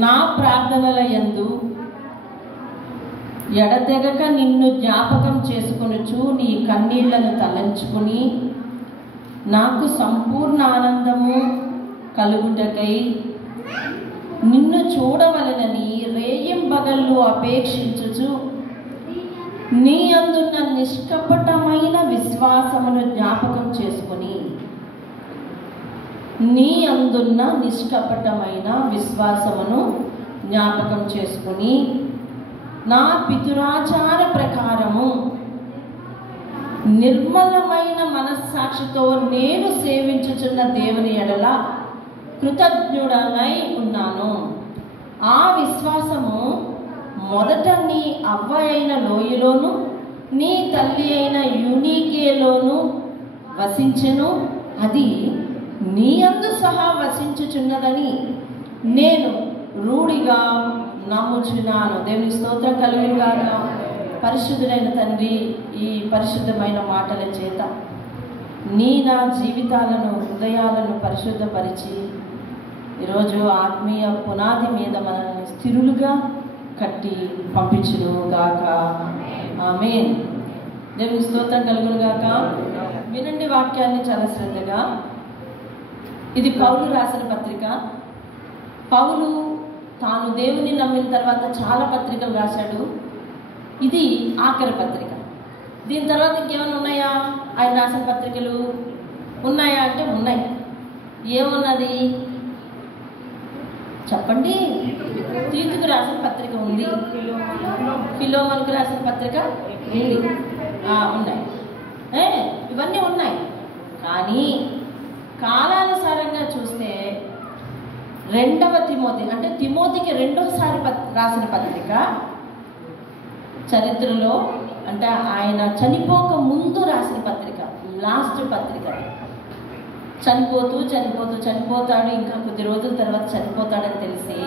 నా ప్రార్థనల యందు ఎడతెగక నిన్ను జ్ఞాపకం చేసుకొనుచు నీ కన్నీళ్లను తలంచుకుని నాకు సంపూర్ణ ఆనందము కలుగుటకై నిన్ను చూడవలనని రేయింబగళ్ళు అపేక్షించుచు నీ అందున్న నిష్కపటమైన విశ్వాసమును జ్ఞాపకం చేసుకుని నీ అందున్న నిష్కపటమైన విశ్వాసమును జ్ఞాపకం చేసుకుని నా పితురాచార ప్రకారము నిర్మలమైన మనస్సాక్షితో నేను సేవించుచున్న దేవుని ఎడల కృతజ్ఞుడనై ఉన్నాను. ఆ విశ్వాసము మొదట నీ అవ్వ అయిన లోయలోను నీ తల్లి అయిన యూనికేలోను వసించెను. అది నీ అందు సహా వసించుచున్నదని నేను రూఢిగా నమ్ముచున్నాను. దేవుని స్తోత్రం కలుగునుగాక. పరిశుద్ధుడైన తండ్రి, ఈ పరిశుద్ధమైన మాటల చేత నా జీవితాలను హృదయాలను పరిశుద్ధపరిచి ఈరోజు ఆత్మీయ పునాది మీద మనల్ని స్థిరులుగా కట్టి పంపించును గాక. ఆమేన్. దేవుని స్తోత్రం కలుగును గాక. వినండి వాక్యాన్ని చాలా శ్రద్ధగా. ఇది పౌలు రాసిన పత్రిక. పౌలు తాను దేవుని నమ్మిన తర్వాత చాలా పత్రికలు రాశాడు. ఇది ఆఖరి పత్రిక. దీని తర్వాత ఇంకేమైనా ఉన్నాయా? ఆయన రాసిన పత్రికలు ఉన్నాయా అంటే ఉన్నాయి. ఏమున్నది చెప్పండి. తీతుకు రాసిన పత్రిక ఉంది, ఫిలోమోనుకు రాసిన పత్రిక ఉంది, ఉన్నాయి. ఇవన్నీ ఉన్నాయి. కానీ కాలానుసారంగా చూస్తే రెండవ తిమోతి అంటే తిమోతికి రెండోసారి రాసిన పత్రిక చరిత్రలో అంటే ఆయన చనిపోక ముందు రాసిన పత్రిక, లాస్ట్ పత్రిక. చనిపోతాడు, ఇంకా కొద్ది రోజుల తర్వాత చనిపోతాడని తెలిసి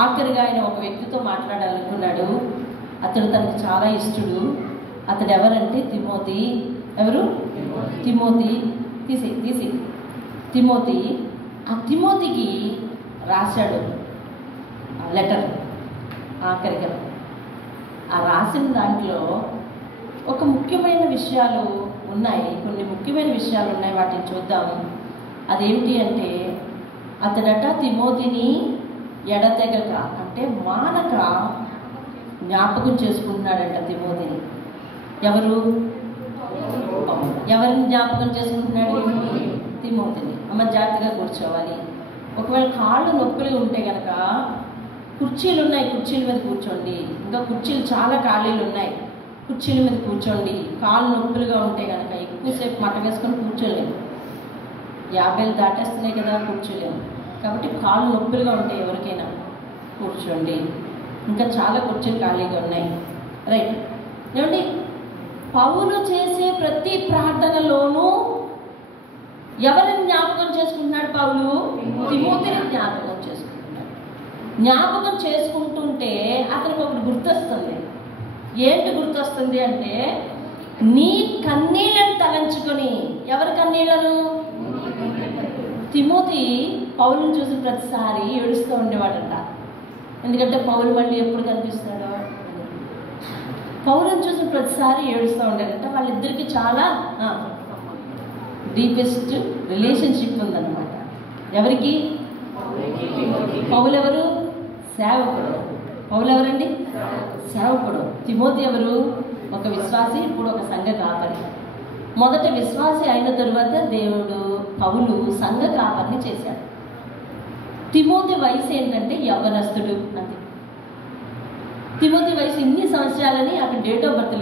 ఆఖరిగా ఆయన ఒక వ్యక్తితో మాట్లాడాలనుకున్నాడు. అతడు తనకు చాలా ఇష్టడు. అతడు ఎవరంటే తిమోతి. ఎవరు? తిమోతి. తీసి తిమోతి. ఆ తిమోతికి రాశాడు లెటర్ ఆఖరిగా. ఆ రాసిన దాంట్లో ఒక ముఖ్యమైన విషయాలు ఉన్నాయి, కొన్ని ముఖ్యమైన విషయాలు ఉన్నాయి. వాటిని చూద్దాము. అదేమిటి అంటే అతడట తిమోతిని ఎడతెగక అంటే మానక జ్ఞాపకం చేసుకుంటున్నాడంట తిమోతిని. ఎవరిని జ్ఞాపకం చేసుకుంటున్నాడు? తిమోతిని. అమ్మ జాగ్రత్తగా కూర్చోవాలి. ఒకవేళ కాళ్ళు నొప్పులు ఉంటే కనుక కుర్చీలు ఉన్నాయి, కుర్చీల మీద కూర్చోండి. ఇంకా కుర్చీలు చాలా ఖాళీలు ఉన్నాయి, కుర్చీల మీద కూర్చోండి. కాళ్ళు నొప్పులుగా ఉంటే కనుక ఎక్కువసేపు మట్ట వేసుకొని కూర్చోలేము. 50 దాటేస్తున్నాయి కదా, కూర్చోలేము. కాబట్టి కాళ్ళు నొప్పులుగా ఉంటాయి ఎవరికైనా, కూర్చోండి. ఇంకా చాలా కుర్చీలు ఖాళీగా ఉన్నాయి. రైట్. ఏమండి, పౌలు చేసే ప్రతి ప్రార్థనలోనూ ఎవరిని జ్ఞాపకం చేసుకుంటున్నాడు? పౌలు తిమోతిని జ్ఞాపకం చేసుకుంటున్నాడు. జ్ఞాపకం చేసుకుంటుంటే అతనికి ఒకటి గుర్తొస్తుంది. ఏంటి గుర్తొస్తుంది అంటే నీ కన్నీళ్ళను తలంచుకొని. ఎవరి కన్నీళ్లను? తిమోతి పౌలుని చూసి ప్రతిసారి ఏడుస్తూ ఉండేవాడంట. ఎందుకంటే పౌలు మళ్ళీ ఎప్పుడు కనిపిస్తాడో. పౌలుని చూసి ప్రతిసారి ఏడుస్తూ ఉండేదంట. వాళ్ళిద్దరికి చాలా డీపెస్ట్ రిలేషన్షిప్ ఉందన్నమాట. ఎవరికి? పౌలు ఎవరు? సేవకుడు. పౌలు ఎవరండి? సేవకుడు. తిమోతి ఎవరు? ఒక విశ్వాసి, ఇప్పుడు ఒక సంఘ కాపరి. మొదట విశ్వాసి అయిన తరువాత పౌలు సంఘ కాపరిని చేశాడు. తిమోతి వయసు ఏంటంటే యవ్వనస్తుడు. అంతే. తిమోతి వయసు ఇన్ని సంవత్సరాలని అక్కడ డేట్ ఆఫ్ బర్త్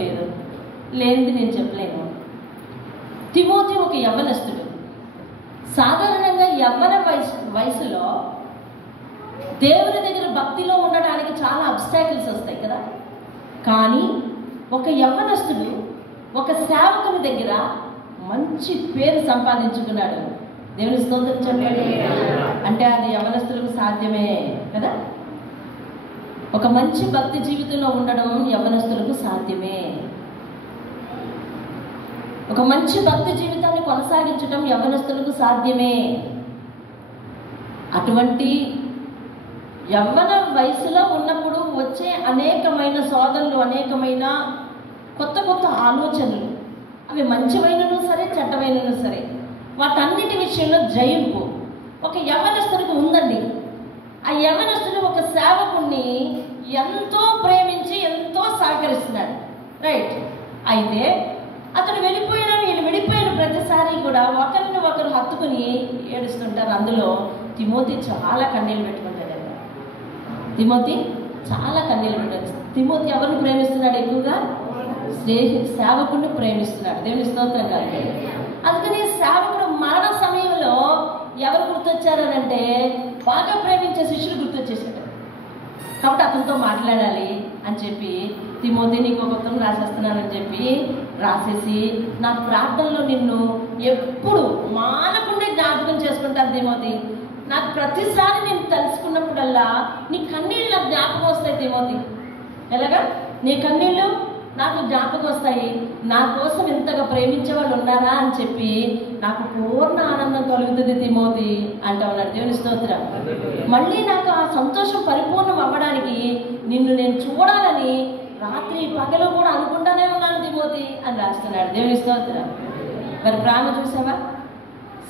లేనిది నేను చెప్పలేను. తిమోతి ఒక యవ్వనస్తుడు. సాధారణంగా యవ్వన వయసులో దేవుని దగ్గర భక్తిలో ఉండడానికి చాలా అబ్స్టాకిల్స్ వస్తాయి కదా. కానీ ఒక యవ్వనస్తుడు ఒక సేవకుని దగ్గర మంచి పేరు సంపాదించుకున్నాడు. దేవుని స్తోత్రం చెప్పండి. అంటే అది యవ్వనస్తులకు సాధ్యమే కదా. ఒక మంచి భక్తి జీవితంలో ఉండడం యవ్వనస్తులకు సాధ్యమే. ఒక మంచి భక్తి జీవితాన్ని కొనసాగించడం యవ్వనస్తులకు సాధ్యమే. అటువంటి యవ్వన వయసులో ఉన్నప్పుడు వచ్చే అనేకమైన శోధనలు, అనేకమైన కొత్త కొత్త ఆలోచనలు, అవి మంచివైనను సరే చెడ్డమైనను సరే, వాటన్నిటి విషయంలో జయింపు ఒక యవ్వనస్తుడికి ఉందండి. ఆ యవ్వనస్తుడు ఒక సేవకుణ్ణి ఎంతో ప్రేమించి ఎంతో సహకరిస్తున్నాడు, రైట్. అయితే అతను వెళ్ళిపోయిన వీళ్ళు విడిపోయిన ప్రతిసారి కూడా ఒకరిని ఒకరు హత్తుకుని ఏడుస్తుంటారు. అందులో తిమోతి చాలా కన్నీళ్ళు పెట్టుకుంటాడు. తిమోతి చాలా కన్నీళ్ళు పెట్టాడు. తిమోతి ఎవరిని ప్రేమిస్తున్నాడు? ఎక్కువగా సేవకుడిని ప్రేమిస్తున్నాడు. దేవుని స్తోత్రం కాదు. అందుకని సేవకుడు మరణ సమయంలో ఎవరు గుర్తొచ్చారనంటే బాగా ప్రేమించే శిష్యులు గుర్తొచ్చేసాడు. కాబట్టి అతనితో మాట్లాడాలి అని చెప్పి తిమోతి నీకు ఒక ఉత్తరం రాసేస్తున్నానని చెప్పి రాసేసి నా ప్రార్థనలో నిన్ను ఎప్పుడు మానకుండా జ్ఞాపకం చేసుకుంటాను తిమోతి. నాకు ప్రతిసారి నేను తెలుసుకున్నప్పుడల్లా నీ కన్నీళ్ళు నాకు జ్ఞాపకం వస్తాయి తిమోతి. ఎలాగా? నీ కన్నీళ్ళు నాకు జ్ఞాపకం వస్తాయి. నా కోసం ఇంతగా ప్రేమించే వాళ్ళు ఉన్నారా అని చెప్పి నాకు పూర్ణ ఆనందం కలుగుతుంది తిమోతి అంటా ఉన్నాడు. దేవుని స్తోత్రం. మళ్ళీ నాకు ఆ సంతోషం పరిపూర్ణం అవ్వడానికి నిన్ను నేను చూడాలని రాత్రి పగలు కూడా అనుకుంటానే ఉన్నాను తిమోతి అని రాస్తున్నాడు. దేవుని స్తోత్రం. మరి ప్రేమ చూసావా?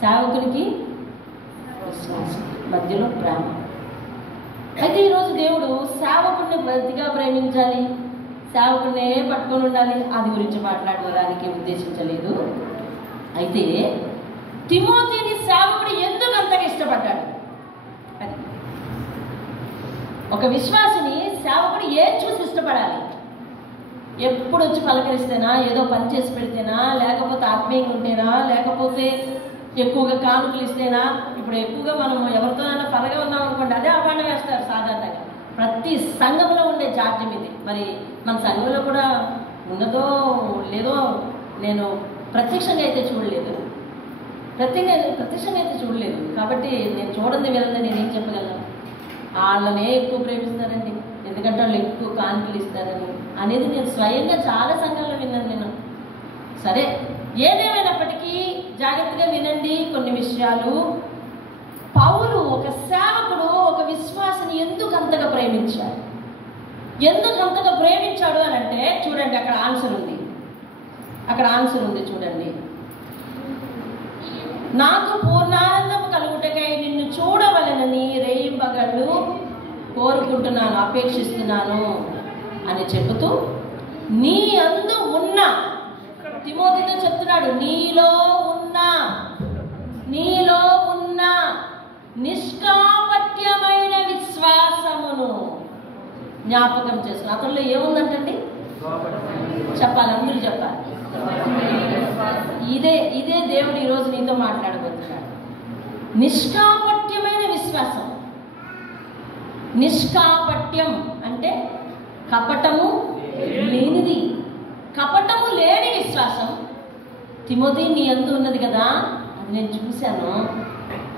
సేవకునికి విశ్వాసం మధ్యలో ప్రేమ. అయితే ఈరోజు దేవుడు సేవకుడిని బతిగా ప్రేమించాలి, సేవకుడినే పట్టుకొని ఉండాలి, అది గురించి మాట్లాడడానికి ఉద్దేశించలేదు. అయితే తిమోతిని సేవకుడు ఎందుకు అంతగా ఇష్టపడ్డాడు? అది ఒక విశ్వాసిని సేవకుడు ఏం చూసి ఇష్టపడాలి? ఎప్పుడు వచ్చి పలకరిస్తేనా, ఏదో పని చేసి పెడితేనా, లేకపోతే ఆత్మీయంగా ఉంటేనా, లేకపోతే ఎక్కువగా కానుకలు ఇస్తేనా? ఇప్పుడు ఎక్కువగా మనం ఎవరితోనైనా పరగా ఉన్నాం అనుకోండి, అదే అవార్డు వేస్తారు సాధారణంగా. ప్రతి సంఘంలో ఉండే జాడ్యం ఇది. మరి మన సంఘంలో కూడా ఉన్నదో లేదో నేను ప్రత్యక్షంగా అయితే చూడలేదు, ప్రత్యక్షంగా అయితే చూడలేదు. కాబట్టి నేను చూడండి విధంగా నేనేం చెప్పగలను? వాళ్ళనే ఎక్కువ ప్రేమిస్తారండి, ఎందుకంటే వాళ్ళు ఎక్కువ కానుకలు ఇస్తారని అనేది నేను స్వయంగా చాలా సంఘాల్లో విన్నాను నేను. సరే, ఏదేమైనప్పటికీ జాగ్రత్తగా వినండి కొన్ని విషయాలు. పౌలు ఒక సేవకుడు ఒక విశ్వాసిని ఎందుకు అంతగా ప్రేమించాడు? ఎందుకు అంతగా ప్రేమించాడు అని అంటే చూడండి, అక్కడ ఆన్సర్ ఉంది చూడండి. నాకు పూర్ణానందం కలుగుటకై నిన్ను చూడవలనని రేయింబగళ్ళు కోరుకుంటున్నాను, అపేక్షిస్తున్నాను అని చెబుతూ నీ అందు ఉన్న, తిమోతితో చెప్తున్నాడు, నీలో ఉన్న నిష్కాపట్యమైన విశ్వాసమును జ్ఞాపకం చేసుకుని. అతనిలో ఏముందంటండి? చెప్పాలి, అందరూ చెప్పాలి. ఇదే దేవుడు ఈరోజు నీతో మాట్లాడబోతున్నాడు. నిష్కాపట్యమైన విశ్వాసం. నిష్కాపట్యం అంటే కపటము లేనిది, కపటము లేని విశ్వాసం. తిమోతి నీ యందు ఉన్నది కదా, అది నేను చూశాను,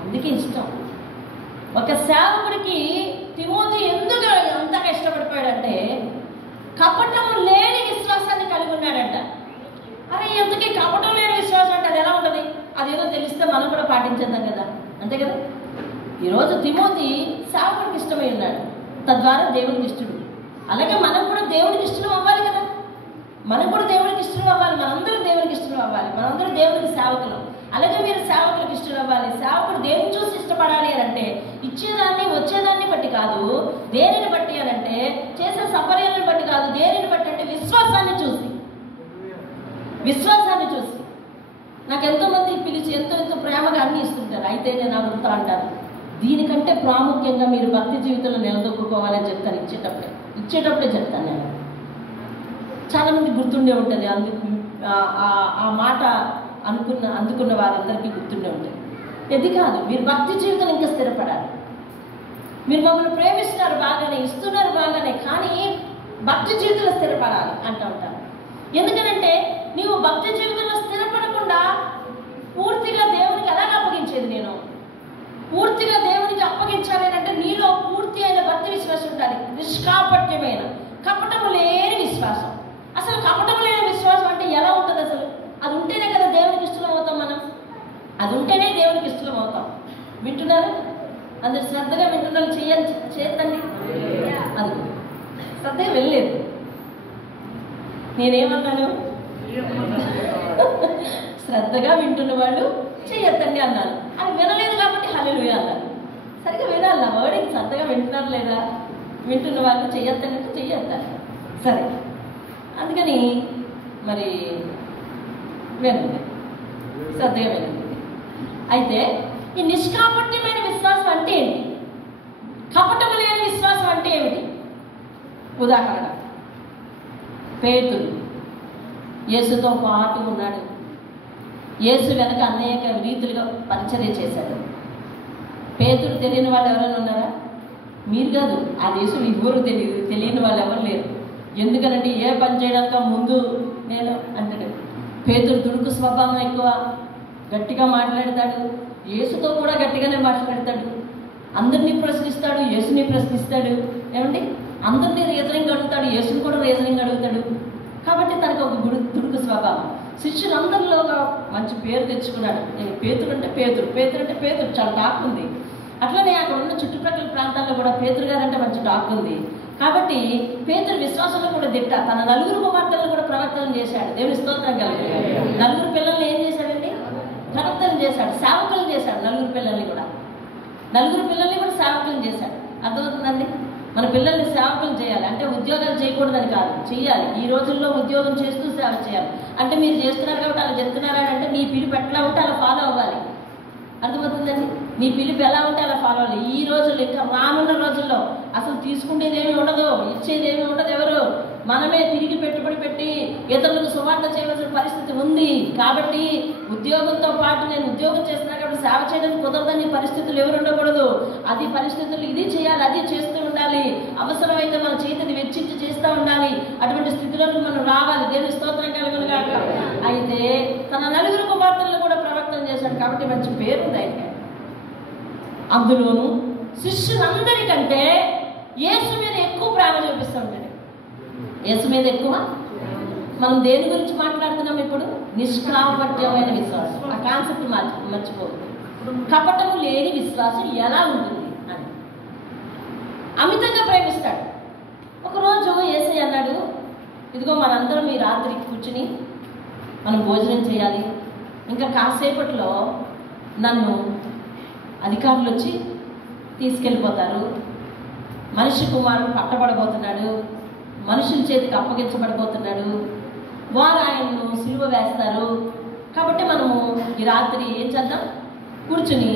అందుకే ఇష్టం. ఒక సేవకుడికి తిమోతి ఎందుకు అంతగా ఇష్టపడిపోయాడంటే కపటము లేని విశ్వాసాన్ని కలిగి ఉన్నాడంట. అరే ఎందుకే కపటం లేని విశ్వాసం అంటే అది ఎలా ఉంటుంది? అదేదో తెలిస్తే మనం కూడా పాటించేద్దాం కదా, అంతే కదా. ఈరోజు తిమోతి సేవకుడికి ఇష్టమై ఉన్నాడు, తద్వారా దేవుడికి ఇష్టడు. అలాగే మనం కూడా దేవుడికి ఇష్టం అవ్వాలి కదా, మనం కూడా దేవుడికి ఇష్టం అవ్వాలి, మనందరూ దేవుడికి ఇష్టం అవ్వాలి, మనందరూ దేవుడికి సేవకులు. అలాగే మీరు సేవకులకు ఇష్టం అవ్వాలి. సేవకుడు దేవుని చూసి ఇష్టపడాలి అని అంటే ఇచ్చేదాన్ని వచ్చేదాన్ని బట్టి కాదు, దేనిని బట్టి అని అంటే చేసే సపర్యాలను బట్టి కాదు, దేనిని బట్టి అంటే విశ్వాసాన్ని చూసి. నాకు ఎంతోమంది పిలిచి ఎంతో ప్రేమగా అన్ని ఇస్తుంటారు. అయితే నేను అడుగుతా అంటాను, దీనికంటే ప్రాముఖ్యంగా మీరు భక్తి జీవితంలో నిలదొక్కుకోవాలని చెప్తాను. ఇచ్చేటప్పుడే చెప్తాను నేను. చాలామంది గుర్తుండే ఉంటుంది, ఆ మాట అందుకున్న వారందరికీ గుర్తుండే ఉంటుంది. ఇది కాదు, మీరు భక్తి జీవితం ఇంకా స్థిరపడాలి. మీరు మమ్మల్ని ప్రేమిస్తున్నారు బాగానే, ఇస్తున్నారు బాగానే, కానీ భక్తి జీవితంలో స్థిరపడాలి అంటూ ఉంటారు. ఎందుకనంటే నీవు భక్తి జీవితంలో స్థిరపడకుండా పూర్తిగా దేవునికి ఎలా అప్పగించేది? నేను పూర్తిగా దేవునికి అప్పగించాలి అంటే నీలో పూర్తి అయిన భక్తి విశ్వాసం ఉండాలి. నిష్కాపట్యమైన కపటము లేని విశ్వాసం. అసలు కపటము లేని విశ్వాసం అంటే ఎలా ఉంటుంది? అసలు అది ఉంటేనే కదా దేవునికి ఇష్టం అవుతాం మనం. అది ఉంటేనే దేవునికి ఇష్టం అవుతాం. వింటున్నారు? అందరు శ్రద్ధగా వింటున్నారు, చేతండి. అది శ్రద్ధగా వెళ్ళలేదు. నేనేమన్నాను? శ్రద్ధగా వింటున్న వాళ్ళు చెయ్యొద్దండి అన్నాను. అది వినలేదు కాబట్టి హల్లెలూయా అన్నాను. సరిగ్గా వినాలి, నా వర్డింగ్ శ్రద్ధగా వింటున్నారు లేదా? వింటున్న వాళ్ళు చెయ్యొద్దండి అంటే చెయ్యొద్దాను. సరే, అందుకని మరి వినండి, శ్రద్ధగా వినండి. అయితే ఈ నిష్కాపట్యమైన విశ్వాసం అంటే ఏంటి? కపటము లేని విశ్వాసం అంటే ఏమిటి? ఉదాహరణ, పేతురు యేసుతో పాటు ఉన్నాడు. యేసు వెనక అనేక రీతులుగా పరిచర్య చేశాడు. పేతురు తెలియని వాళ్ళు ఎవరైనా ఉన్నారా? మీరు కాదు, ఆ దేశం ఎవరు తెలియని వాళ్ళు ఎవరు లేరు. ఎందుకనంటే ఏ పని చేయడానిక ముందు నేను అంటాడు. పేతురు దుడుకు స్వభావం ఎక్కువ, గట్టిగా మాట్లాడతాడు. యేసుతో కూడా గట్టిగానే మాట్లాడతాడు. అందరినీ ప్రశ్నిస్తాడు, యేసుని ప్రశ్నిస్తాడు. ఏమండి, అందరినీ రీజనింగ్ అడుగుతాడు, యేసుని కూడా రీజనింగ్ అడుగుతాడు. కాబట్టి తనకు ఒక దుడుకు స్వభావం. శిష్యులందరిలో మంచి పేరు తెచ్చుకున్నాడు. పేతురు అంటే పేతురు చాలా టాక్ ఉంది. అట్లనే అక్కడ ఉన్న చుట్టుప్రక్కల ప్రాంతాల్లో కూడా పేతురు గారు అంటే మంచి టాక్ ఉంది. కాబట్టి పేతురు విశ్వాసంలో కూడా దిట్ట. తన నలుగురు కుమార్తెలను కూడా ప్రవర్తన చేశాడు. దేవుని స్తోత్రం కలిగి నలుగురు పిల్లల్ని ఏం చేశాడండి? ప్రవర్తన చేశాడు, సేవకులను చేశాడు. నలుగురు పిల్లల్ని కూడా సేవకులను చేశాడు. అర్థమవుతుందండి? మన పిల్లల్ని సేవకులు చేయాలి అంటే ఉద్యోగాలు చేయకూడదని కాదు, చెయ్యాలి. ఈ రోజుల్లో ఉద్యోగం చేస్తూ సేవ చేయాలి. అంటే మీరు చేస్తున్నారు కాబట్టి అలా చెప్తున్నారా అంటే నీ పిలుపు ఎట్లా ఉంటే అలా ఫాలో అవ్వాలి. అర్థమవుతుందండి? నీ పిలుపు ఎలా ఉంటే అలా ఫాలో అవ్వాలి. ఈ రోజుల్లో ఇంకా రానున్న రోజుల్లో అసలు తీసుకునేది ఏమీ ఉండదు, ఇచ్చేది ఏమీ ఉండదు. ఎవరు? మనమే తిరిగి పెట్టుబడి పెట్టి ఇతరులకు సువార్త చేయవలసిన పరిస్థితి ఉంది. కాబట్టి ఉద్యోగంతో పాటు నేను ఉద్యోగం చేస్తున్నా కాబట్టి సేవ చేయడానికి కుదరదని పరిస్థితులు ఎవరు ఉండకూడదు. అది పరిస్థితులు ఇది చేయాలి, అది చేస్తూ ఉండాలి. అవసరమైతే మన చేతిని వెచ్చించి చేస్తూ ఉండాలి. అటువంటి స్థితిలోకి మనం రావాలి. దేవుని స్తోత్రం కలుగును గాక. అయితే తన నలుగురు కుమార్తెలను కూడా ప్రవర్తన చేశాడు కాబట్టి మంచి పేరు ఉంది ఆయనకి. అందులోనూ శిష్యులందరికంటే యేసు మీద ఎక్కువ ప్రేమ చూపిస్తూ ఉంటాడు. యేసు మీద ఎక్కువ. మనం దేని గురించి మాట్లాడుతున్నాం ఇప్పుడు? నిష్కాపట్యమైన విశ్వాసం. ఆ కాన్సెప్ట్ మర్చిపోతుంది. కపటము లేని విశ్వాసం ఎలా ఉంటుంది అని అమితంగా ప్రేమిస్తాడు. ఒకరోజు యేసయ్య అన్నాడు, ఇదిగో మనందరం ఈ రాత్రి కూర్చుని మనం భోజనం చేయాలి. ఇంకా కాసేపట్లో నన్ను అధికారులు వచ్చి తీసుకెళ్ళిపోతారు. మనిషి కుమారుడు పట్టబడబోతున్నాడు, మనుషుల చేతికి అప్పగించబడిపోతున్నాడు. వారు ఆయన్ను సిలువ వేస్తారు. కాబట్టి మనము ఈ రాత్రి ఏం చేద్దాం? కూర్చుని,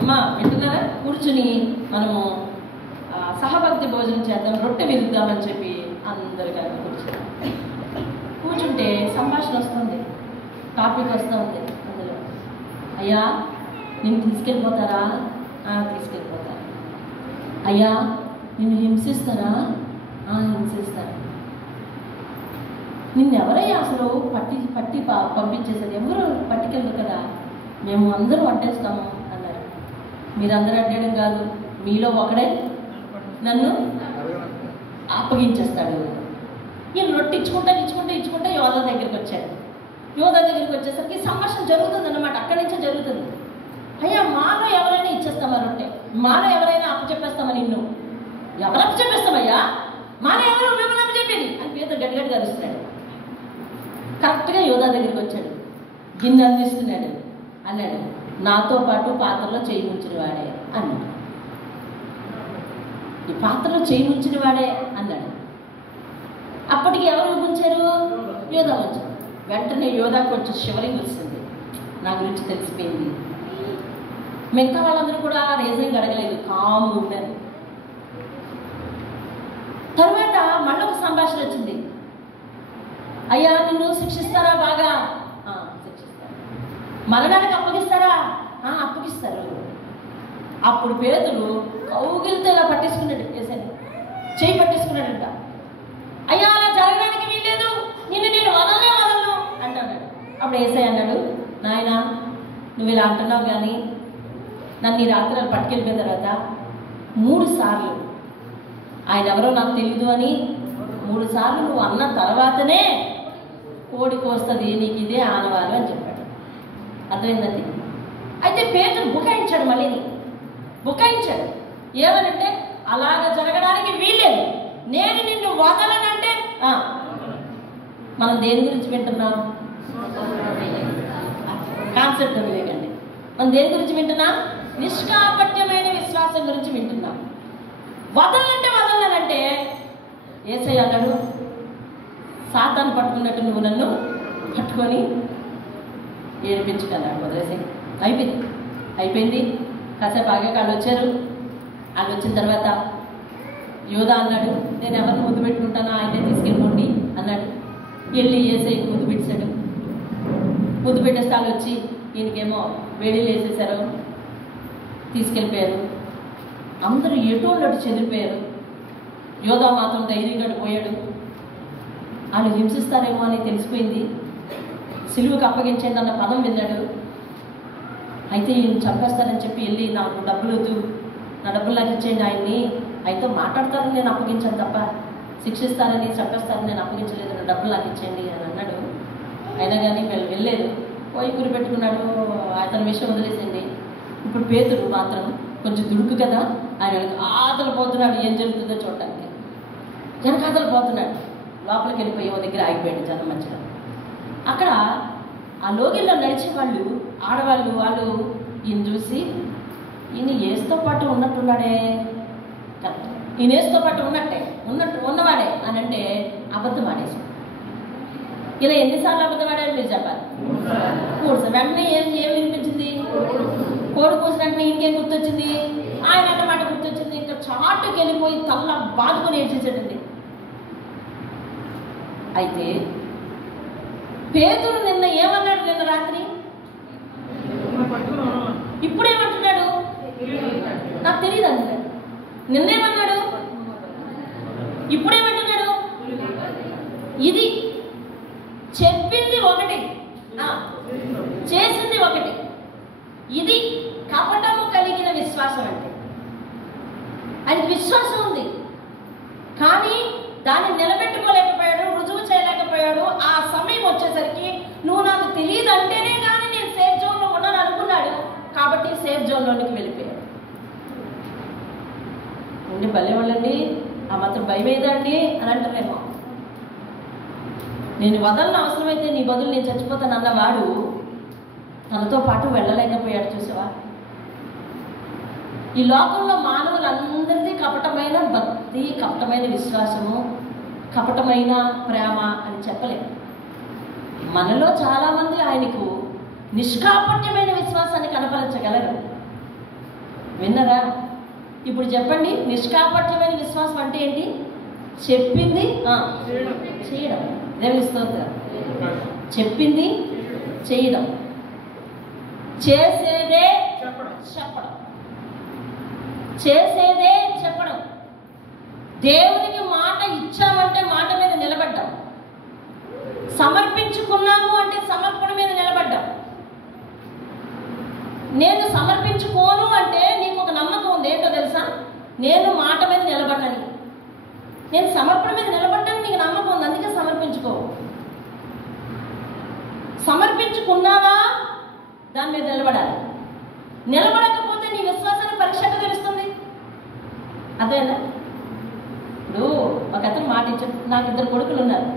అమ్మా వింటున్నారా? కూర్చుని మనము సహభక్తి భోజనం చేద్దాం, రొట్టె విరుద్దామని చెప్పి అందరు కలిపి కూర్చుంటే సంభాషణ వస్తుంది, టాపిక్ వస్తూ ఉంది. అందులో, అయ్యా నిన్ను తీసుకెళ్ళిపోతారా? తీసుకెళ్ళిపోతారు. అయ్యా నిన్ను హింసిస్తారా? హింసిస్తారు. నిన్నెవరయ్యా అసలు పట్టి పంపించేసేది? ఎవరు పట్టుకెళ్ళదు కదా, మేము అందరూ అడ్డేస్తాము అన్నారు. మీరందరూ అడ్డేయడం కాదు, మీలో ఒకడే నన్ను అప్పగించేస్తాడు. ఈయన రొట్టె ఇచ్చుకుంటే యోధ దగ్గరికి వచ్చాడు. యోధ దగ్గరికి వచ్చేసరికి సంభాషణ జరుగుతుంది అన్నమాట. అక్కడి నుంచే జరుగుతుంది. అయ్యా మాలో ఎవరైనా ఇచ్చేస్తామా రొట్టె? మాలో ఎవరైనా అప్పచెప్పేస్తామా? నిన్ను ఎవరు అప్పచెప్పేస్తామయ్యా? మాలో ఎవరు మిమ్మల్ని అప్పచెప్పేది అని పేతురు గట్టిగా అరుస్తున్నాడు. కరెక్ట్గా యోధ దగ్గరికి వచ్చాడు, గిన్నె అందిస్తున్నాడు. అన్నాడు, నాతో పాటు పాత్రలో చేయి ముంచిన వాడే అన్నాడు. ఈ పాత్రలో చేయి ముంచిన వాడే అన్నాడు. అప్పటికి ఎవరు ముంచారు? యోధ ముంచారు. వెంటనే యోధ కొంచెం షివరింగ్ వస్తుంది. నా గురించి తెలిసిపోయింది. మిగతా వాళ్ళందరూ కూడా రీజనింగ్ అడగలేదు, కాము ఉన్నారు. తర్వాత మళ్ళీ ఒక సంభాషణ వచ్చింది. అయ్యా నిన్ను శిక్షిస్తారా? బాగా శిక్షిస్తారు. మరణానికి అప్పగిస్తారా? అప్పగిస్తారు. అప్పుడు పేతురు కౌగిలితో ఇలా పట్టేసుకున్నాడు, చేయి పట్టేసుకున్నాడంట. అయ్యా అలా జరగడానికి వీల్లేదు, నేను వదలను అంటున్నాడు. అప్పుడు యేసయ్య అన్నాడు, నాయనా నువ్వు ఇలా అంటున్నావు కానీ నన్ను ఈ రాత్రి పట్టుకెళ్ళిపోయిన తర్వాత 3 సార్లు ఆయన ఎవరో నాకు తెలియదు అని 3 సార్లు నువ్వు అన్న తర్వాతనే కోడికి వస్తుంది, నీకు ఇదే ఆనవాలు అని చెప్పాడు. అర్థమైందండి? అయితే పేతురు బుకాయించాడు. మళ్ళీ బుకాయించాడు. ఏమనంటే అలాగ జరగడానికి వీల్లేదు. నేను నిన్ను వదలనంటే మనం దేని గురించి వింటున్నాం? కాన్సెప్ట్ వదిలేకండి. మనం దేని గురించి వింటున్నాం? నిష్కాపట్యమైన విశ్వాసం గురించి వింటున్నాం. వదలనంటే యేసయ్య అన్నాడు, సాతాను పట్టుకున్నట్టు నువ్వు నన్ను పట్టుకొని ఏడిపించుకున్నాడు. వదిలేసి అయిపోయింది. కాసేపు ఆగాక వాళ్ళు వచ్చారు. వాళ్ళు వచ్చిన తర్వాత యోధా అన్నాడు, నేను ఎవరిని ముద్దు పెట్టుకుంటానో ఆయనే తీసుకెళ్ళిపోండి అన్నాడు. వెళ్ళి యేసయ్యకి ముద్దు పెట్టాడు. ముద్దు పెట్టేస్తే వాళ్ళు వచ్చి ఈయనకేమో వేడిలు వేసేసారు, తీసుకెళ్ళిపోయారు. అందరూ ఎటోళ్ళట్టు చెదిరిపోయారు. యోధా మాత్రం ధైర్యంగా పోయాడు. వాళ్ళు హింసిస్తారేమో అని తెలిసిపోయింది. సిలువకు అప్పగించండి అన్న పదం విన్నాడు. అయితే ఈయన చంపేస్తారని చెప్పి వెళ్ళి, నాకు డబ్బులు వద్దు, నా డబ్బులు నాకు ఇచ్చేయండి, ఆయనతో మాట్లాడతారని నేను అప్పగించాను తప్ప శిక్షిస్తారని చంపేస్తారని నేను అప్పగించలేదు, నా డబ్బులు నాకు ఇచ్చేయండి అని అన్నాడు. అయినా కానీ వెళ్ళలేదు. పోయి గురి పెట్టుకున్నాడు. అతని విషయం వదిలేసింది. ఇప్పుడు పేతురు మాత్రం కొంచెం దుడుకు కదా, ఆయన ఆతలు పోతున్నాడు. ఏం జరుగుతుందో చూడటానికి వెనకాతలు పోతున్నాడు. లోపలికి వెళ్ళిపోయి ఓ దగ్గర ఆగిపోయాడు జనం మధ్యలో. అక్కడ ఆ లోగిల్లో నడిచే వాళ్ళు, ఆడవాళ్ళు, వాళ్ళు ఈయన చూసి, ఈయన ఏసుతో పాటు ఉన్నట్టున్నాడే, ఈయన ఏసుతో పాటు ఉన్నవాడే అని అంటే అబద్ధం ఆడేసి. ఇలా ఎన్నిసార్లు అబద్ధం ఆడారు మీరు చెప్పాలి? 3 సార్లు. వెంటనే ఏం వినిపించింది? కోడి కూసిన వెంటనే ఇంకేం గుర్తొచ్చింది? ఆయన అన్నమాట గుర్తొచ్చింది. ఇంకా చాటుకు వెళ్ళిపోయి తల్ల బాదుకొని ఏడ్చేసాడండి. అయితే పేతురు నిన్న ఏమన్నాడు? నిన్న రాత్రి ఇప్పుడేమంటున్నాడు? నాకు తెలియదు అన్నాడు. నిన్నేమన్నాడు? ఇప్పుడేమంటున్నాడు? ఇది చెప్పింది ఒకటి, చేసింది ఒకటి. ఇది కపటము కలిగిన విశ్వాసం. అంటే ఆయనకి విశ్వాసం ఉంది, కానీ దాన్ని నిలబెట్టుకోలేకపోయాడు, రుజువు చేయలేకపోయాడు. ఆ సమయం వచ్చేసరికి నువ్వు నాకు తెలియదు అంటేనే కానీ నేను సేఫ్ జోన్లో ఉన్నాను అనుకున్నాడు. కాబట్టి సేఫ్ జోన్లోనికి వెళ్ళిపోయాడు. ఉండి భలేవాళ్ళండి, ఆ మాత్రం భయం ఏదండి అని అంటారేమో. నేను వదలని అవసరమైతే నీ బదులు నేను చచ్చిపోతాను అన్నవాడు తనతో పాటు వెళ్ళలేకపోయాడు. చూసావా? ఈ లోకంలో మానవులందరిది కపటమైన భక్తి, కపటమైన విశ్వాసము, కపటమైన ప్రేమ అని చెప్పలేము. మనలో చాలామంది ఆయనకు నిష్కాపట్యమైన విశ్వాసాన్ని కనపరచగలరు. విన్నరా? ఇప్పుడు చెప్పండి, నిష్కాపట్యమైన విశ్వాసం అంటే ఏంటి? చెప్పింది చేయడం. దేవుని స్తోత్రం. చెప్పింది చేయడం, చేసేదే చెప్పడం, చేసేదే చెప్పడం. దేవునికి మాట ఇచ్చామంటే మాట మీద నిలబడ్డాం. సమర్పించుకున్నాము అంటే సమర్పణ మీద నిలబడ్డాం. నేను సమర్పించుకోను అంటే నీకు ఒక నమ్మకం ఉంది. ఏంటో తెలుసా? నేను మాట మీద నిలబడ్డాను. నేను సమర్పణ మీద నిలబడ్డాను, నీకు నమ్మకం ఉంది, అందుకే సమర్పించుకో. సమర్పించుకున్నావా దాని మీద నిలబడాలి. నిలబడకపోతే నీ విశ్వాసాన్ని పరీక్షగా తెలుస్తుంది. అదేనా? ఇప్పుడు ఒక అతను మాట ఇచ్చాడు. నాకు 2 కొడుకులు ఉన్నారు.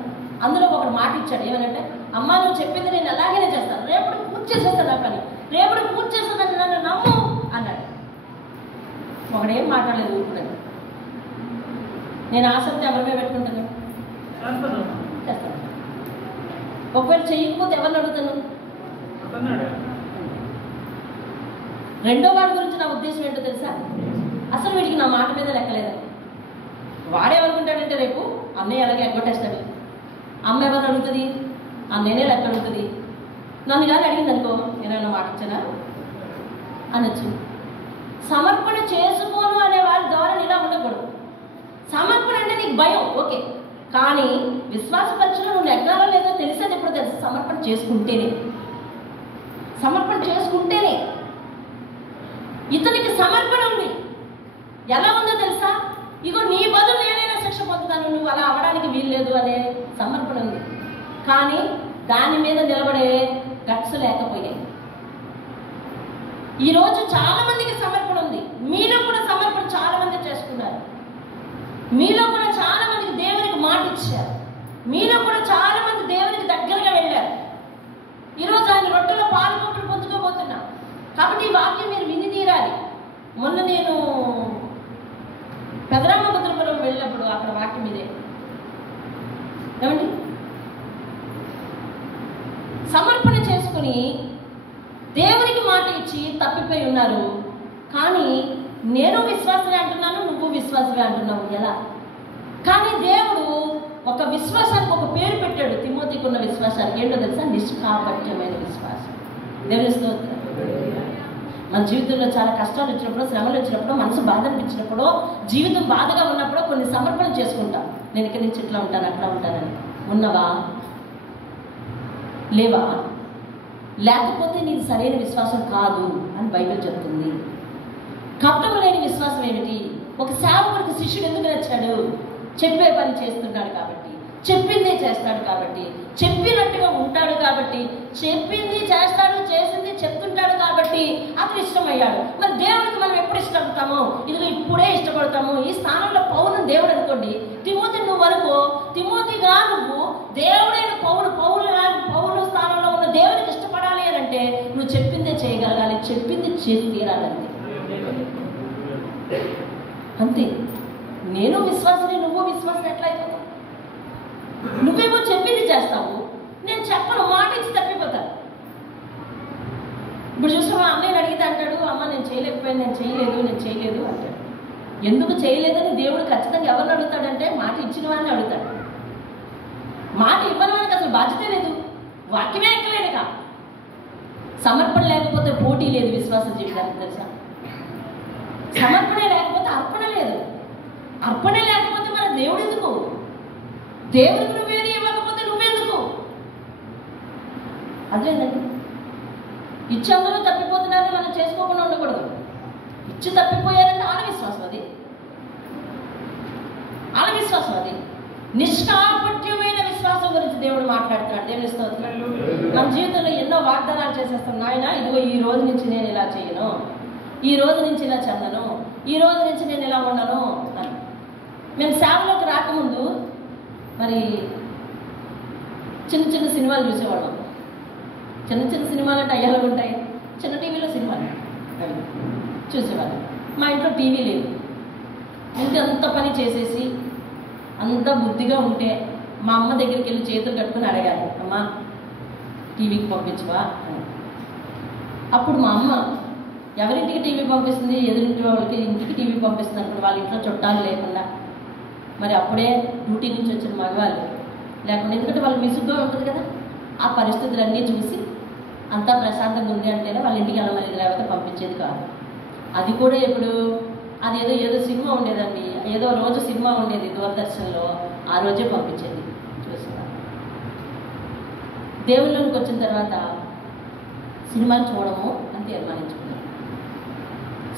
అందులో ఒకడు మాట ఇచ్చాడు. ఏమనంటే, అమ్మ నువ్వు చెప్పింది నేను అలాగనే చేస్తాను, రేపటి పూర్తి చేసేస్తాను నా పని, రేపటి పూర్తి చేస్తాను, నన్ను నమ్ము అన్నాడు. ఒకడేం మాట్లాడలేదు, ఊరుకున్నాడు. నేను ఆసక్తి ఎవరిమే పెట్టుకుంటాను, చేస్తాను. ఒకవేళ చెయ్యకపోతే ఎవరిని అడుగుతాను? రెండో వాడి గురించి నా ఉద్దేశం ఏంటో తెలుసా? అసలు వీడికి నా మాట మీద లెక్కలేదు. వాడేమనుకుంటాడంటే రేపు అన్నయ్య అలాగే ఎగ్గొట్టేస్తాడు, అమ్మ ఎవరిని అడుగుతుంది, అన్నయ్యనే లెక్క అడుగుతుంది. నన్ను కానీ అడిగింది అనుకో, నేనైనా మాట ఇచ్చానా అనొచ్చు. సమర్పణ చేసుకోను అనే వాళ్ళ ద్వారా ఇలా ఉండకూడదు. సమర్పణ అంటే నీకు భయం, ఓకే, కానీ విశ్వాస పరీక్షలో నువ్వు నెగ్గాలో లేదో తెలిసేది ఎప్పుడు తెలుసు? సమర్పణ చేసుకుంటేనే. సమర్పణ చేసుకుంటేనే. ఇతనికి సమర్పణ ఉంది. ఎలా ఉందో తెలుసా? ఇగో నీ బదులు నేనైనా శిక్ష పొందుతాను, నువ్వు అలా అవ్వడానికి వీల్లేదు అనే సమర్పణ ఉంది. కానీ దాని మీద నిలబడే గట్స్ లేకపోయాయి. ఈరోజు చాలా మందికి సమర్పణ ఉంది. మీలో కూడా సమర్పణ చాలా మంది చేసుకున్నారు. మీలో కూడా చాలా మందికి దేవునికి మాట ఇచ్చారు. మీలో కూడా చాలా మంది దేవునికి దగ్గరగా వెళ్ళారు. ఈరోజు ఆయన రొట్టెలో పాలు పంపులు పొందుకోబోతున్నా. కాబట్టి ఈ వాక్యం మీరు విని తీరాలి. మొన్న నేను పెదరామభద్రపురం వెళ్ళినప్పుడు అక్కడ వాక్యం ఇదే. ఏమండి, సమర్పణ చేసుకుని దేవునికి మాట ఇచ్చి తప్పిపోయి ఉన్నారు. కానీ నేను విశ్వాసమే అంటున్నాను, నువ్వు విశ్వాసమే అంటున్నావు. ఎలా? కానీ దేవుడు ఒక విశ్వాసానికి ఒక పేరు పెట్టాడు. తిమోతికి ఉన్న విశ్వాసానికి ఏంటో తెలుసా? నిష్కాపట్యమైన విశ్వాసం. దేవుని స్తోత్రం. మన జీవితంలో చాలా కష్టాలు వచ్చినప్పుడు, శ్రమలు వచ్చినప్పుడు, మనసు బాధ అనిపించినప్పుడు, జీవితం బాధగా ఉన్నప్పుడు కొన్ని సమర్పణ చేసుకుంటాం. నేను ఇక్కడి నుంచి ఇట్లా ఉంటాను, అట్లా ఉంటానని. ఉన్నవా? లేవా? లేకపోతే నీది సరైన విశ్వాసం కాదు అని బైబిల్ చెప్తుంది. కపటం లేని విశ్వాసం ఏమిటి? ఒక సేవకుడికి శిష్యుడు ఎందుకు నచ్చాడు? చెప్పే పని చేస్తున్నాడు కాబట్టి, చెప్పిందే చేస్తాడు కాబట్టి, చెప్పినట్టుగా ఉంటాడు కాబట్టి, చెప్పింది చేస్తాడు, చేసింది చెప్తుంటాడు కాబట్టి అతను ఇష్టమయ్యాడు. మరి దేవుడికి మనం ఎప్పుడు ఇష్టపడతామో? ఇదిగో ఇప్పుడే ఇష్టపడతాము. ఈ స్థానంలో పౌలు దేవుడు అనుకోండి. తిమోతి నువ్వు వరకు తిమోతిగా నువ్వు దేవుడైన పౌలు స్థానంలో ఉన్న దేవుడికి ఇష్టపడాలి అని అంటే నువ్వు చెప్పిందే చేయగలగాలి, చెప్పింది చేసి తీరాలంటే అంతే. నేను విశ్వాసనే, నువ్వు విశ్వాసం ఎట్లా అయిపోతావు? నువ్వేమో చెప్పింది చేస్తావు, నేను చెప్పను, మాట ఇచ్చి తప్పిపోతాను. ఇప్పుడు చూసిన మా అన్నయ్యని అడిగితే అంటాడు, అమ్మ నేను చేయలేకపోయాను, నేను చేయలేదు అంటాడు. ఎందుకు చేయలేదని దేవుడు ఖచ్చితంగా ఎవరిని అడుగుతాడంటే మాట ఇచ్చిన వాడిని అడుగుతాడు. మాట ఇవ్వని వాడికి అసలు బాధ్యత లేదు, వాక్యమే ఎక్కలేదుగా. సమర్పణ లేకపోతే పోటీ లేదు విశ్వాస జీవితానికి, తెలుసా? సమర్పణ లేకపోతే అర్పణ లేదు, అర్పణ లేకపోతే మన దేవుడు ఎందుకు? దేవుడికి నువ్వేది ఇవ్వకపోతే నువ్వెందుకు? అదేనండి, ఇచ్చి అందరూ తప్పిపోతున్నారని మనం చేసుకోకుండా ఉండకూడదు. ఇచ్చి తప్పిపోయారంటే వాళ్ళ విశ్వాసం అది, వాళ్ళ విశ్వాసం అది. నిష్కాపట్యమైన విశ్వాసం గురించి దేవుడు మాట్లాడుతున్నాడు. దేవుని స్తోత్రం. మన జీవితంలో ఎన్నో వాగ్దానాలు చేసేస్తాం. నాయన ఇదిగో ఈ రోజు నుంచి నేను ఇలా చేయను, ఈ రోజు నుంచి ఇలా చెందను, ఈ రోజు నుంచి నేను ఇలా ఉండను అని. మేము సేవలోకి రాకముందు మరి చిన్న చిన్న సినిమాలు చూసేవాళ్ళం. చిన్న సినిమాలు అంటే అయ్యాలు ఉంటాయి, చిన్న టీవీలో సినిమాలు చూసేవాళ్ళం. మా ఇంట్లో టీవీ లేదు. ఇంటి అంత పని చేసేసి అంత బుద్ధిగా ఉంటే మా అమ్మ దగ్గరికి వెళ్ళి చేతులు కట్టుకుని అడగాలి, అమ్మ టీవీకి పంపించవా అని. అప్పుడు మా అమ్మ ఎవరింటికి టీవీ పంపిస్తుంది? ఎదురింటి వాళ్ళకి ఇంటికి టీవీ పంపిస్తుంది అనుకోండి, వాళ్ళ ఇంట్లో చుట్టాలు లేకుండా. మరి అప్పుడే డ్యూటీ నుంచి వచ్చిన మగవాళ్ళు లేకుండా, ఎందుకంటే వాళ్ళు విసుగ్గా ఉంటుంది కదా. ఆ పరిస్థితులన్నీ చూసి అంతా ప్రశాంతంగా ఉంది అంటేనే వాళ్ళ ఇంటికి వెళ్ళమనేది, లేకపోతే పంపించేది కాదు. అది కూడా ఎప్పుడు అది ఏదో సినిమా ఉండేదండి, ఏదో రోజు సినిమా ఉండేది దూరదర్శన్లో, ఆ రోజే పంపించేది. చూస్తున్నా దేవుళ్ళలోకి వచ్చిన తర్వాత సినిమాలు చూడము అని తీర్మానించుకున్నాం.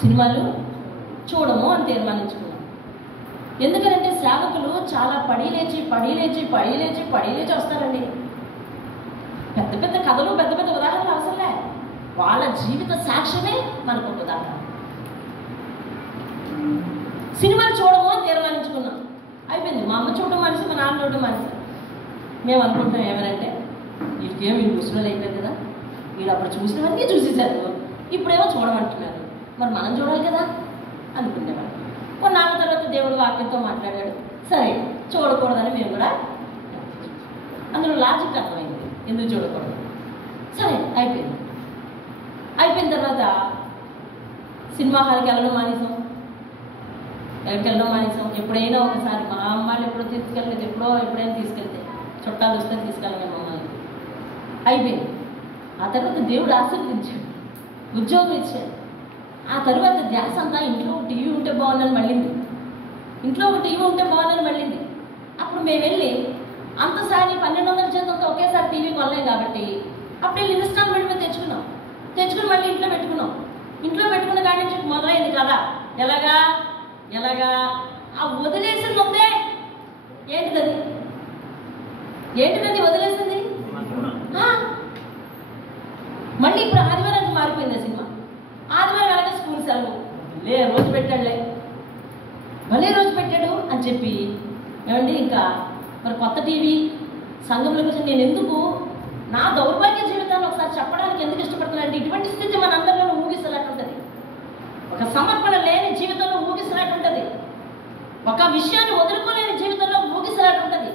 సినిమాలు చూడము అని తీర్మానించుకున్నాం. ఎందుకంటే సేవకులు చాలా పడి లేచి వస్తారండి. పెద్ద పెద్ద కథలు, పెద్ద పెద్ద ఉదాహరణలు అవసరంలే. వాళ్ళ జీవిత సాక్ష్యమే మనకు ఒక ఉదాహరణ. సినిమాలు చూడము అని తీర్మానించుకున్నాం. అయిపోయింది. మా అమ్మ చూడడం మనిషి, మా నాన్న చూడడం మనిషి. మేము అనుకుంటున్నాం ఏమనంటే, వీళ్ళకేం వీళ్ళు ముసలు అయిపోయింది కదా, వీళ్ళు అప్పుడు చూసినవన్నీ చూసేసారు, ఇప్పుడేమో చూడమంటున్నారు, మరి మనం చూడాలి కదా అనుకునేవాళ్ళు. కొన్నాళ్ళ తర్వాత దేవుడు వాక్యంతో మాట్లాడాడు. సరే చూడకూడదని మేము కూడా, అందులో లాజిక్ అర్థమైంది ఎందుకు చూడకూడదు. సరే అయిపోయిన తర్వాత సినిమా హాల్కి వెళ్ళడం మానేసాం. ఎప్పుడైనా ఒకసారి మా అమ్మాళ్ళు ఎప్పుడో తీసుకెళ్ళలేదు, ఎప్పుడైనా తీసుకెళ్తే చుట్టాలు వస్తే తీసుకెళ్ళమే మమ్మల్ని. అయిపోయింది. ఆ తర్వాత దేవుడు ఆశీర్వదించాడు, ఉద్యోగం ఇచ్చాడు. ఆ తర్వాత ధ్యాస అంతా ఇంట్లో ఒక టీవీ ఉంటే బాగుందని మళ్ళీంది. అప్పుడు మేము వెళ్ళి అంతసారి 1200 చేతంతో ఒకేసారి టీవీ కొనలేం కాబట్టి అప్పుడు వెళ్ళి ఇన్స్టాల్మెంట్ మీద తెచ్చుకుని మళ్ళీ ఇంట్లో పెట్టుకున్న కాడి నుంచి మొదలైంది కదా. ఎలాగా ఆ వదిలేసింది ఉందే, ఏంటిదది వదిలేసింది? మళ్ళీ ఇప్పుడు ఆదివారానికి మారిపోయింది సినిమా. ఆదివారం వెళ్ళగా స్కూల్ సెలవు రోజు పెట్టాడులే. మళ్ళీ రోజు పెట్టాడు అని చెప్పి ఏమండి ఇంకా మరి కొత్త టీవీ సంఘంలో కూర్చొని నేను ఎందుకు నా దౌర్భాగ్య జీవితాన్ని ఒకసారి చెప్పడానికి ఎందుకు ఇష్టపడుతున్నానంటే ఇటువంటి స్థితి మనందరిలో ఊగిసలాట ఉంటుంది. ఒక సమర్పణ లేని జీవితంలో ఊగిసలాట ఉంటుంది. ఒక విషయాన్ని వదులుకోలేని జీవితంలో ఊగిసలాట ఉంటుంది.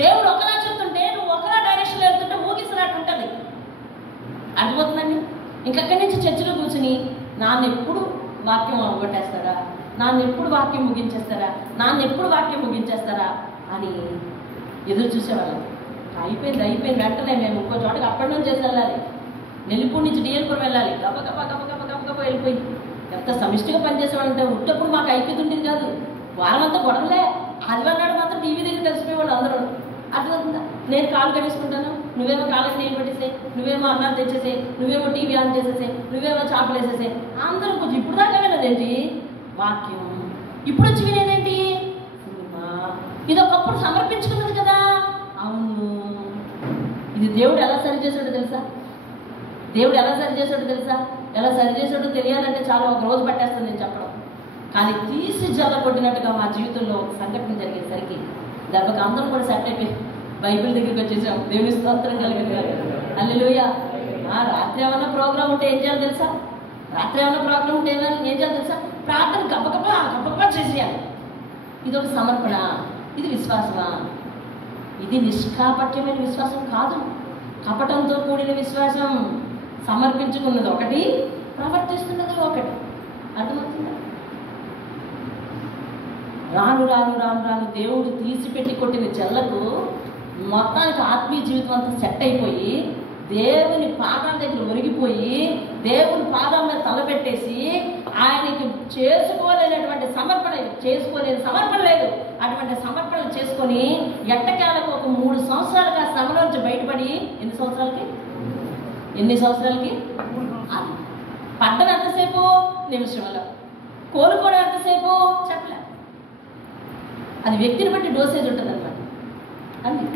దేవుడు ఒకలా చెప్తుంటే నువ్వు ఒకలా డైరెక్షన్లో వెళ్తుంటే ఊగిసలాట ఉంటుంది. అర్థమవుతుందండి. ఇంకక్కడి నుంచి చర్చలో కూర్చుని నాన్న ఎప్పుడు వాక్యం అవగొట్టేస్తారా, నాన్న ఎప్పుడు వాక్యం ముగించేస్తారా, నాన్న ఎప్పుడు వాక్యం ముగించేస్తారా అని ఎదురు చూసేవాళ్ళం. అయిపోయింది వెంటనే మేము ఇంకో చోటకి అప్పటి నుంచి చేసి వెళ్ళాలి. నెల్లిపూడి నుంచి డిఎల్పురం వెళ్ళాలి. గబ వెళ్ళిపోయి ఎంత సమిష్టిగా పనిచేసేవాళ్ళంటే ఉట్టప్పుడు మాకు ఐక్యత ఉండేది కాదు. వారం అంతా గొడవలే. ఆదివారం నాడు మాత్రం టీవీ దగ్గర కలిసిపోయేవాళ్ళు అందరూ. అర్థమవుతుందా? నేను కాలు కడేసుకుంటాను, నువ్వేమో కాళ్ళకి నీళ్ళు పెట్టేసే, నువ్వేమో అన్నం తెచ్చేసే, నువ్వేమో టీవీ ఆన్ చేసేసే, నువ్వేమో చేపలు వేసేసే. అందరూ కొంచెం ఇప్పుడు దాకా వినదేంటి వాక్యం, ఇప్పుడు వచ్చి వినేదేంటి సినిమా. ఇది ఒకప్పుడు సమర్పించుకున్నది కదా. అవును, ఇది దేవుడు ఎలా సరి చేసాడో తెలుసా? దేవుడు ఎలా సరి చేసాడో తెలుసా? ఎలా సరి చేసాడో తెలియాలంటే చాలా ఒక రోజు పట్టేస్తుంది నేను చెప్పడం. కానీ తీసి జల్ల కొట్టినట్టుగా మా జీవితంలో ఒక సంఘటన జరిగేసరికి దెబ్బకి అందరం కూడా సెట్ అయిపోయి బైబిల్ దగ్గరికి వచ్చేసాం. దేవుని స్తోత్రం కలిగింది గారు. హల్లెలూయా. రాత్రి ఏమన్నా ప్రోగ్రామ్ ఉంటే ఏం చేయాలి తెలుసా? రాత్రి ఏమన్నా ప్రోగ్రామ్ ఉంటే ఏం చేయాలి తెలుసా? ప్రార్థన గబ్బగబ్బా చేసేయాలి. ఇది ఒక సమర్పణ, ఇది విశ్వాసమా? ఇది నిష్కాపట్యమైన విశ్వాసం కాదు, కపటంతో కూడిన విశ్వాసం. సమర్పించుకున్నది ఒకటి, ప్రవర్తిస్తున్నది ఒకటి. అర్థమవుతుందా? రాను రాను రాను రాను దేవుడు తీసిపెట్టి కొట్టిన జల్లకు మొత్తానికి ఆత్మీయ జీవితం అంతా సెట్ అయిపోయి దేవుని పాదాల దగ్గర ఒరిగిపోయి దేవుని పాదం మీద తలపెట్టేసి ఆయనకి చేసుకోలేనటువంటి చేసుకోలేని సమర్పణ లేదు. అటువంటి సమర్పణలు చేసుకొని ఎట్టకేలకు ఒక 3 సంవత్సరాలుగా శ్రమ నుంచి బయటపడి ఎన్ని సంవత్సరాలకి పడ్డం ఎంతసేపు? నిమిషంలో. కోలుకోవడం ఎంతసేపు? చెప్పలే. అది వ్యక్తిని బట్టి డోసేజ్ ఉంటుంది అనమాట. అంతే,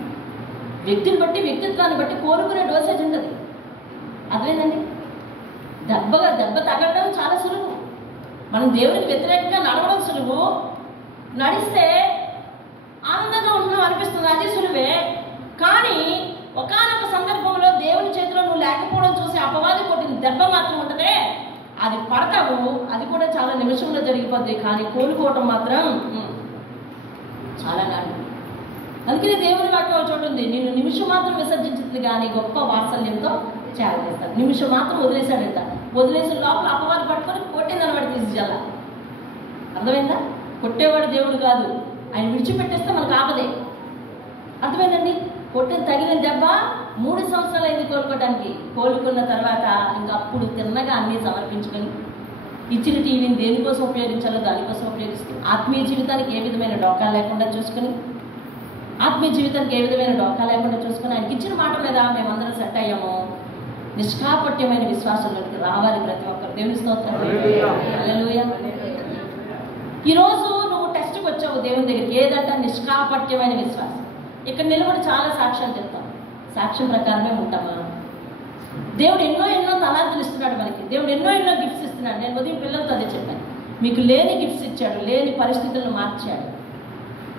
వ్యక్తిని బట్టి వ్యక్తిత్వాన్ని బట్టి కోరుకునే డోసేజ్ ఉంటుంది. అదేనండి. దెబ్బ తగలడం చాలా సులువు. మనం దేవునికి వ్యతిరేకంగా నడవడం సులువు. నడిస్తే ఆనందంగా ఉంటున్నాం అనిపిస్తుంది, అది సులువే. కానీ ఒకానొక సందర్భంలో దేవుని చేతిలో నువ్వు లేకపోవడం చూసి అపవాది కొట్టిన దెబ్బ మాత్రం ఉంటుంది. అది పడతావు, అది కూడా చాలా నిమిషంలో జరిగిపోద్ది. కానీ కోలుకోవటం మాత్రం చాలా నాడు. అందుకనే దేవుని వాక్యం చోటు ఉంది, నిన్ను నిమిషం మాత్రం విసర్జించింది కానీ గొప్ప వాత్సల్యంతో చేస్తాడు. నిమిషం మాత్రం వదిలేశాడంట. వదిలేసిన లోపల అపవాది పట్టుకొని కొట్టిందనమాట తీసి జల. అర్థమైందా? కొట్టేవాడు దేవుడు కాదు, ఆయన విడిచిపెట్టేస్తే మనకు ఆపదే. అర్థమైందండి? కొట్టిన తగిలిన దెబ్బ 3 సంవత్సరాలు అయింది కోలుకోవడానికి. కోలుకున్న తర్వాత ఇంకా అప్పుడు తిన్నగా అన్నీ సమర్పించుకొని ఇచ్చిన టీవీని దేనికోసం ఉపయోగించాలో దానికోసం ఉపయోగిస్తూ ఆత్మీయ జీవితానికి ఏ విధమైన డోకా లేకుండా చూసుకొని ఆయనకి ఇచ్చిన మాట మీద మేమందరం సెట్ అయ్యాము. నిష్కాపట్యమైన విశ్వాసంలోకి రావాలి ప్రతి ఒక్కరు. దేవుని స్తోత్రం. హల్లెలూయా. ఈరోజు నువ్వు టెస్ట్కి వచ్చావు దేవుని దగ్గరికి. ఏదంట? నిష్కాపట్యమైన విశ్వాసం. ఇక్కడ నిలబడి చాలా సాక్ష్యాలు చెప్తాం. సాక్ష్యం ప్రకారమే ఉంటామా? దేవుడు ఎన్నో తలాంతులు ఇస్తున్నాడు మనకి. దేవుడు ఎన్నో గిఫ్ట్స్ ఇస్తున్నాడు. నేను ఉదయం పిల్లలతో అదే చెప్పాను. మీకు లేని గిఫ్ట్స్ ఇచ్చాడు, లేని పరిస్థితులను మార్చాడు.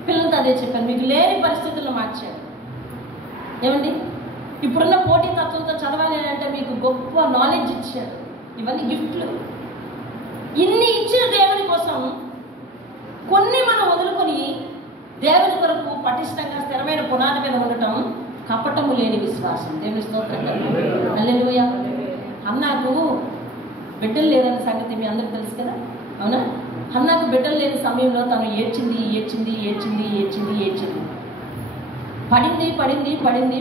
పిల్లలతో అదే చెప్పాను, మీకు లేని పరిస్థితులను మార్చాడు. ఏమండి? ఇప్పుడున్న పోటీ తత్వంతో చదవాలి అంటే మీకు గొప్ప నాలెడ్జ్ ఇచ్చాడు. ఇవన్నీ గిఫ్ట్లు. ఇన్ని ఇచ్చిన దేవుని కోసం కొన్ని మనం వదులుకొని దేవుని కొరకు పటిష్టంగా స్థిరమైన పునాది మీద ఉండటం కపటము లేని విశ్వాసం. దేవుని స్తోత్రం. హల్లెలూయా. హన్నాకు బిడ్డలు లేదన్న సంగతి మీ అందరికీ తెలుసు కదా, అవునా? హన్నాకు బిడ్డలు లేని సమయంలో తను ఏడ్చింది.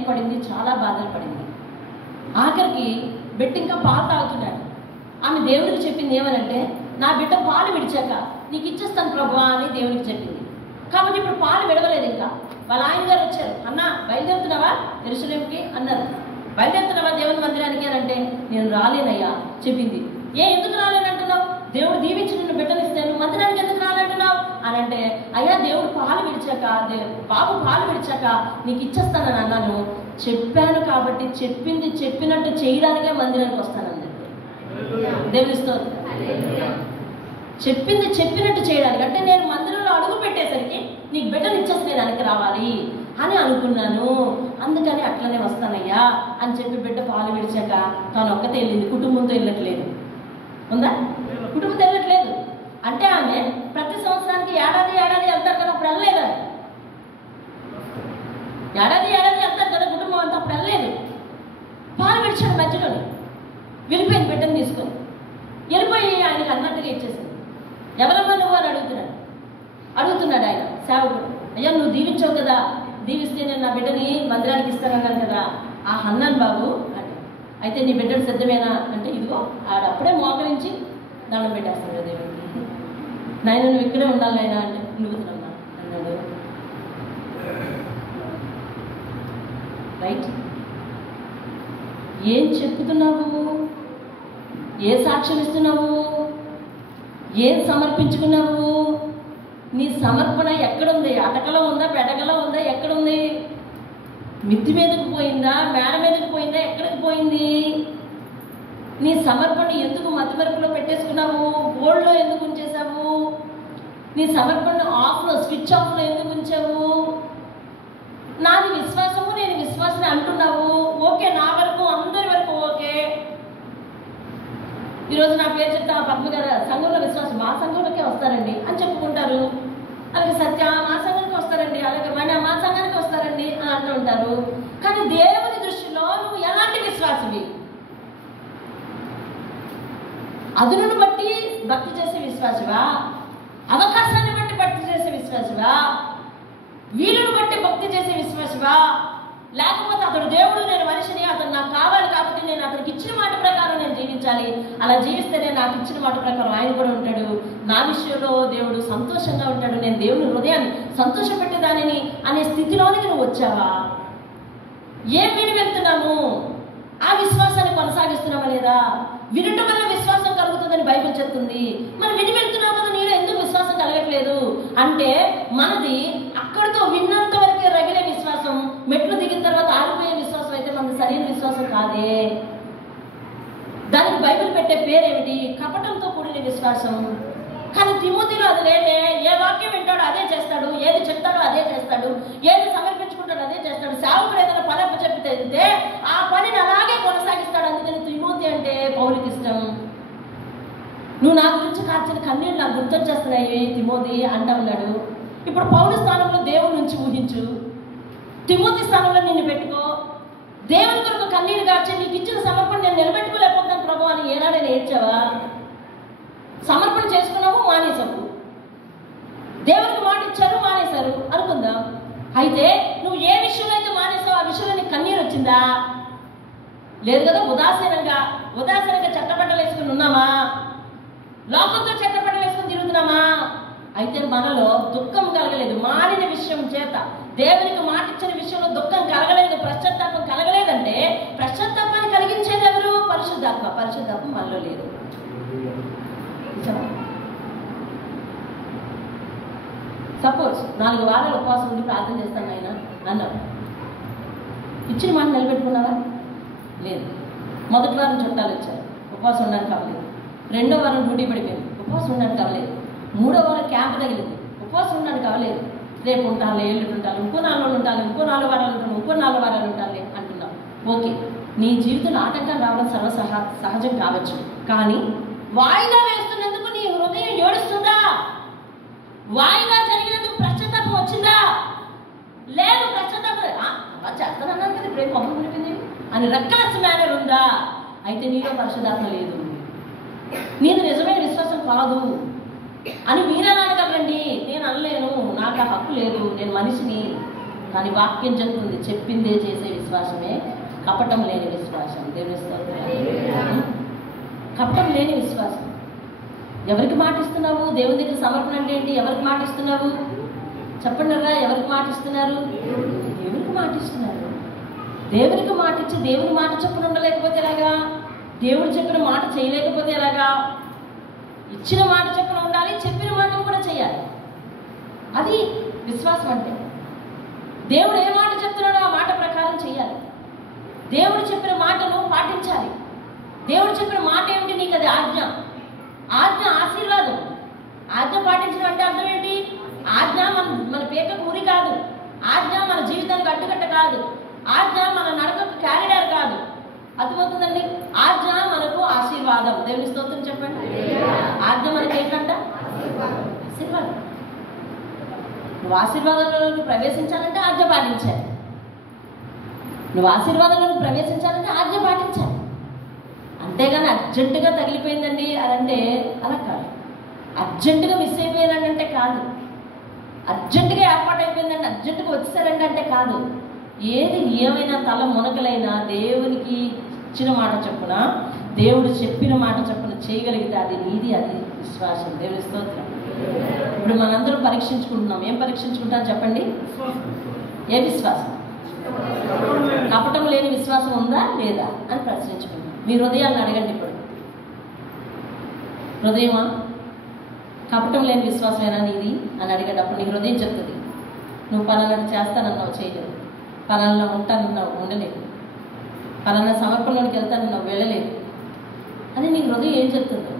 పడింది, చాలా బాధలు పడింది. ఆఖరికి బిడ్డ ఇంకా పాలు తాగుతున్నాడు. ఆమె దేవుడికి చెప్పింది ఏమనంటే, నా బిడ్డ పాలు విడిచాక నీకు ఇచ్చేస్తాను ప్రభువా అని దేవునికి చెప్పింది. కాబట్టి ఇప్పుడు పాలు విడవలేదు. ఇంకా వాళ్ళ ఆయన గారు వచ్చారు, అన్న బయలుదేరుతున్నావా యెరూషలేముకి అన్నారు. బయలుదేరుతున్నావా దేవుని మందిరానికి అని అంటే, నేను రాలేనయ్యా చెప్పింది. ఎందుకు రాలేనంటున్నావు? దేవుడు దీవించి నిన్ను బిడ్డనిస్తే నువ్వు మందిరానికి ఎందుకు రాలంటున్నావు అని అంటే, అయ్యా దేవుడు పాలు విడిచాక, బాబు పాలు విడిచాక నీకు ఇచ్చేస్తానని అన్నాను. చెప్పాను కాబట్టి చెప్పింది చెప్పినట్టు చేయడానికే మందిరానికి వస్తానండి. దేవుని స్తోత్రం. చెప్పింది చెప్పినట్టు చేయడానికి అంటే నేను మందిరంలో రావాలి అని అనుకున్నాను, అందుకని అట్లనే వస్తానయ్యా అని చెప్పి బిడ్డ పాలు విడిచాక తాను ఒక్కతే వెళ్ళింది, కుటుంబంతో వెళ్ళట్లేదు. ఉందా? కుటుంబంతో వెళ్ళట్లేదు అంటే ఆమె ప్రతి సంవత్సరానికి ఏడాది వెళ్తారు కదా, అప్పుడు వెళ్ళలేదు. ఏడాది వెళ్తారు కదా కుటుంబం అంతా, అప్పుడు వెళ్ళలేదు. పాలు విడిచాడు మధ్యలోని, వెళ్ళిపోయింది బిడ్డను తీసుకొని. వెళ్ళిపోయి ఆయనకి అన్నట్టుగా ఇచ్చేసింది. ఎవరమ్మా నువ్వు అని అడుగుతున్నాడు ఆయన సేవకుడు. అయ్యా నువ్వు దీవించావు కదా, దీవిస్తే నేను నా బిడ్డని మందిరానికి ఇస్తానన్నాను కదా, ఆ హన్నాన్ బాబు అంటే. అయితే నీ బిడ్డడు సిద్ధమేనా అంటే, ఇదిగో ఆడప్పుడే మోకరించి దండం పెట్టేస్తాడు దేవుడికి. నాయన నువ్వు ఇక్కడే ఉండాలి నాయన అంటే, నువ్వుతున్నా అన్నాడు. రైట్? ఏం చెప్తున్నావు? ఏ సాక్ష్యం ఇస్తున్నావు? ఏం సమర్పించుకున్నావు? నీ సమర్పణ ఎక్కడుంది? అటకలో ఉందా, పెడకలో ఉందా, ఎక్కడుంది? మిద్ది మీదకి పోయిందా, మేడ మీదకి పోయిందా, ఎక్కడికి పోయింది? నీ సమర్పణ ఎందుకు మధ్యమరపులో పెట్టేసుకున్నావు? బోర్డులో ఎందుకు ఉంచేసావు? నీ సమర్పణ ఆఫ్లో, స్విచ్ ఆఫ్లో ఎందుకు ఉంచావు? నాది విశ్వాసము, నేను విశ్వాసని అంటున్నావు. ఓకే, నా వరకు అందరి వరకు ఓకే. ఈరోజు నా పేరు చెప్తా, పద్మ గారు సంఘంలో విశ్వాసం, మా సంఘంలోకే వస్తారండి అని చెప్పుకుంటారు. అలాగే సత్య మా సంఘానికి వస్తారండి, అలాగే మా సంఘానికి వస్తారండి అని అంటూ ఉంటారు. కానీ దేవుని దృష్టిలో నువ్వు ఎలాంటి విశ్వాసవి? అదులను బట్టి భక్తి చేసే విశ్వాసవా? అవకాశాన్ని బట్టి భక్తి చేసే విశ్వాసవా? వీలును బట్టి భక్తి చేసే విశ్వాసవా? లేకపోతే అతడు దేవుడు, నేను మనిషిని, అతను నాకు కావాలి కాబట్టి నేను అతనికి ఇచ్చిన మాట ప్రకారం నేను జీవించాలి, అలా జీవిస్తేనే నాకు ఇచ్చిన మాట ప్రకారం ఆయన కూడా ఉంటాడు, నా విషయంలో దేవుడు సంతోషంగా ఉంటాడు, నేను దేవుని హృదయాన్ని సంతోషపెట్టేదానిని అనే స్థితిలోనికి నువ్వు వచ్చావా? ఏం విని వెళ్తున్నాము? ఆ విశ్వాసాన్ని కొనసాగిస్తున్నామా లేదా? వినటం వల్ల విశ్వాసం కలుగుతుందని బైబిల్ చెప్తుంది. మనం విని వెళ్తున్నాం కదా, నీలో ఎందుకు విశ్వాసం కలగట్లేదు అంటే మనది అక్కడితో విన్నంత వరకే రగిలే విశ్వాసం, మెట్లు దిగిన తర్వాత ఆరిపోయే విశ్వాసం అయితే మనది సరైన విశ్వాసం కాదే. దానికి బైబిల్ పెట్టే పేరేమిటి? కపటంతో కూడిన విశ్వాసం. కానీ తిమోతిలో అది లేదే. ఏ వాక్యం వింటాడో అదే చేస్తాడు, ఏది చెప్తాడో అదే చేస్తాడు, ఏది సమర్పించుకుంటాడో అదే చేస్తాడు. సేవకుడు ఏదైనా పని అప్పు చెప్పి తెలిస్తే ఆ పనిని అలాగే కొనసాగిస్తాడు. అందుకని తిమోతి అంటే పౌలుకి ఇష్టం. నువ్వు నా గురించి కార్చిన కన్నీళ్ళు నాకు గుర్తొచ్చేస్తున్నాయి తిమోతి అంటా ఉన్నాడు. ఇప్పుడు పౌలు స్థానంలో దేవుడి నుంచి ఊహించు, తిమోతి స్థానంలో నిన్ను పెట్టుకో. దేవుని కొరకు కన్నీరు కార్చి నీకు ఇచ్చిన సమర్పణ నేను నిలబెట్టుకోలేకపోతాను ప్రభు అని ఏనాడైనా ఏడ్చావా? సమర్పణ చేసుకున్నావు, మానేసావు. దేవునికి మాట ఇచ్చారు, మానేశారు అనుకుందాం. అయితే నువ్వు ఏ విషయంలో అయితే మానేసావు ఆ విషయంలో నీకు కన్నీరు వచ్చిందా? లేదు కదా. ఉదాసీనంగా చెట్టపట్టలు వేసుకుని ఉన్నామా? లోకంతో చెట్టపట్టలు వేసుకుని తిరుగుతున్నామా? అయితే మనలో దుఃఖం కలగలేదు. మారిన విషయం చేత, దేవునికి మాట ఇచ్చిన విషయంలో దుఃఖం కలగలేదు, పశ్చాత్తాపం కలగలేదంటే పశ్చాత్తాపాన్ని కలిగించేది ఎవరు? పరిశుద్ధాత్మ. పరిశుద్ధాత్మ మనలో లేదు. సపోజ్ 4 వారాలు ఉపవాసం ఉండి ప్రార్థన చేస్తాను ఆయన అన్నాడు. ఇచ్చిన మాట నిలబెట్టుకున్నావా? లేదు. మొదటి వారం చుట్టాలు వచ్చారు, ఉపవాసం ఉండడానికి అవ్వలేదు. 2వ వారం డ్యూటీ పడిపోయింది, ఉపవాసం ఉండడానికి అవ్వలేదు. 3వ వారం క్యాంప్ తగిలింది, ఉపవాసం ఉండడానికి అవ్వలేదు. రేపు ఉంటాను, ఎల్లుండి ఉంటాను, ఇంకో 4 రోజులు ఉంటాను, ఇంకో 4 వారాలు ఉంటాను, ఇంకో 4 వారాలు ఉంటాను అంటున్నావు. ఓకే, నీ జీవితంలో ఆటంకాలు రావడం సహజం కావచ్చు. కానీ వాయిదా వేస్తున్నందుకు నీ హృదయం ఏడుస్తుందా? వాయిదా జరిగినందుకు పశ్చాత్తాపం వచ్చిందా? లేదు. పశ్చాత్తాపం చేస్తానన్నాను కదా, ఇప్పుడు పంపం పుట్టింది అని రెక్కలెస్ మేనర్ ఉందా? అయితే నీలో పరిశుద్ధాత్మ లేదు, నీది నిజమైన విశ్వాసం కాదు అని మీరే అనగలరండి. నేను అనలేను, నాకు ఆ హక్కు లేదు, నేను మనిషిని. కానీ వాక్యం చెప్తుంది, చెప్పిందే చేసే విశ్వాసమే కపటం లేని విశ్వాసం. దేవుని స్తోత్రం. కపటం లేని విశ్వాసం. ఎవరికి మాటిస్తున్నావు? దేవుని దగ్గర సమర్పణ అంటే ఏంటి? ఎవరికి మాటిస్తున్నావు? చెప్పండి రా, ఎవరికి మాటిస్తున్నారు? దేవునికి మాటిస్తున్నారు. దేవునికి మాట ఇచ్చి దేవుని మాట చొప్పున ఉండలేకపోతే ఎలాగా? దేవుడు చెప్పిన మాట చేయలేకపోతే ఎలాగా? ఇచ్చిన మాట చొప్పున ఉండాలి, చెప్పిన మాట కూడా చేయాలి. అది విశ్వాసం అంటే. దేవుడు ఏ మాట చెప్తున్నాడో ఆ మాట ప్రకారం చేయాలి. దేవుడు చెప్పిన మాటను పాటించాలి. దేవుడు చెప్పిన మాట ఏమిటి? నీకు అది ఆజ్ఞ. ఆజ్ఞ ఆశీర్వాదం. ఆజ్ఞ పాటించడం అంటే అర్థం ఏంటి? ఆజ్ఞ మన పేకకు ఉరి కాదు. కాదు. ఆజ్ఞ మన నడకకు క్యారిడార్ కాదు. అర్థమవుతుందండి? ఆజ్ఞ మనకు ఆశీర్వాదం. దేవుని స్తోత్రం చెప్పండి. ఆజ్ఞ మనకి ఏంటంట? ఆశీర్వాదం. నువ్వు ఆశీర్వాదంలోకి ప్రవేశించాలంటే ఆజ్ఞ పాటించాలి. నువ్వు ఆశీర్వాదంలోకి ప్రవేశించాలంటే ఆజ్ఞ పాటించాలి. అంతేగాని అర్జెంటుగా తగిలిపోయిందండి అదంటే అలా కాదు. అర్జెంటుగా మిస్ అయిపోయానంటే కాదు. అర్జెంటుగా ఏర్పాటు అయిపోయిందండి, అర్జెంటుగా వచ్చేసారండి అంటే కాదు. ఏది ఏమైనా తల మునకలైనా దేవునికి ఇచ్చిన మాట చొప్పున, దేవుడు చెప్పిన మాట చొప్పున చేయగలిగితే అది నీది, అది విశ్వాసం. దేవుని స్తోత్రం. ఇప్పుడు మనందరం పరీక్షించుకుంటున్నాం. ఏం పరీక్షించుకుంటాం చెప్పండి? ఏ విశ్వాసం? కపటం లేని విశ్వాసం ఉందా లేదా అని ప్రశ్నించుకుంటాం. మీ హృదయాన్ని అడగండి. ఇప్పుడు హృదయమా కపటం లేని విశ్వాసమేనా నీది అని అడిగేటప్పుడు నీ హృదయం చెప్తుంది, నువ్వు పలానా చేస్తానన్నావు చేయలేదు, పలానా ఉంటానన్నావు ఉండలేదు, పలానా సమర్పణలోనికి వెళ్తానన్నావు వెళ్ళలేదు అని నీ హృదయం ఏం చెప్తుంది?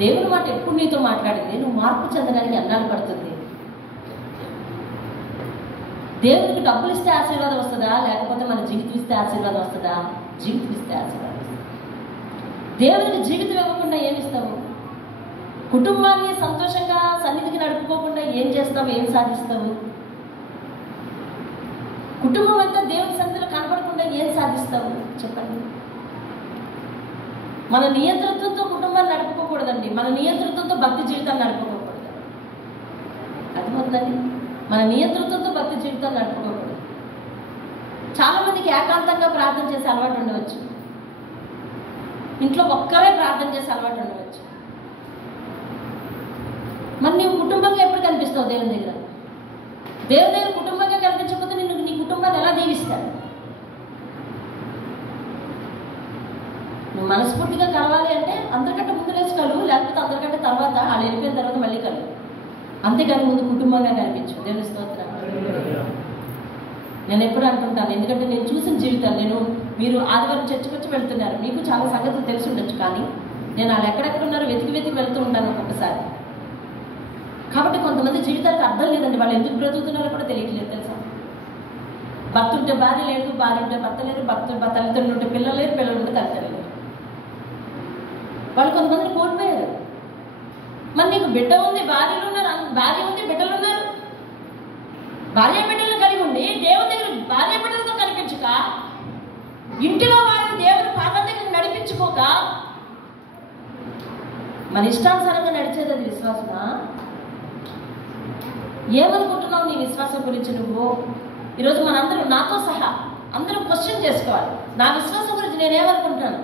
దేవుని మాట ఎప్పుడు నీతో మాట్లాడింది? నువ్వు మార్పు చెందడానికి అన్నాలు పడుతుంది. దేవునికి డబ్బులు ఇస్తే ఆశీర్వాదం వస్తుందా, లేకపోతే మన జీవితం ఇస్తే ఆశీర్వాదం వస్తుందా? జీవితం ఇస్తే ఆశీర్వాదం వస్తుంది. దేవునికి జీవితం ఇవ్వకుండా ఏమిస్తావు? కుటుంబాన్ని సంతోషంగా సన్నిధికి నడుపుకోకుండా ఏం చేస్తావు? ఏం సాధిస్తావు? కుటుంబం అంతా దేవుని సన్నిధిలో కనపడకుండా ఏం సాధిస్తావు చెప్పండి? మన నియంత్రణతో కుటుంబాన్ని నడుపుకోకూడదండి. మన నియంత్రణతో భక్తి జీవితాన్ని నడుపుకోకూడదు. అర్థమవుతుందండి? మన నియంత్రణతో భక్తి జీవితాన్ని నడుపుకోకూడదు. చాలా మందికి ఏకాంతంగా ప్రార్థన చేసే అలవాటు ఉండవచ్చు. ఇంట్లో ఒక్కరే ప్రార్థన చేసే అలవాటు ఉండవచ్చు. మరి నీవు కుటుంబంగా ఎప్పుడు కనిపిస్తావు దేవుని దగ్గర? దేవుని దగ్గర కుటుంబంగా కనిపించకపోతే నిన్ను నీ కుటుంబాన్ని ఎలా దీవిస్తాడు? నువ్వు మనస్ఫూర్తిగా కలవాలి అంటే అందరికంటే ముందు లేచి కలువు, లేకపోతే అందరికంటే తర్వాత వాళ్ళు వెళ్ళిపోయిన తర్వాత మళ్ళీ కలువు. అంతేకాని ముందు కుటుంబంగా కనిపించు. దేవుని స్తోత్రం. నేను ఎప్పుడు అంటుంటాను, ఎందుకంటే నేను చూసిన జీవితాలు, మీరు ఆదివారం చర్చకు వచ్చి వెళ్తున్నారు, మీకు చాలా సంగతులు తెలిసి ఉండొచ్చు, కానీ నేను వాళ్ళు ఎక్కడెక్కడ ఉన్నారో వెతికి వెళ్తూ ఉంటాను ఒక్కొక్కసారి. కాబట్టి కొంతమంది జీవితాలకు అర్థం లేదండి, వాళ్ళు ఎందుకు బ్రతుకుతున్నారో కూడా తెలియట్లేదు తెలుసా? భర్త ఉంటే భార్య లేదు, భార్య ఉంటే భర్త లేదు, తల్లిదండ్రులు ఉంటే పిల్లలు లేరు, పిల్లలు ఉంటే తల్లిదండ్రులు లేరు. వాళ్ళు కొంతమందిని కోల్పోయారు. మరి నీకు బిడ్డ ఉంది, భార్యలు ఉన్నారు, భార్య ఉంది, బిడ్డలు ఉన్నారు. భార్య బిడ్డలను కలిగి ఉండి దేవుని దగ్గర భార్య బిడ్డలతో కనిపించక, ఇంటిలో వారిని దేవుని పాదం దగ్గర నడిపించుకోక, మన ఇష్టానుసారంగా నడిచేది అది విశ్వాసమా? ఏమనుకుంటున్నావు నీ విశ్వాసం గురించి నువ్వు? ఈరోజు మనందరూ, నాతో సహా అందరూ క్వశ్చన్ చేసుకోవాలి. నా విశ్వాసం గురించి నేనేమనుకుంటున్నాను?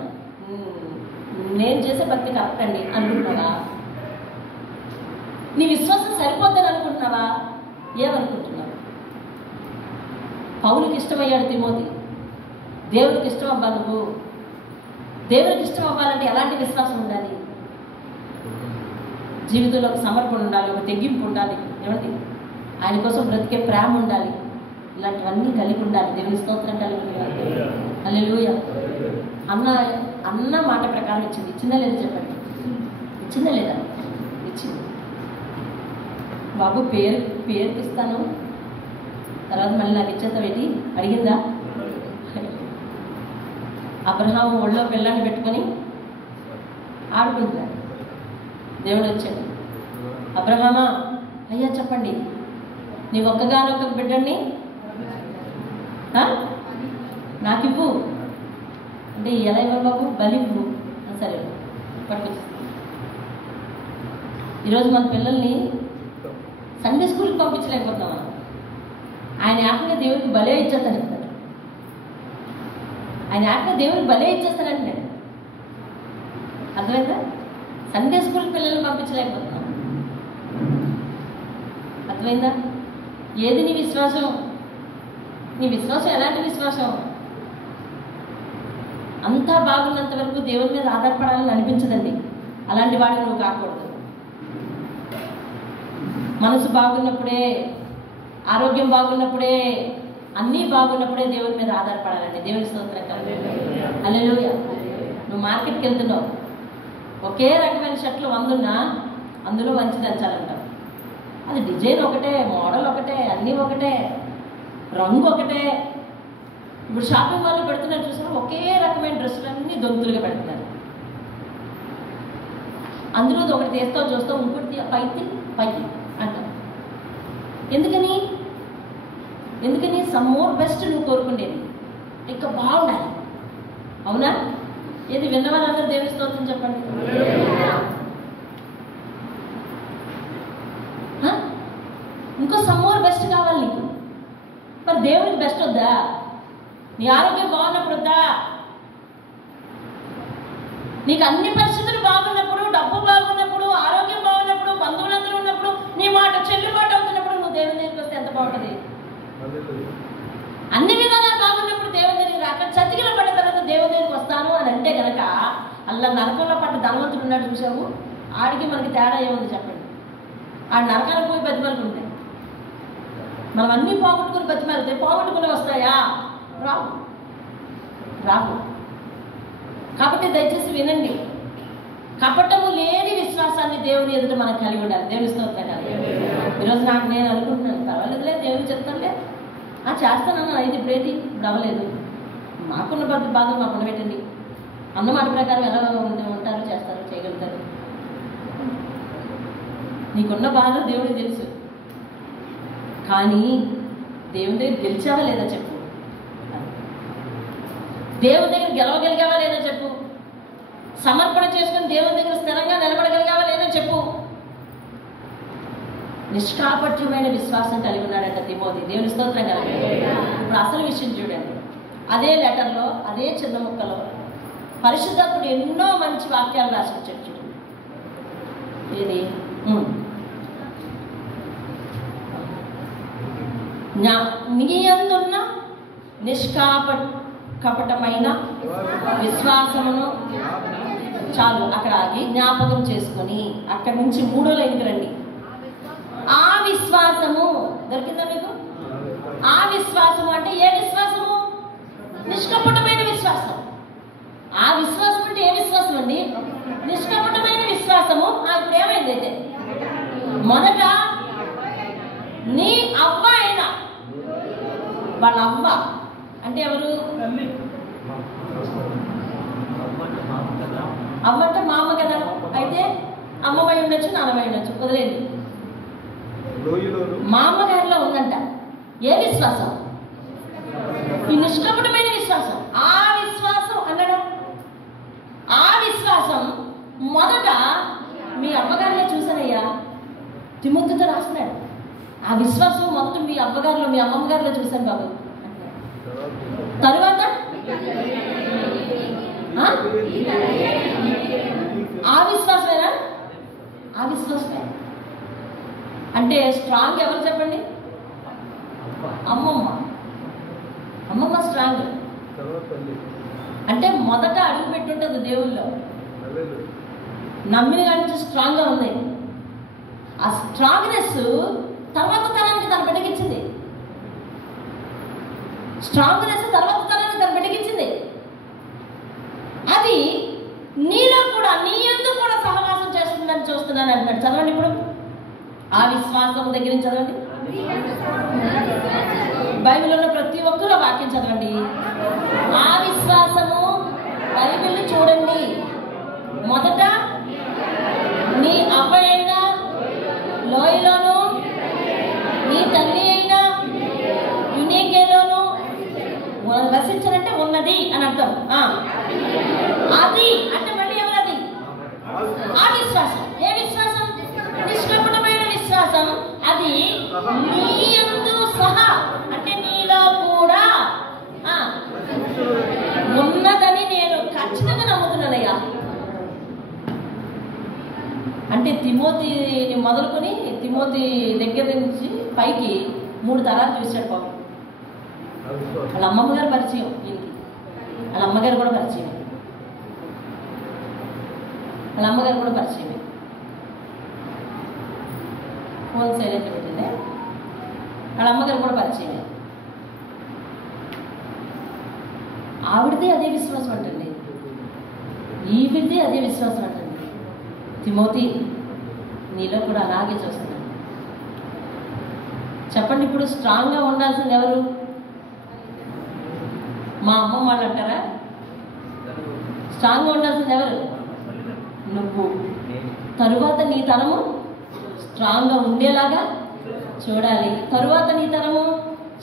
నేను చేసే భక్తి కరెక్ట్ అండి అనుకుంటున్నావా? నీ విశ్వాసం సరిపోద్దని అనుకుంటున్నావా? ఏమనుకుంటున్నావు? పౌలుకి ఇష్టమయ్యాడు తిమోతి. దేవుడికి ఇష్టం అవ్వాలి. నువ్వు దేవుడికి ఇష్టం అవ్వాలంటే ఎలాంటి విశ్వాసం ఉండాలి? జీవితంలో ఒక సమర్పణ ఉండాలి, ఒక తెగింపు ఉండాలి, ఏమండి ఆయన కోసం బ్రతికే ప్రేమ ఉండాలి. ఇలాంటివన్నీ కలిగి ఉండాలి. దేవుని స్తోత్రం కలిగి ఉండాలి. హల్లెలూయా. అన్న మాట ప్రకారం ఇచ్చింది. ఇచ్చిందా లేదా చెప్పండి? ఇచ్చిందా లేదా? ఇచ్చింది. బాబు పేరుకి ఇస్తాను, తర్వాత మళ్ళీ నాకు ఇచ్చేస్తావేంటి అడిగిందా? అబ్రహాము ఒళ్ళో పిల్లాన్ని పెట్టుకొని ఆడుకుంటున్నాడు. దేవుడు వచ్చాడు, అబ్రహామా అయ్యా చెప్పండి, నీ ఒక్కగానొక్క బిడ్డని నాకు ఇవ్వు అంటే, ఎలా ఇవ్వాలి బాబు? బలి ఇవ్వు. సరే పట్టుకొచ్చేస్తాను. ఈరోజు మన పిల్లల్ని సండే స్కూల్కి పంపించలేకపోతున్నాం. ఆయన యాక్గా దేవుడికి బలే ఇచ్చేస్తానంటాడు. ఆయన యాక్గా దేవుడికి బలే ఇచ్చేస్తానంటున్నాడు. అర్థమైందా? సండే స్కూల్ పిల్లల్ని పంపించలేకపోతున్నాం. అర్థమైందా? ఏది నీ విశ్వాసం? నీ విశ్వాసం ఎలాంటి విశ్వాసం? అంతా బాగున్నంత వరకు దేవుని మీద ఆధారపడాలని అనిపించదండి. అలాంటి వాడిని నువ్వు కాకూడదు. మనసు బాగున్నప్పుడే, ఆరోగ్యం బాగున్నప్పుడే, అన్నీ బాగున్నప్పుడే దేవుని మీద ఆధారపడాలండి. దేవుని స్తోత్రం కలుగుతుంది. హల్లెలూయా. నువ్వు మార్కెట్కి వెళ్తున్నావు, ఒకే రకమైన షర్ట్లు 100 ఉన్నా అందులో మంచి దంచాలంటావు. అది డిజైన్ ఒకటే, మోడల్ ఒకటే, అన్నీ ఒకటే. రంగు ఒకటే. ఇప్పుడు షాపింగ్ మాల్లో పెడుతున్నారు చూసారా, ఒకే రకమైన డ్రెస్సులన్నీ దొంతులుగా పెడుతున్నారు. అందులో ఒకటి తీస్తావు చూస్తావు, ఇంకోటి పైకి అంటాం. ఎందుకని సమ్ మోర్ బెస్ట్ నువ్వు కోరుకుండేది ఇంకా బాగుండాలి. అవునా? ఏది విన్నవాళ్ళందరూ దేవుని స్తోత్రం చెప్పండి. ఇంకో సమ్ మోర్ బెస్ట్ కావాలి నీకు. మరి దేవునికి బెస్ట్ వద్దా? నీ ఆరోగ్యం బాగున్నప్పుడు వద్దా? నీకు అన్ని పరిస్థితులు బాగున్నప్పుడు, డబ్బు బాగున్నప్పుడు, ఆరోగ్యం బాగున్నప్పుడు, బంధువులందరూ ఉన్నప్పుడు, నీ మాట చెల్లుబాటు అవుతున్నప్పుడు నువ్వు దేవుని దగ్గరికి వస్తే ఎంత బాగుంటుంది? అన్ని విధాలా బాగున్నప్పుడు దేవుని దగ్గరికి రాక చతికిల పడిన తర్వాత దేవుని దగ్గరికి వస్తాను అని అంటే కనుక అలా నరకంలో పడ్డ ధనవంతుడు ఉన్నాడు చూసావు, ఆడికి మనకి తేడా ఏముంది చెప్పండి? ఆడు నరకానికి పోయి బతిమలుకుంటాయి. మనం అన్నీ పోగొట్టుకుని బతిమలితే పోగొట్టుకుని వస్తాయా? రావు. కాబట్టి దయచేసి వినండి, కపటము లేని విశ్వాసాన్ని దేవుని ఎదుట మనం కలిగి ఉండాలి. దేవుని స్తోత్రం. ఈరోజు నేను అనుకుంటున్నాను, పర్వాలేదులే దేవుని చెప్తానులే, చేస్తానన్నా ఇది ఇప్పుడేంటి ఇప్పుడు అవ్వలేదు, మాకున్న బాధ మాకు పెట్టండి అన్నమాట ప్రకారం ఎలా ఉంటారు, చేస్తారు, చేయగలుగుతారు. నీకున్న బాధ దేవుడికి తెలుసు, కానీ దేవుని దగ్గర గెలిచావా లేదా చెప్పు. దేవుని దగ్గర గెలవగలిగావా లేదా చెప్పు. సమర్పణ చేసుకుని దేవుని దగ్గర స్థిరంగా నిలబడగలిగావా లేదా చెప్పు. నిష్కాపట్యమైన విశ్వాసం కలిగి ఉన్నాడంట తిమోతి. దేవుని స్తోత్రం కలిగి. ఇప్పుడు అసలు విషయం చూడండి, అదే లెటర్లో అదే చిన్న ముక్కలో పరిశుద్ధాత్ముడు ఎన్నో మంచి వాక్యాలు రాసి వచ్చాడు చూడండి. ఏది నీ అందున్న కపటమైన విశ్వాసమును చాలు అక్కడ ఆగి జ్ఞాపకం చేసుకొని అక్కడి నుంచి 3వ లైన్కి రండి. ఆ విశ్వాసము దొరికిందా మీకు? ఆ విశ్వాసము అంటే ఏ విశ్వాసము? నిష్కపటమైన విశ్వాసం. ఆ విశ్వాసం అంటే ఏ విశ్వాసం అండి? నిష్కపటమైన విశ్వాసము. ఇప్పుడు ఏమైంది అయితే, మొదట నీ అవ్వ అయినా, వాళ్ళ అవ్వ అంటే ఎవరు? అవ్వ అంటే మా అమ్మ కదా. అయితే అమ్మమై ఉండొచ్చు, నాన్నమై ఉండొచ్చు, వదిలేదు. మా అమ్మగారిలో ఉందంట ఏ విశ్వాసం? ఈ నిష్కపటమైన విశ్వాసం. ఆ విశ్వాసం అన్నాడు. ఆ విశ్వాసం మొదట మీ అమ్మగారిలో చూసానయ్యా, తిమోతితో రాస్తున్నాడు. ఆ విశ్వాసం మొదట మీ అమ్మగారిలో, మీ అమ్మగారిలో చూశాను బాబు. తరువాత ఆ విశ్వాసమేనా? ఆ విశ్వాసమే అంటే స్ట్రాంగ్ ఎవరు చెప్పండి? అమ్మమ్మ. అమ్మమ్మ స్ట్రాంగ్ అంటే మొదట అడుగు పెట్టుంటుంది దేవుల్లో, నమ్మిన కానీ స్ట్రాంగ్గా ఉంది. ఆ స్ట్రాంగ్నెస్ తర్వాత తరానికి తన బిడ్డకిచ్చింది. స్ట్రాంగ్నెస్ తర్వాత తరానికి తన బిడ్డకిచ్చింది. అది నీలో కూడా, నీ యందు కూడా సహవాసం చేస్తుందని చూస్తున్నాను అంటాడు. చదవండి ఇప్పుడు ఆ విశ్వాసం దగ్గర నుంచి చదవండి. బైబిల్లో ప్రతి ఒక్కరు వాక్యం చదవండి. ఆ విశ్వాసము బైబిల్ని చూడండి. మొదట నీ అవ్వ అయినా లోయలోను, నీ తల్లి అయినా యునికేలోను వసించనంటే ఉన్నది అని అర్థం. అది అంటే మళ్ళీ ఎవరది? ఆ విశ్వాసం. ఏ విశ్వాసం? నిష్కపటమైన విశ్వాసం. అది నీ యందు సహా అంటే నీలో కూడా ఉన్నదని నేను ఖచ్చితంగా నమ్ముతున్నానయ్యా. అంటే తిమోతిని మొదలుకొని తిమోతి దగ్గర నుంచి పైకి 3 తరాలు చూశాడు బాబు. వాళ్ళ అమ్మమ్మ గారు పరిచయం ఈయనకి, వాళ్ళ అమ్మగారు కూడా పరిచయమే, వాళ్ళ అమ్మగారు కూడా పరిచయమే. ఫోన్ సైలెంట్ పెట్టిందే. వాళ్ళ అమ్మగారు కూడా పరిచయమే. ఆవిడదే అదే విశ్వాసం అంటండి, ఈవిడిదే అదే విశ్వాసం అంటండి. తిమోతి నీలో కూడా అలాగే చూస్తున్నాను. చెప్పండి, ఇప్పుడు స్ట్రాంగ్గా ఉండాల్సింది ఎవరు? మా అమ్మమ్మ వాళ్ళు అంటారా? స్ట్రాంగ్గా ఉండాల్సింది ఎవరు? నువ్వు. తరువాత నీ తరము స్ట్రాంగ్గా ఉండేలాగా చూడాలి. తరువాత నీ తరము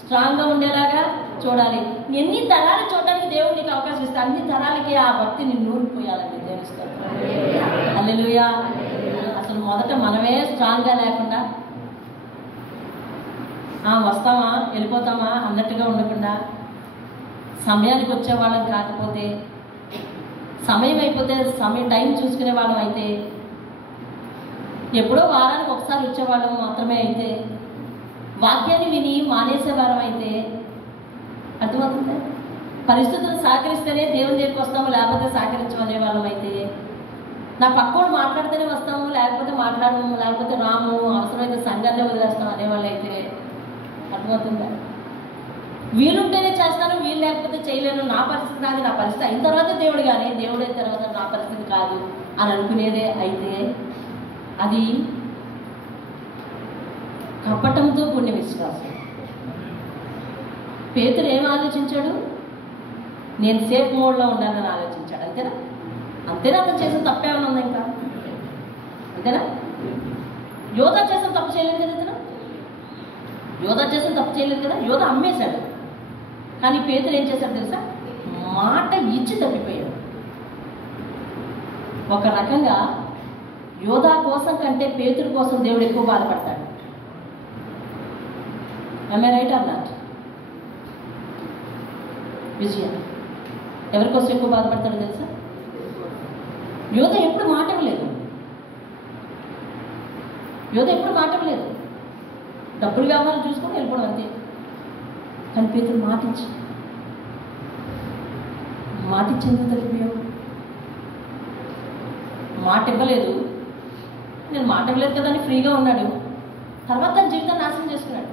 స్ట్రాంగ్గా ఉండేలాగా చూడాలి. ఎన్ని తరాలు చూడడానికి దేవుడు నీకు అవకాశం ఇస్తే అన్ని తరాలకి ఆ భక్తిని నూరిపోయాలండి. దేవుని స్తోత్రం. హల్లెలూయా. అసలు మొదట మనమే స్ట్రాంగ్గా లేకుండా వస్తామా వెళ్ళిపోతామా అన్నట్టుగా ఉండకుండా, సమయానికి వచ్చేవాళ్ళం కాకపోతే, సమయం అయిపోతే టైం చూసుకునే వాళ్ళం అయితే, ఎప్పుడో వారానికి ఒకసారి వచ్చేవాళ్ళం మాత్రమే అయితే, వాక్యాన్ని విని మానేసేవారం అయితే, అర్థమవుతుంది. పరిస్థితులు సహకరిస్తేనే దేవుని దగ్గరికి వస్తాము, లేకపోతే సహకరించమనే వాళ్ళం అయితే, నా పక్కోడు మాట్లాడితేనే వస్తాము, లేకపోతే మాట్లాడము, లేకపోతే రాము, అవసరమైతే సంఘాన్ని వదిలేస్తాం అనేవాళ్ళు అయితే, అర్థమవుతుందా? వీలుంటేనే చేస్తాను, వీలు లేకపోతే చేయలేను, నా పరిస్థితి నాది, నా పరిస్థితి అయిన తర్వాత దేవుడు కానీ, దేవుడైన తర్వాత నా పరిస్థితి కాదు అని అనుకునేదే అయితే అది కపటంతో కూడిన విశ్వాసం. పేతురు ఏం ఆలోచించాడు? నేను సేఫ్ మోడ్లో ఉండాలని ఆలోచించాడు. అంతేనా? అతను చేసిన తప్పేమైనా ఉందా? ఇంకా అంతేనా? యోధా చేసిన తప్పు చేయలేదు కదా. యోధా చేసిన తప్పు చేయలేదు కదా. యోధా అమ్మేశాడు. కానీ పేతురు ఏం చేశాడు తెలుసా? మాట ఇచ్చి తప్పిపోయాడు. ఒక రకంగా యోధా కోసం కంటే పేతురు కోసం దేవుడు ఎక్కువ బాధపడతాడు. Am I right or not? విజయ ఎవరి కోసం ఎక్కువ బాధపడతాడో తెలుసా? యోధా ఎప్పుడు మాట ఇవ్వలేదు. యోధా ఎప్పుడు మాట ఇవ్వలేదు. డబ్బులు వ్యవహారం చూసుకొని వెళ్ళిపోవడం అంతే. కానీ పేతురు మాటిచ్చేందుకు తప్పిపోయావు? మాట ఇవ్వలేదు. నేను మాట ఇవ్వలేదు కదా అని ఫ్రీగా ఉన్నాడు. తర్వాత తన జీవితాన్ని నాశనం చేసుకున్నాడు.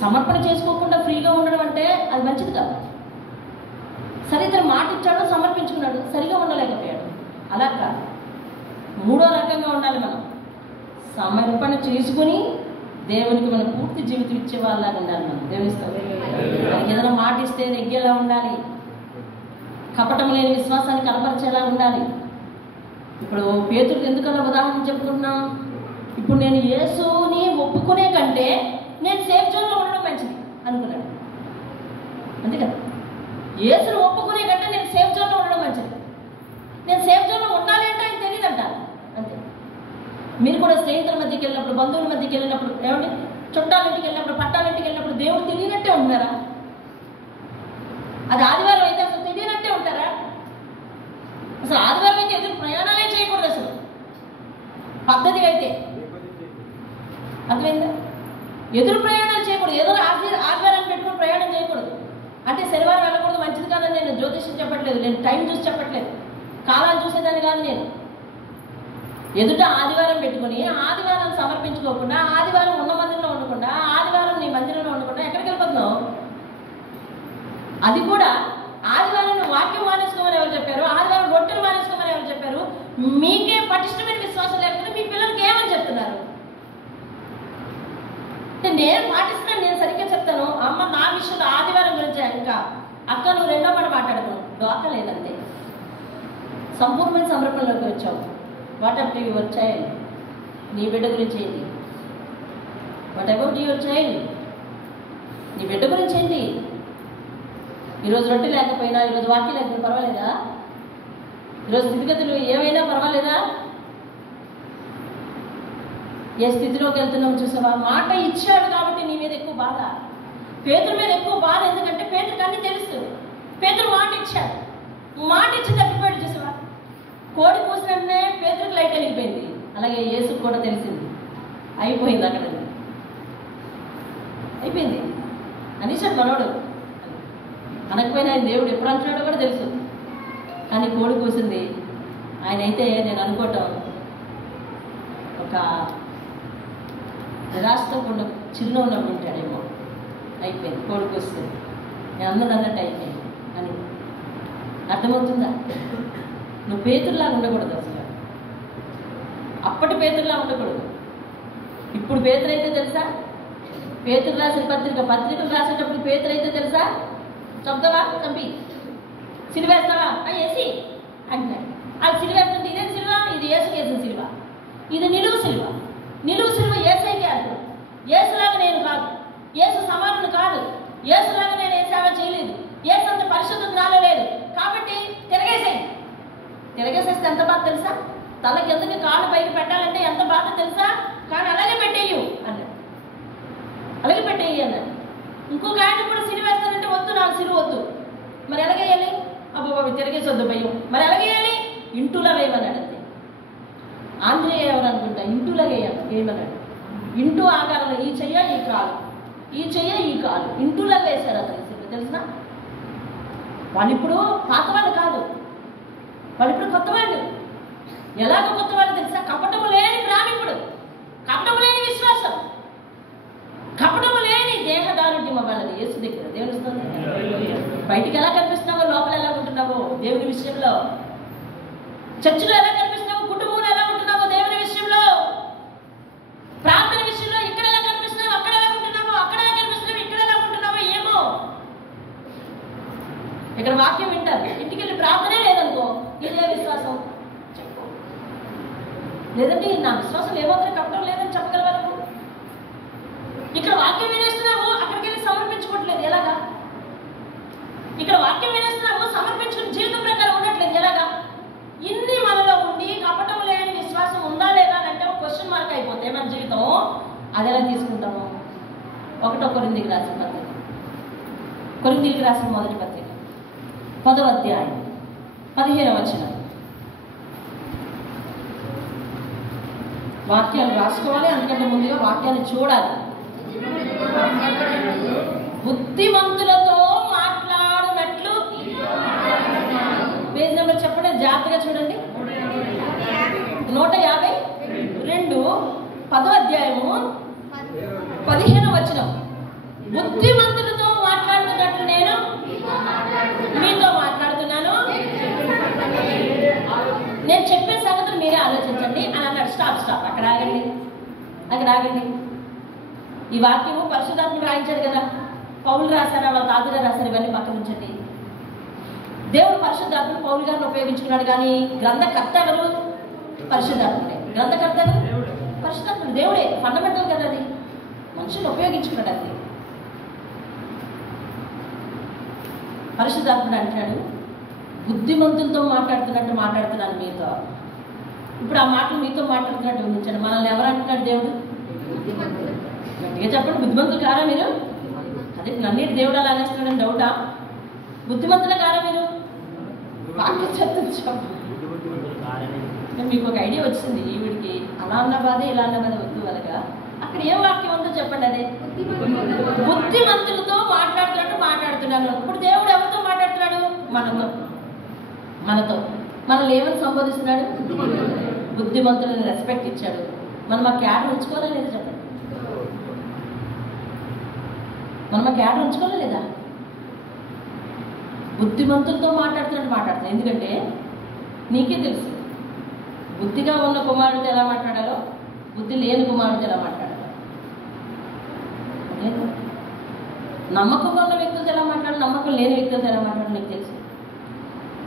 సమర్పణ చేసుకోకుండా ఫ్రీగా ఉండడం అంటే అది మంచిది కాదు. సరే, ఇతను మాట ఇచ్చాడు, సమర్పించుకున్నాడు, సరిగా ఉండలేకపోయాడు. అలా కాదు. మూడో రకంగా ఉండాలి మనం. సమర్పణ చేసుకుని దేవునికి మనం పూర్తి జీవితం ఇచ్చే వాళ్ళలాగా ఉండాలి. మనం దేవునిస్తాం. ఏదైనా మాట ఇస్తే నెగ్గేలా ఉండాలి. కపటం లేని విశ్వాసాన్ని కనపరిచేలా ఉండాలి. ఇప్పుడు పేతురుకి ఎందుకన్నా ఉదాహరణ చెప్పుకుంటున్నాం? ఇప్పుడు నేను యేసుని ఒప్పుకునే కంటే నేను సేఫ్ జోన్లో ఉండడం మంచిది అనుకున్నాడు. అంతే కదా? యేసుని ఒప్పుకునే కంటే నేను సేఫ్ జోన్లో ఉండడం మంచిది. నేను సేఫ్ జోన్లో ఉండాలి అంటే ఆయన తెలియదు అంటాను. అంతే. మీరు కూడా స్నేహితుల మధ్యకి వెళ్ళినప్పుడు, బంధువుల మధ్యకి వెళ్ళినప్పుడు, ఏమండి చుట్టాలింటికి వెళ్ళినప్పుడు, పట్టాలింటికి వెళ్ళినప్పుడు దేవుడు తెలియనట్టే ఉంటున్నారా? అది ఆదివారం అయితే అసలు తెలియనట్టే ఉంటారా? అసలు ఆదివారం అయితే ఎదురు ప్రయాణాలే చేయకూడదు. అసలు పద్ధతి అయితే అర్థమైందా? ఎదురు ప్రయాణాలు చేయకూడదు. ఏదో ఆదివారాన్ని పెట్టుకుని ప్రయాణం చేయకూడదు. అంటే శనివారం వెళ్ళకూడదు మంచిది కాదని నేను జ్యోతిష్యం చెప్పట్లేదు, నేను టైం చూసి చెప్పట్లేదు, కాలాలు చూసేదాన్ని కాదు. నేను ఎదుట ఆదివారం పెట్టుకుని ఆదివారం సమర్పించుకోకుండా, ఆదివారం ఉన్న మందిరంలో ఉండకుండా, ఆదివారం నీ మందిరంలో ఉండకుండా ఎక్కడికి వెళ్ళిపోతున్నావు? అది కూడా ఆదివారం వాక్యం మానేసుకోమని ఎవరు చెప్పారు? ఆదివారం రొట్టెలు మానేసుకోమని ఎవరు చెప్పారు? మీకే పటిష్టమైన విశ్వాసం లేకపోతే మీ పిల్లలకి ఏమని చెప్తున్నారు? నేను పాటిస్తున్నాను, నేను సరిగ్గా చెప్తాను. అమ్మ నా విషయంలో ఆదివారం గురించి ఇంకా అక్క నువ్వు రెండో మాట మాట్లాడతావు, డోకా లేదంతే. సంపూర్ణమైన సమర్పణలోకి వచ్చావు. What about your child? నీ బిడ్డ గురించి ఏంటి? What about your child? నీ బిడ్డ గురించి ఏంటి? ఈరోజు రొట్టె లేకపోయినా, ఈరోజు వాక్యం లేకపోయినా పర్వాలేదా? ఈరోజు స్థితిగతులు ఏమైనా పర్వాలేదా? ఏ స్థితిలోకి వెళ్తున్నావు చూసావా? మాట ఇచ్చాడు కాబట్టి నీ మీద ఎక్కువ బాధ. పేతురు మీద ఎక్కువ బాధ. ఎందుకంటే పేతురుకి అన్నీ తెలుసు. పేతురు మాట ఇచ్చాడు, మాట ఇచ్చి తప్పిపోయాడు చూసావా? కోడి కూసినట్టే పేతురుకి లైట్ వెళ్ళిపోయింది. అలాగే యేసుకు కూడా తెలిసింది. అయిపోయింది, అక్కడ అయిపోయింది అనేసాడు మనోడు. అనకపోయినా ఆయన దేవుడు ఎప్పుడు అంటున్నాడో కూడా తెలుసు. కానీ కోడి కూసింది. ఆయన అయితే నేను అనుకోవటం ఒక నిరాశతో కొండ చిరునవ్వు నవ్వుంటాడేమో. అయిపోయింది, కోడి కూస్తుంది, నేను అన్నది అన్నట్టు అయిపోయింది అని. అర్థమవుతుందా? నువ్వు పేతురులాగా ఉండకూడదు. అసలు అప్పటి పేతురులా ఉండకూడదు. ఇప్పుడు పేతురు అయితే తెలుసా? పేతురు రాసిన పత్రికలు రాసేటప్పుడు పేతురు అయితే తెలుసా? చంపుతావా? చంపి సిలువేస్తావా? వేసి అంటున్నాడు. అది సిలువేస్తుంటే ఇదేం సిలువ? ఇది యేసు వేసిన సిలువ. ఇది నిలువు సిలువ. నిలువు సిలువ యేసైతే అంటారు. యేసులాగా నేను కాదు, యేసు సమానుడు కాదు, యేసులాగా నేను ఏ సేవ చేయలేదు, యేసు అంత పరిశుద్ధత నాలో లేదు, కాబట్టి తిరగేసేస్తే ఎంత బాధ తెలుసా? తలకి ఎందుకు కాళ్ళు పైకి పెట్టాలంటే ఎంత బాధ తెలుసా? కానీ అలాగే పెట్టేయు అన్నాడు. అలాగే పెట్టేయి అన్నాడు. ఇంకొక ఆయన కూడా సిలువ వేస్తానంటే వద్దు, నాకు సిలువ వద్దు. మరి ఎలాగేయాలి? అబ్బాబా తిరగేసొద్దు భయం. మరి ఎలాగేయాలి? ఇంటూలా వేయమన్నాడు. అంతే. ఆంధ్రేయ ఎవరు అనుకుంటా ఇంటూలాగా వేయమన్నాడు. ఇంటూ ఆకారంలో ఈ చెయ్య ఈ కాలు, ఈ చెయ్య ఈ కాలు ఇంటూలాగా వేశారు అతను సిలువ. తెలిసిన వాళ్ళు ఇప్పుడు పాత వాళ్ళు కాదు, వాళ్ళు ఇప్పుడు కొత్త వాళ్ళు. ఎలాగో కొత్త వాళ్ళు తెలుసా? కపటము లేని ప్రాణికుడు, కపటము లేని విశ్వాసం, కపటము లేని దేహదారుణ్యం వాళ్ళది యేసు దగ్గర. దేవుని స్తోత్రం. బయటికి ఎలా కనిపిస్తున్నావో లోపల ఎలా ఉంటున్నావో దేవుని విషయంలో, చర్చిలో ఎలా కనిపిస్తున్నావో, కుటుంబంలో ఎలా ఉంటున్నావో దేవుని విషయంలో, ప్రార్థన విషయంలో ఇక్కడ ఎలా కనిపిస్తున్నావో అక్కడ ఎలా ఉంటున్నావో, అక్కడ ఎలా కనిపిస్తున్నావో ఇక్కడ ఎలా ఉంటున్నావో ఏమో. ఇక్కడ వాక్యం వింటారు, ఇంటికి వెళ్ళి ప్రార్థనే లేదనుకో, ఇదే విశ్వాసం చెప్పు. లేదంటే నా విశ్వాసం ఏమాత్రం కప్పడం లేదని చెప్పగలవా నువ్వు? ఇక్కడ వాక్యం వినేస్తున్నావు, అక్కడికి వెళ్ళి సమర్పించుకోవట్లేదు ఎలాగా? ఇక్కడ వాక్యం వినేస్తున్నావు, సమర్పించుకుని జీవితం ప్రకారం ఉండట్లేదు ఎలాగా? ఇన్ని మనలో ఉండి కపటం లేని విశ్వాసం ఉందా లేదా అంటే ఒక క్వశ్చన్ మార్క్ అయిపోతే మన జీవితం అది ఎలా తీసుకుంటాము? 1 కొరింథీయులకు రాసిన పత్రిక, కొరింథీయులకు రాసిన మొదటి పత్రిక 10వ అధ్యాయం 15వ వచనం. వాక్యాలు రాసుకోవాలి, అందుకంటే ముందుగా వాక్యాన్ని చూడాలి. బుద్ధిమంతులతో మాట్లాడినట్లు, పేజ్ నెంబర్ చెప్పండి, జాగ్రత్తగా చూడండి. 152 10వ అధ్యాయము 15వ వచనం. బుద్ధిమంతులతో మాట్లాడుతున్నట్లు నేను మీతో మాట్లాడుతున్నాను, నేను చెప్పే సంగతులు మీరే ఆలోచించండి అని అన్నాడు. స్టాప్, అక్కడ ఆగండి. ఈ వాక్యము పరిశుద్ధాత్ముడు రాయించాడు కదా, పౌలు రాశారా వాళ్ళ తాతగారు రాశారు, ఇవన్నీ పక్కన ఉంచండి. దేవుడు పరిశుద్ధాత్ముడు పౌలు గారిని ఉపయోగించుకున్నాడు, కానీ గ్రంథకర్త ఎవరు? పరిశుద్ధాత్ముడే. గ్రంథకర్త ఎవరు? పరిశుద్ధాత్ముడు. దేవుడే ఫండమెంటల్ కదా, అది మనుషులు ఉపయోగించుకున్నాడు. అది పరిశుద్ధాత్ముడు అంటున్నాడు, బుద్ధిమంతులతో మాట్లాడుతున్నాను మీతో. ఇప్పుడు ఆ మాటలు మీతో మాట్లాడుతున్నట్టు ఉంచండి. మనల్ని ఎవరు అంటున్నాడు? దేవుడు. గట్టిగా చెప్పండి, బుద్ధిమంతులు కారా మీరు? అదే నన్నేటి దేవుడు అలా అనేస్తున్నాడని డౌటా? బుద్ధిమంతులే కారా మీరు? వాక్యం చెప్తుంది చెప్పండి. మీకు ఒక ఐడియా వచ్చింది ఈవిడికి, అలా అన్న బాధే ఇలా అన్న బాధ వద్దు అలాగా. అక్కడ ఏం వాక్యం ఉందో చెప్పండి. అదే బుద్ధిమంతులతో మాట్లాడుతున్నాను. ఇప్పుడు దేవుడు ఎవరితో మాట్లాడుతున్నాడు? మనతో. మనల్ని ఏమని సంబోధిస్తున్నాడు? బుద్ధిమంతులని రెస్పెక్ట్ ఇచ్చాడు. మనం ఆ క్యాడర్ ఉంచుకోవాలా లేదా చెప్పండి? మనం ఆ క్యాడర్ ఉంచుకోవాలా లేదా? బుద్ధిమంతులతో మాట్లాడుతున్నాడు. ఎందుకంటే నీకే తెలుసు బుద్ధిగా ఉన్న కుమారుడితో ఎలా మాట్లాడాలో, బుద్ధి లేని కుమారుడితో ఎలా మాట్లాడాలో. నమ్మకంగా ఉన్న వ్యక్తులతో ఎలా మాట్లాడాలి, నమ్మకం లేని వ్యక్తులతో ఎలా మాట్లాడాలో నీకు తెలుసు.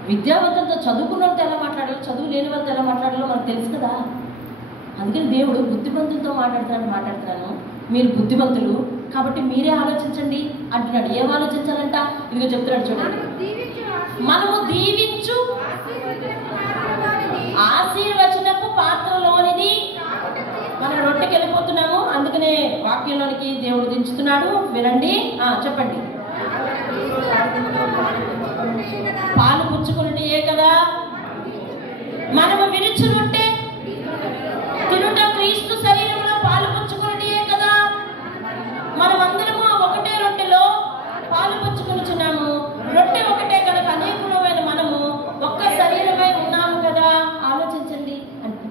విద్యావంతులతో చదువుకున్న వాళ్ళతో ఎలా మాట్లాడాలో, చదువు లేని వాళ్ళతో ఎలా మాట్లాడాలో మనకు తెలుసు కదా. అందుకని దేవుడు బుద్ధిమంతులతో మాట్లాడుతున్నాను, మీరు బుద్ధిమంతులు కాబట్టి మీరే ఆలోచించండి అంటున్నాడు. ఏం ఆలోచించాలంట? ఇదిగో చెప్తున్నాడు చూడండి. మనము దీవించు ఆశీర్వచనపు పాత్రలోనిది. మనం రొట్టెకి వెళ్ళిపోతున్నాము, అందుకనే వాక్యంలోనికి దేవుడు దించుతున్నాడు. వినండి, చెప్పండి. పాలు పుచ్చుకున్నట్టే కదా, మనము విరుచు రొట్టె తినుట క్రీస్తు శరీరంలో పాలు పుచ్చుకున్నట్టే కదా. మనమందరము ఒకటే రొట్టెలో పాలు పుచ్చుకునిచున్నాము. రొట్టె ఒకటే కనుక అనేకులమైన మనము ఒక్క శరీరమై ఉన్నాము కదా. ఆలోచించండి అంటే,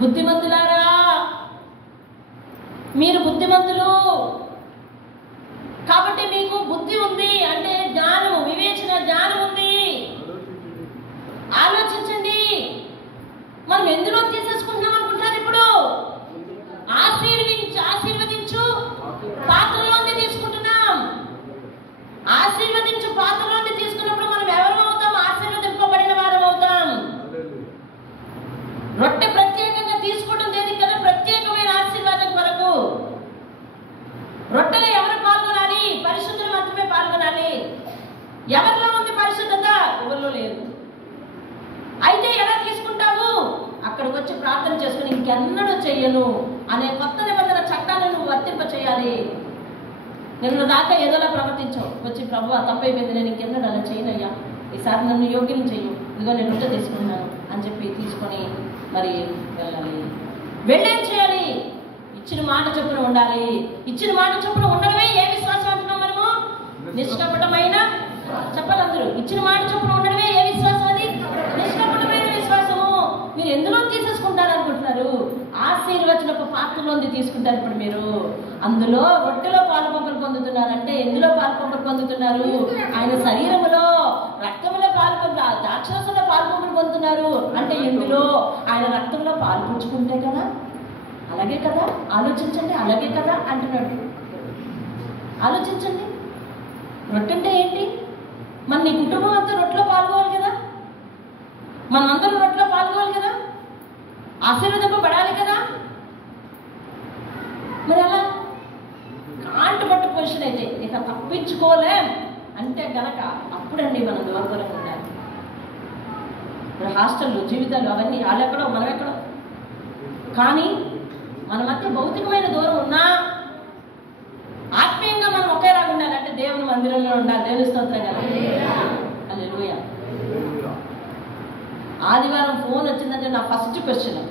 బుద్ధిమంతులారా మీరు బుద్ధిమంతులు కాబట్టి మీకు బుద్ధి ఉంది, అంటే జ్ఞానము, వివేచన, జ్ఞానం ఉంది. ఆలోచించండి. మనం ఎందులో తీసేసుకుంటున్నాం అనుకుంటారు? ఇప్పుడు చెయ్యను అనే కొత్త నిబంధన చట్టాన్ని నువ్వు వర్తింప చేయాలి. నిన్న దాకా ఏదోలా ప్రవర్తించావు, వచ్చి ప్రభువా తప్పైపోయింది, నేను ఇంకెన్నడూ అలా చేయనయ్యా, ఈసారి నన్ను యోగ్యం చెయ్యు, ఇదిగో నేను ఉంటే తీసుకున్నాను అని చెప్పి తీసుకొని మరి వెళ్ళాలి. వెళ్ళేం చేయాలి? ఇచ్చిన మాట చొప్పున ఉండాలి. ఇచ్చిన మాట చొప్పున ఉండడమే ఏ విశ్వాసం అంటున్నాం మనము? నిష్కపటమైన, చెప్పాలి అందరూ, ఇచ్చిన మాట చొప్పున ఉండడమే ఏ విశ్వాసం? అది నిష్కపటమైన విశ్వాసము. మీరు ఎందులో తీసేసుకుంటారు అనుకుంటున్నారు? ఆశీర్వచనపు పాత్రలో తీసుకుంటారు. ఇప్పుడు మీరు అందులో రొట్టెలో పాలుపంపులు పొందుతున్నారంటే ఎందులో పాలుపంపులు పొందుతున్నారు? ఆయన శరీరములో రక్తంలో పాలుపంపులు, ద్రాక్షరసంలో పాలుపంపులు పొందుతున్నారు అంటే ఎందులో? ఆయన రక్తంలో పాలు పుచ్చుకుంటే కదా. అలాగే కదా, ఆలోచించండి, అలాగే కదా అంటున్నాడు. ఆలోచించండి. రొట్టె అంటే ఏంటి? మన నీ కుటుంబం అంతా రొట్టెలో పాల్గొవాలి కదా, మనమందరం రొట్టెలో పాల్గొవాలి కదా, ఆశీర్వదింపబడాలి కదా. మరి అలా కాంటు పట్టు పొజిషన్ అయితే ఇక తప్పించుకోలేం అంటే గనక అప్పుడండి మనం దూరంగా ఉండాలి. ఇప్పుడు హాస్టల్లో జీవితాలు అవన్నీ వాళ్ళెక్కడో మనం ఎక్కడో, కానీ మన మధ్య భౌతికమైన దూరం ఉన్నా ఆత్మీయంగా మనం ఒకేలాగా ఉండాలంటే దేవుని మందిరంలో ఉండాలి. దేవుని స్తోత్రం కదా. హల్లెలూయా. ఆదివారం ఫోన్ వచ్చిందంటే నా ఫస్ట్ క్వశ్చన్,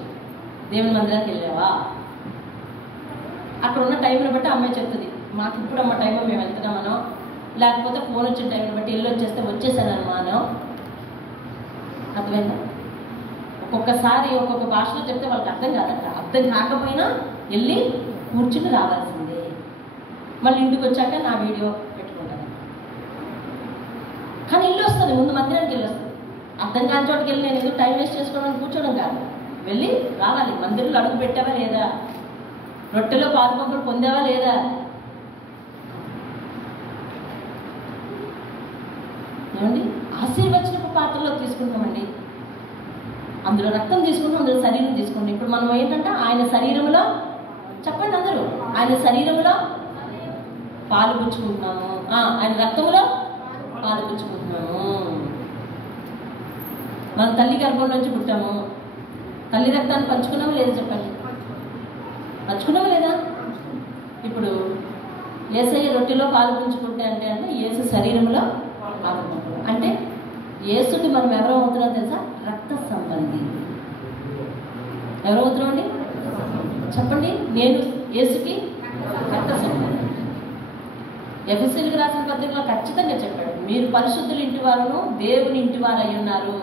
దేవుని మందిరానికి వెళ్ళావా? అక్కడ ఉన్న టైంని బట్టి అమ్మాయి చెప్తుంది, మాకు ఇప్పుడు అమ్మ టైంలో మేము వెళ్తున్నామనో, లేకపోతే ఫోన్ వచ్చిన టైంని బట్టి ఇల్లు వచ్చేస్తే వచ్చేసాను అనుమానో. అర్థమైందా? ఒక్కొక్కసారి ఒక్కొక్క భాషలో చెప్తే వాళ్ళకి అర్థం కాదంట. అర్థం కాకపోయినా వెళ్ళి కూర్చుని రావాల్సిందే. మళ్ళీ ఇంటికి వచ్చాక నా వీడియో పెట్టుకుంటాను. కానీ ఇల్లు వస్తుంది, ముందు మందిరానికి వెళ్ళి వస్తుంది. అర్థం కాని చోటుకి వెళ్ళి నేను ఎందుకు టైం వేస్ట్ చేసుకోవడానికి కూర్చోవడం కాదు, వెళ్ళి రావాలి. మందిరంలో అడుగు పెట్టావా లేదా? రొట్టెలో పాలుపంపులు పొందావా లేదా? ఏమండి? ఆశీర్వచనపు పాత్రలో తీసుకుంటామండి. అందులో రక్తం తీసుకుంటాం, అందులో శరీరం తీసుకుంటాం. ఇప్పుడు మనం ఏంటంటే ఆయన శరీరంలో, చెప్పండి అందరూ, ఆయన శరీరంలో పాలు పుచ్చుకుంటున్నాము, ఆయన రక్తంలో పాలు పుచ్చుకుంటున్నాము. మనం తల్లి గర్భం నుంచి పుట్టాము, తల్లి రక్తాన్ని పంచుకున్నాము లేదా? చెప్పండి, పంచుకున్నాము లేదా? ఇప్పుడు యేసయ్య రొట్టెలో పాలు పుంజుకుంటే అంటే యేసు శరీరంలో పాలు పుంజుకుంటాం అంటే యేసుకి మనం ఎవరో అవుతున్నాం తెలుసా? రక్త సంబంధి. ఎవరు అవుతున్నామండి? చెప్పండి. నేను యేసుకి రక్త సంబంధి. ఎఫెసీయులకు రాసిన పత్రికలో ఖచ్చితంగా చెప్పాడు, మీరు పరిశుద్ధుల ఇంటి వారును దేవుని ఇంటి వారు అయి ఉన్నారు.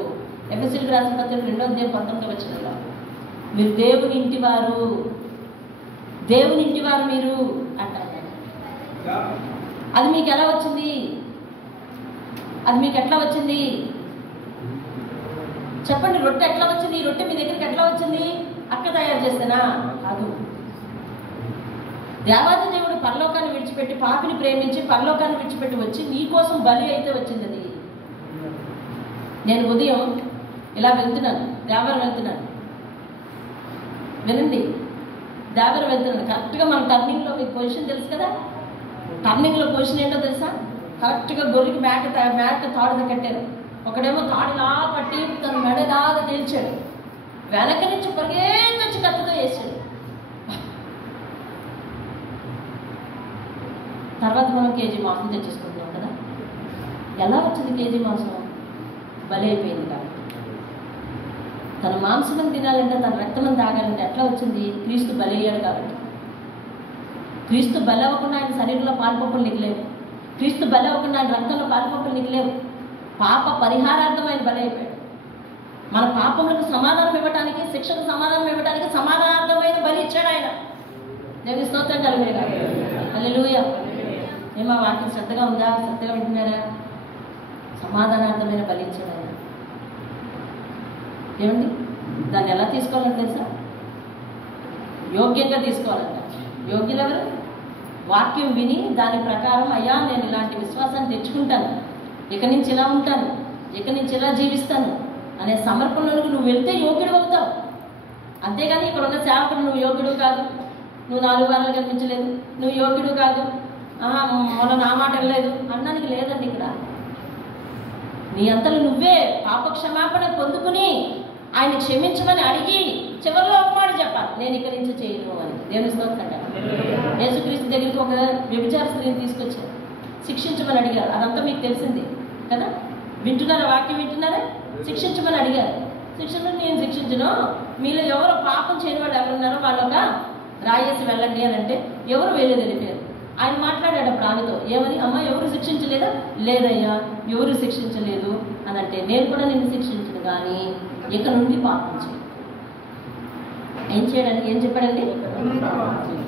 ఎఫెసీయులకు రాసిన పత్రిక 2:19 మీరు దేవుని ఇంటి వారు, దేవుని ఇంటి వారు మీరు అంటారు. అది మీకు ఎలా వచ్చింది? అది మీకు ఎట్లా వచ్చింది? చెప్పండి. రొట్టె ఎట్లా వచ్చింది? ఈ రొట్టె మీ దగ్గరికి ఎట్లా వచ్చింది? అక్క తయారు చేస్తేనా? కాదు. దేవాది దేవుడు పరలోకాన్ని విడిచిపెట్టి, పాపిని ప్రేమించి పరలోకాన్ని విడిచిపెట్టి వచ్చి నీ కోసం బలి అయితే వచ్చింది అది. నేను ఉదయం ఇలా వెళ్తున్నాను, దేవరం వెళ్తున్నాను, వినండి, దేవరం వెళ్తున్నాను. కరెక్ట్గా మన టర్నింగ్లో మీకు పొజిషన్ తెలుసు కదా, టర్నింగ్లో పొజిషన్ ఏంటో తెలుసా? కరెక్ట్గా గొర్రెకి మేక తాడుగా కట్టారు. ఒకడేమో తాడులా పట్టి తన మెడలాగా తేల్చాడు, వెనక నుంచి పరిగెత్తి కత్తితో వేసాడు. తర్వాత మనం కేజీ మాంసం తెచ్చేసుకుంటున్నాం కదా. ఎలా వచ్చింది కేజీ మాంసం? బలి అయిపోయింది కాబట్టి. తన మాంసం తినాలంటే, తన రక్తం తాగాలంటే ఎట్లా వచ్చింది? క్రీస్తు బలి అయ్యాడు కాబట్టి. క్రీస్తు బలి అవ్వకుండా ఆయన శరీరంలో పాలుపంపులు నిగలేవు, క్రీస్తు బలి అవ్వకుండా ఆయన రక్తంలో పాలుపంపులు నిగలేవు. పాప పరిహారార్థం ఆయన బలి అయిపోయాడు. మన పాపములకు సమాధానం ఇవ్వడానికి, శిక్షకు సమాధానం ఇవ్వడానికి సమాధానార్థమైన బలి ఇచ్చాడు ఆయన. దేవుని స్తోత్రం కలుగును. హల్లెలూయా. ఏమో వాక్యం శ్రద్ధగా ఉందా? శ్రద్ధగా వింటున్నారా? సమాధానార్థమైన బలి ఇచ్చాడు ఆయన. ఏమండి? దాన్ని ఎలా తీసుకోవాలని తెలుసా? యోగ్యంగా తీసుకోవాలంట. యోగ్యులు ఎవరు? వాక్యం విని దాని ప్రకారం, అయ్యా నేను ఇలాంటి విశ్వాసాన్ని తెచ్చుకుంటాను, ఇక నుంచి ఇలా ఉంటాను, ఇక నుంచి ఇలా జీవిస్తాను అనే సమర్పణలకు నువ్వు వెళ్తే యోగ్యుడు అవుతావు. అంతేగాని ఇక్కడ ఉన్న సేవకుడు నువ్వు యోగ్యుడు కాదు, నువ్వు 4 వారాలు కనిపించలేదు, నువ్వు యోగ్యుడు కాదు, మొన్న నా మాట వెళ్ళలేదు అనడానికి లేదండి. ఇక్కడ నీ అంతలో నువ్వే పాప క్షమాపణ పొందుకుని ఆయన క్షమించమని అడిగి చివరిలో ఒక మాట చెప్పాలి, నేను ఇక్కడి నుంచి చేయను అని. దేవుని స్తోత్రం. యేసుక్రీస్తు దగ్గరికి ఒక వ్యభిచార స్త్రీని తీసుకొచ్చారు, శిక్షించమని అడిగారు. అదంతా మీకు తెలిసింది కదా, వింటున్నారా? వాక్యం వింటున్నారా? శిక్షించమని అడిగారు. నేను శిక్షించను, మీలో ఎవరు పాపం చేయని వాళ్ళు ఎవరున్నారో వాళ్ళొక రాయేసి వెళ్ళండి అని అంటే ఎవరు వెళ్ళేది వెళ్ళిపోయారు. ఆయన మాట్లాడాడు అప్పుడు ఆమెతో, ఏమని? అమ్మ ఎవరు శిక్షించలేదా? లేదయ్యా ఎవరు శిక్షించలేదు అని అంటే, నేను కూడా నిన్ను శిక్షించను కానీ ఇక నుండి పాపం చేయి. ఏం చేయడానికి ఏం చెప్పాడండి?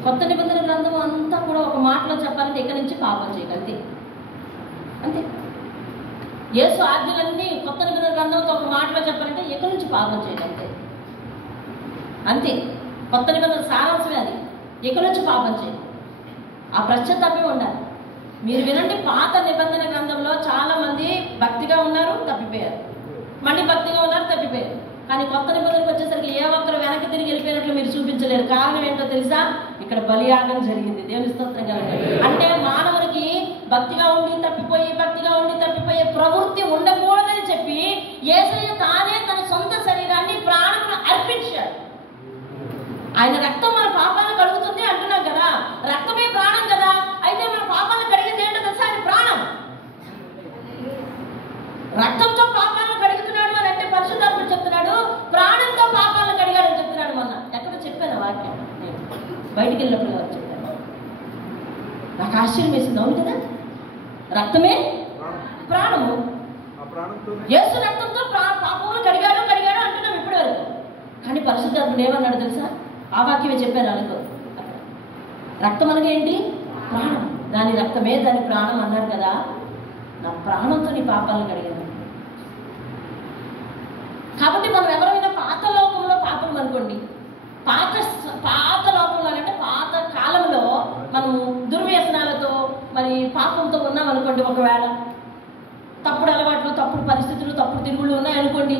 కొత్త నిబంధన గ్రంథం అంతా కూడా ఒక మాటలో చెప్పాలంటే ఇక నుంచి పాపం చేయక, అంతే అంతే. యేసు ఆజ్ఞలన్నీ కొత్త నిబంధన గ్రంథంతో ఒక మాటలో చెప్పాలంటే ఇక నుంచి పాపం చేయక, అంతే అంతే. కొత్త నిబంధన సారాంశమే అది, ఇక నుంచి పాపం చేయండి. ఆ పశ్చాత్తాపమే ఉండాలి. మీరు వినండి, పాత నిబంధన గ్రంథంలో చాలా మంది భక్తిగా ఉన్నారు, తప్పిపోయారు. మళ్ళీ భక్తిగా ఉన్నారు, తప్పిపోయారు. కానీ కొత్త నిబంధనకు వచ్చేసరికి ఏ ఒక్కరు వెనక్కి తిరిగి వెళ్ళిపోయినట్లు మీరు చూపించలేరు. కారణం ఏంటో తెలుసా? ఇక్కడ బలియాగం జరిగింది. దేవుని స్తోత్రం కలుగుతుంది. అంటే మానవునికి భక్తిగా ఉండి తప్పిపోయే ప్రవృత్తి ఉండకూడదని చెప్పి యేసయ్య తానే తన సొంత శరీరాన్ని ప్రాణమును అర్పించాడు. ఆయన రక్తం మన పాపాలను కడుగుతుంది అంటున్నాం కదా, రక్తమే ప్రాణం కదా. అయితే మన పాపాలను కడిగేది ఏంటో తెలుసా? ఆయన ప్రాణం. రక్తంతో పాపాలను కడుగుతున్నాడు అని అంటే పరిశుద్ధాత్ముడు చెప్తున్నాడు, ప్రాణంతో పాపాలను కడిగాడని చెప్తున్నాడు. మొన్న ఎక్కడో చెప్పాను వాక్యం, నేను బయటికి వెళ్ళినప్పుడు చెప్పాను. నాకు ఆశ్చర్యం వేసింది. అవును కదా, రక్తమే ప్రాణము. యేసు రక్తంతో పాపములు కడిగాడు అంటున్నాం ఇప్పటి వరకు. కానీ పరిశుద్ధాత్ముడు ఏమన్నాడు తెలుసా? ఆ వాక్యమే చెప్పాను అనుకో. రక్తం అనగా ఏంటి? ప్రాణం. దాని రక్తమే దాని ప్రాణం అన్నాడు కదా. నా ప్రాణంతో నీ పాపాలను కడిగాను. కాబట్టి మనం ఎవరైనా పాత లోకంలో పాపం అనుకోండి, పాత లోకంలో అంటే పాత కాలంలో మనము దుర్వ్యసనాలతో మరి పాపంతో ఉన్నాం అనుకోండి, ఒకవేళ తప్పుడు అలవాట్లు, తప్పుడు పరిస్థితులు, తప్పుడు తిరుగుళ్ళు ఉన్నాయనుకోండి,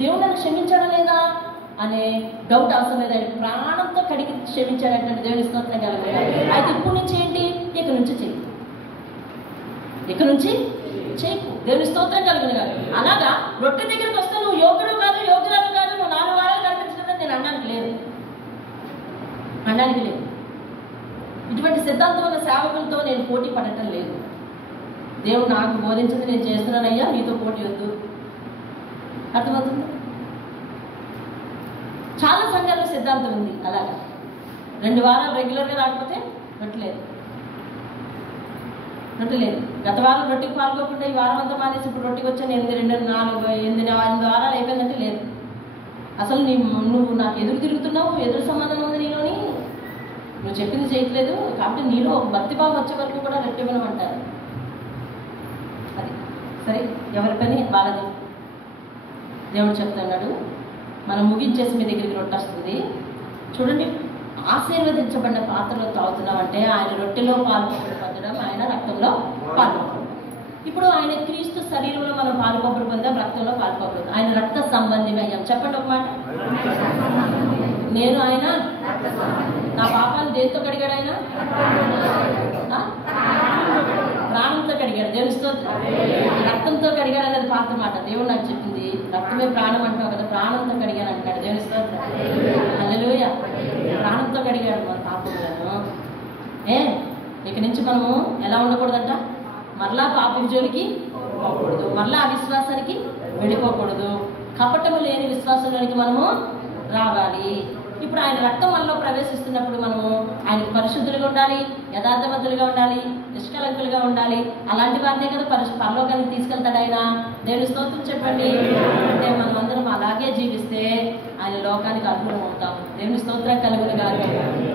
దేవుడు నన్ను క్షమించడం లేదా అనే డౌట్ అవసరం లేదు. ఆయన ప్రాణంతో కడిగి క్షమించాడంటే దేవుని స్తోత్రం కలుగుతుంది. అయితే ఇప్పుడు నుంచి ఏంటి? ఇక నుంచి చెయ్యి, ఇక నుంచి చేయకు. దేవుని స్తోత్రం కలుగుతుంది. అలాగా రొట్టె దగ్గరికి వస్తే నువ్వు యోగుడు కాదు, యోగురాలు కాదు, నువ్వు 4 వారాలు కనిపించలేదని నేను అనడానికి లేదు. ఇటువంటి సిద్ధాంతం ఉన్న సేవకులతో నేను పోటీ పడటం లేదు. దేవుడు నాకు బోధించింది నేను చేస్తున్నానయ్యా, నీతో పోటీ వద్దు. అర్థమవుతుంది? చాలా సంఘాల్లో సిద్ధాంతం ఉంది అలాగా. 2 వారాలు రెగ్యులర్గా రాకపోతే రొట్టెలేదు. గత వారం రొట్టెకి పాల్గొకుండా ఈ వారం అంతా మానేసి ఇప్పుడు రొట్టెకి వచ్చాను 8 వారాలు అయిపోయిందంటే లేదు. అసలు నువ్వు నాకు ఎదురు తిరుగుతున్నావు, ఎదురు సంబంధం ఉంది నీలోని, నువ్వు చెప్పింది చేయట్లేదు. కాబట్టి నీలో ఒక భక్తిభావం వచ్చే వరకు కూడా రెట్టివ్వడం అంటారు. అది సరే, ఎవరి పని వాళ్ళది. దేవుడు చెప్తున్నాడు, మనం ముగించేసి మీ దగ్గరికి రొట్టె వస్తుంది చూడండి. ఆశీర్వదించబడిన పాత్రలో తాగుతున్నామంటే ఆయన రొట్టెలో పాలుపొప్పుడు పొందడం, ఆయన రక్తంలో పాలుపొప్పుడు. ఇప్పుడు ఆయన క్రీస్తు శరీరంలో మనం పాలుపొప్పుడు పొందాం, రక్తంలో పాలుపొప్పుడు. ఆయన రక్త సంబంధిగా అయ్యాం. చెప్పండి ఒక మాట. నేను ఆయన నా పాపాన్ని దేంతో కడిగాడు? ఆయన ప్రాణంతో కడిగాడు. దేవుని స్తోత్రం. రక్తంతో కడిగాడు అనేది పాత మాట. దేవుడు నాకు చెప్పింది, రక్తమే ప్రాణం అంటావు కదా, ప్రాణంతో కడిగాను అంటాడు. దేవుని స్తోత్రం. హల్లెలూయా. ప్రాణంతో కడిగాడు మన పాపములను. ఇక నుంచి మనము ఎలా ఉండకూడదంట? మరలా పాపం జోలికి పోకూడదు, మరలా అవిశ్వాసానికి వెళ్ళిపోకూడదు, కపటము లేని విశ్వాసంలోనికి మనము రావాలి. ఇప్పుడు ఆయన రక్తం మనలో ప్రవేశిస్తున్నప్పుడు మనము ఆయనకు పరిశుద్ధులుగా ఉండాలి, యథార్థవంతులుగా ఉండాలి, నిష్కలంకులుగా ఉండాలి. అలాంటి వారినే కదా పరలోకానికి తీసుకెళ్తాడు ఆయన. దేవుని స్తోత్రం చెప్పండి. అంటే మనం అందరం అలాగే జీవిస్తే ఆయన లోకానికి అర్హులం అవుతాం. దేవుని స్తోత్రం కలుగును గాక.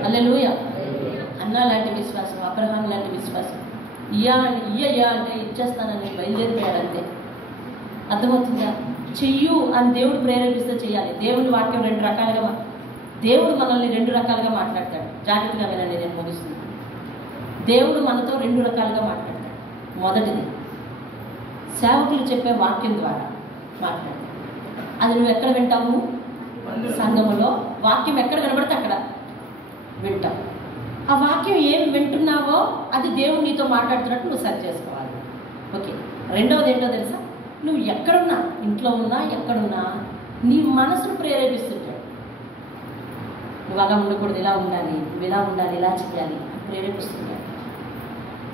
హల్లెలూయా. అన్నా లాంటి విశ్వాసం, అబ్రహాం లాంటి విశ్వాసం. ఇయ్యయ్యా అంటే ఇచ్చేస్తానని బయలుదేరిపోయాడు అంతే. అర్థమవుతుందా? చెయ్యు అని దేవుడు ప్రేరేపిస్తే చెయ్యాలి. దేవుడి వాక్యం 2 రకాలుగా, దేవుడు మనల్ని 2 రకాలుగా మాట్లాడతాడు. జాగ్రత్తగా వినండి, నేను ముగిస్తున్నాను. దేవుడు మనతో 2 రకాలుగా మాట్లాడతాడు. మొదటిది సేవకులు చెప్పే వాక్యం ద్వారా మాట్లాడతాడు. అది నువ్వు ఎక్కడ వింటావు? సంఘములో. వాక్యం ఎక్కడ వినబడితే అక్కడ వింటావు. ఆ వాక్యం ఏమి వింటున్నావో అది దేవుడు నీతో మాట్లాడుతున్నట్టు నువ్వు సరి చేసుకోవాలి. ఓకే. రెండవది ఏంటో తెలుసా? నువ్వు ఎక్కడున్నా, ఇంట్లో ఉన్నా, ఎక్కడున్నా నీ మనసును ప్రేరేపిస్తుంటాడు. నువ్వు అలా ఉండకూడదు, ఇలా ఉండాలి, నువ్వు ఇలా ఉండాలి, ఇలా చేయాలి అని ప్రేరేపిస్తుంటాడు.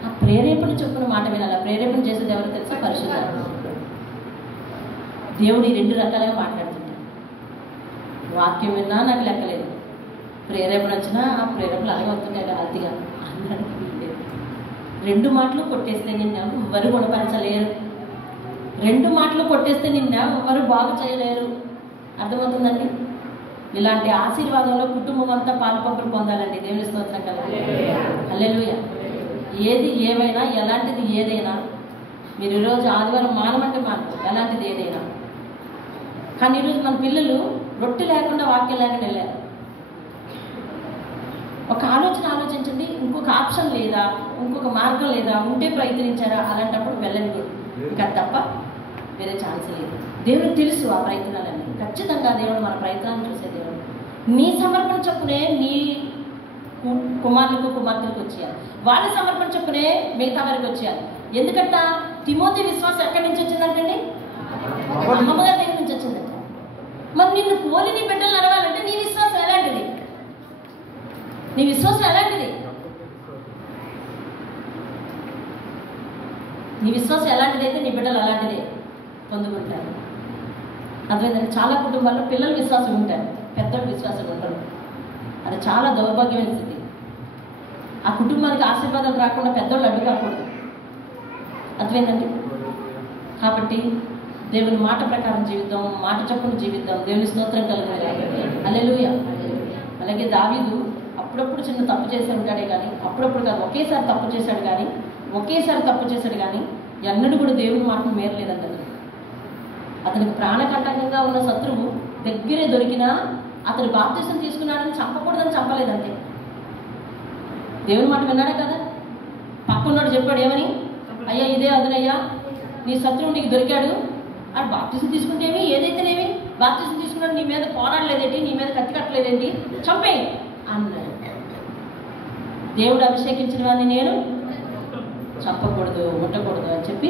ఆ ప్రేరేపణ చొప్పున మాట వినాలి. ఆ ప్రేరేపణ చేసేది ఎవరు తెలుసా? పరిశుద్ధాత్మ. దేవుడు 2 రకాలుగా మాట్లాడుతుంటాడు. వాక్యం విన్నా నాకు లెక్కలేదు, ప్రేరేపణ వచ్చినా ఆ ప్రేరేపణలు అలాగే వస్తుంటాయి గాలిగా అనడానికి వీల్లేదు. 2 మాటలు కొట్టేస్తే నిన్ను ఎవరు గుణపరచలేరు. 2 మాటలు కొట్టేస్తే నిన్ను ఎవరు బాగు చేయలేరు. అర్థమవుతుందండి? ఇలాంటి ఆశీర్వాదంలో కుటుంబం అంతా పాలుపంపులు పొందాలండి. దేవుని స్తోత్రం కలగాలి. హల్లెలూయా. ఏది ఏమైనా, ఎలాంటిది ఏదైనా, మీరు ఈరోజు ఆదివారం మానమంటే మానరు, ఎలాంటిది ఏదైనా. కానీ ఈరోజు మన పిల్లలు రొట్టె లేకుండా, వాక్యం లేకుండా వెళ్ళారు. ఒక ఆలోచించండి, ఇంకొక ఆప్షన్ లేదా, ఇంకొక మార్గం లేదా, ఉంటే ప్రయత్నించారా? అలాంటప్పుడు వెళ్ళండి. ఇంకా తప్ప వేరే ఛాన్స్ లేదు. దేవుడికి తెలుసు ఆ ప్రయత్నాలన్నీ. ఖచ్చితంగా దేవుడు మన ప్రయత్నాలను చూసే దేవుడు. నీ సమర్పణ చొప్పునే నీ కుమారులకు కుమార్తెలకు వచ్చేయాలి. వాళ్ళ సమర్పణ చొప్పునే మిగతా వారికి వచ్చేయాలి. ఎందుకంట తిమోతి విశ్వాసం ఎక్కడి నుంచి వచ్చిందంటండి? అమ్మగారి దగ్గర నుంచి వచ్చిందంట. మరి నిన్ను పోలి నీ బిడ్డలు నడవాలంటే నీ విశ్వాసం ఎలాంటిది? నీ విశ్వాసం ఎలాంటిది? నీ విశ్వాసం ఎలాంటిదైతే నీ బిడ్డలు అలాంటిదే పొందుకుంటారు. అర్థమైందండి? చాలా కుటుంబాల్లో పిల్లల విశ్వాసం ఉంటారు, పెద్దల విశ్వాసం ఉంటారు. అది చాలా దౌర్భాగ్యమైన స్థితి. ఆ కుటుంబానికి ఆశీర్వాదాలు రాకుండా పెద్దోళ్ళు అడ్డు కాకూడదు. అర్థమైందండి? కాబట్టి దేవుని మాట ప్రకారం జీవిద్దాం, మాట చొప్పున జీవిద్దాం. దేవుని స్తోత్రం కలుగుతుంది. హల్లెలూయా. అలాగే దావీదు అప్పుడప్పుడు చిన్న తప్పు చేసి ఉంటాడే కానీ, అప్పుడప్పుడు కాదు, ఒకేసారి తప్పు చేశాడు కానీ ఎన్నడూ కూడా దేవుని మాటను మేరలేదంట. అతనికి ప్రాణకంటకంగా ఉన్న శత్రువు దగ్గరే దొరికినా అతడు బాప్తిసం తీసుకున్నాడని చంపకూడదని చంపలేదంతే. దేవుని మాట విన్నాడా కదా? పక్కన్నాడు చెప్పాడు ఏమని? అయ్యా ఇదే అదునయ్యా, నీ శత్రువు నీకు దొరికాడు, అది బాప్తిసం తీసుకుంటేమి ఏదైతేనేమి, బాప్తిసం తీసుకున్నాడు, నీ మీద పోరాడలేదేంటి, నీ మీద కత్తి కట్టలేదేంటి, చంపేయి అన్నాడు. దేవుడు అభిషేకించిన వాడిని నేను చంపకూడదు, ముట్టకూడదు అని చెప్పి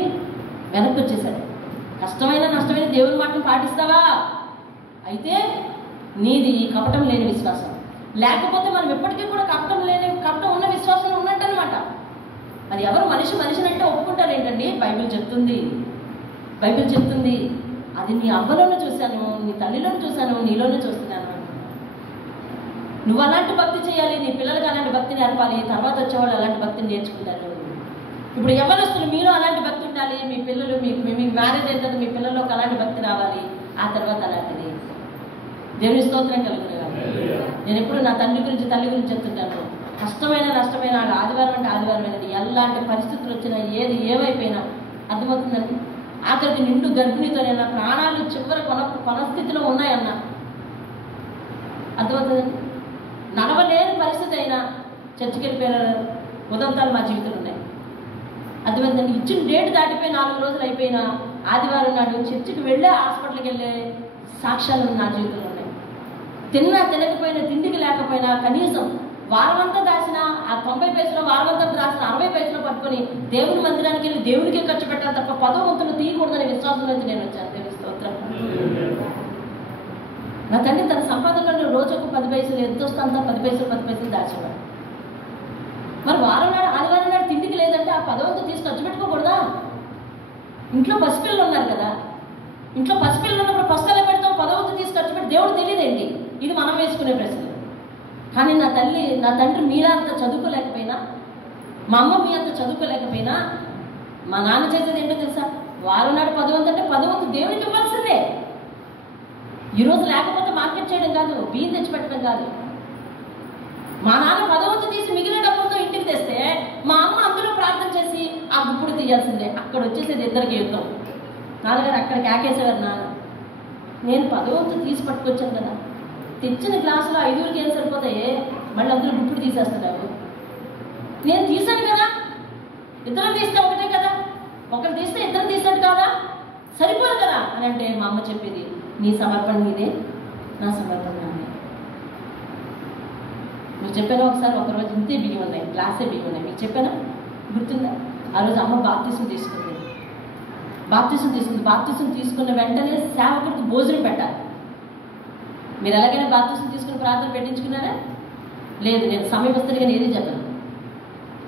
వెనక్కి వచ్చేసాడు. కష్టమైన నష్టమైన దేవుని మాటను పాటిస్తావా? అయితే నీది కపటం లేని విశ్వాసం. లేకపోతే మనం ఎప్పటికీ కూడా కపటం ఉన్న విశ్వాసం ఉన్నట్టు అనమాట. అది ఎవరు మనిషిని అంటే ఒప్పుకుంటారు ఏంటండి? బైబిల్ చెప్తుంది. అది నీ అవ్వలోనూ చూశాను, నీ తల్లిలోనూ చూశాను, నీలోనూ చూస్తున్నాను. నువ్వు అలాంటి భక్తి చేయాలి, నీ పిల్లలకు అలాంటి భక్తి నేర్పాలి. తర్వాత వచ్చేవాళ్ళు అలాంటి భక్తిని నేర్చుకుంటారు. ఇప్పుడు ఎవరొస్తులు మీలో అలాంటి భక్తి ఉండాలి. మీ పిల్లలు మీ మ్యారేజ్ అయిన తర్వాత మీ పిల్లల్లోకి అలాంటి భక్తి రావాలి. ఆ తర్వాత అలాంటిది. దేవుని స్తోత్రం కలుగుతుంది. నేను ఎప్పుడు నా తండ్రి గురించి తల్లి గురించి చెప్తుంటాను. కష్టమైన నష్టమైన వాళ్ళు ఆదివారం అంటే ఆదివారమైనది. ఎలాంటి పరిస్థితులు వచ్చినా, ఏది ఏమైపోయినా, అర్థమవుతుందండి? ఆఖరికి నిండు గర్భిణితోనైనా, ప్రాణాలు చివరి కొన స్థితిలో ఉన్నాయన్నా, అర్థమవుతుందండి? నడవలేని పరిస్థితి అయినా చర్చికి వెళ్ళిపోయిన ఉదంతాలు మా జీవితంలో ఉన్నాయి. అర్థమైందండి? ఇచ్చిన డేట్ దాటిపోయి 4 రోజులు అయిపోయినా ఆదివారం నాడు చర్చికి వెళ్ళే, హాస్పిటల్కి వెళ్ళే సాక్ష్యాలు నా జీవితంలో ఉన్నాయి. తినకపోయినా, తిండికి లేకపోయినా, కనీసం వారమంతా దాచిన ఆ 90 పైసలు, వారమంతా దాచిన 60 పైసలు పట్టుకొని దేవుని మందిరానికి వెళ్ళి దేవుడికే ఖర్చు పెట్టాలి తప్ప 10వ వంతులు తీయకూడదనే విశ్వాసం నుంచి నేను వచ్చాను. దేవుని స్తోత్రం. నా తండ్రి తన సంపాదనలో రోజుకు 10 పైసలు ఎంత వస్తే అంతా 10 పైసలు దాచేవాడు. మరి వారం నాడు ఆదివారం నాడు తిండికి లేదంటే ఆ 10వ వంతు తీసి ఖర్చు పెట్టుకోకూడదా? ఇంట్లో పసిపిల్లలు ఉన్నారు కదా, ఇంట్లో పసిపిల్లలు ఉన్నప్పుడు పసుకలా పెడతాం, 10వ వంతు తీసి ఖర్చు పెట్టి దేవుడు తెలియదేంటి? ఇది మనం వేసుకునే ప్రశ్న. కానీ నా తండ్రి మీరా అంత చదువుకోలేకపోయినా, మా అమ్మ మీ అంత చదువుకోలేకపోయినా, మా నాన్న చేసేది ఏంటో తెలుసా? వారం నాడు 10వ వంతు అంటే 10వ వంతు దేవునికి ఇవ్వాల్సిందే. ఈరోజు లేకపోతే మార్కెట్ చేయడం కాదు, బియ్యం తెచ్చిపెట్టడం కాదు. మా నాన్న 10వ వంతు తీసి మిగిలిన డబ్బులతో ఇంటికి తెస్తే మా అమ్మ అందులో ప్రార్థన చేసి ఆ గుప్పుడు తీయాల్సిందే. అక్కడ వచ్చేసేది ఇద్దరికి యుద్ధం. నాన్నగారు అక్కడ కేకేసేవారు. నాన్న నేను 10వ వంతు తీసి పట్టుకొచ్చాను కదా, తెచ్చిన గ్లాసులో 5కి ఏం సరిపోతాయే, మళ్ళీ అందులో గుప్పుడు తీసేస్తున్నావు. నేను తీసాను కదా, ఇద్దరు తీస్తే ఒకటే కదా, ఒకరు తీస్తే ఇద్దరు తీసినట్టు కాదా, సరిపోదు కదా అని అంటే మా అమ్మ చెప్పేది, నీ సమర్పణ నీదే, నా సమర్పణ నాదే. నువ్వు చెప్పాను ఒకసారి, ఒకరోజు ఇంతే బియ్యం ఉన్నాయి, గ్లాసే బియ్యం ఉన్నాయి, మీకు చెప్పానా? గుర్తుందా? ఆ రోజు అమ్మ బాప్తిసం తీసుకుంది. బాప్తిసం తీసుకున్న వెంటనే సేవకుడికి భోజనం పెట్టాలి. మీరు ఎలాగైనా బాప్తిసం తీసుకుని ప్రార్థన పెట్టించుకున్నారా? లేదు, నేను సమయం వస్తుంది కానీ ఏది చెప్పను.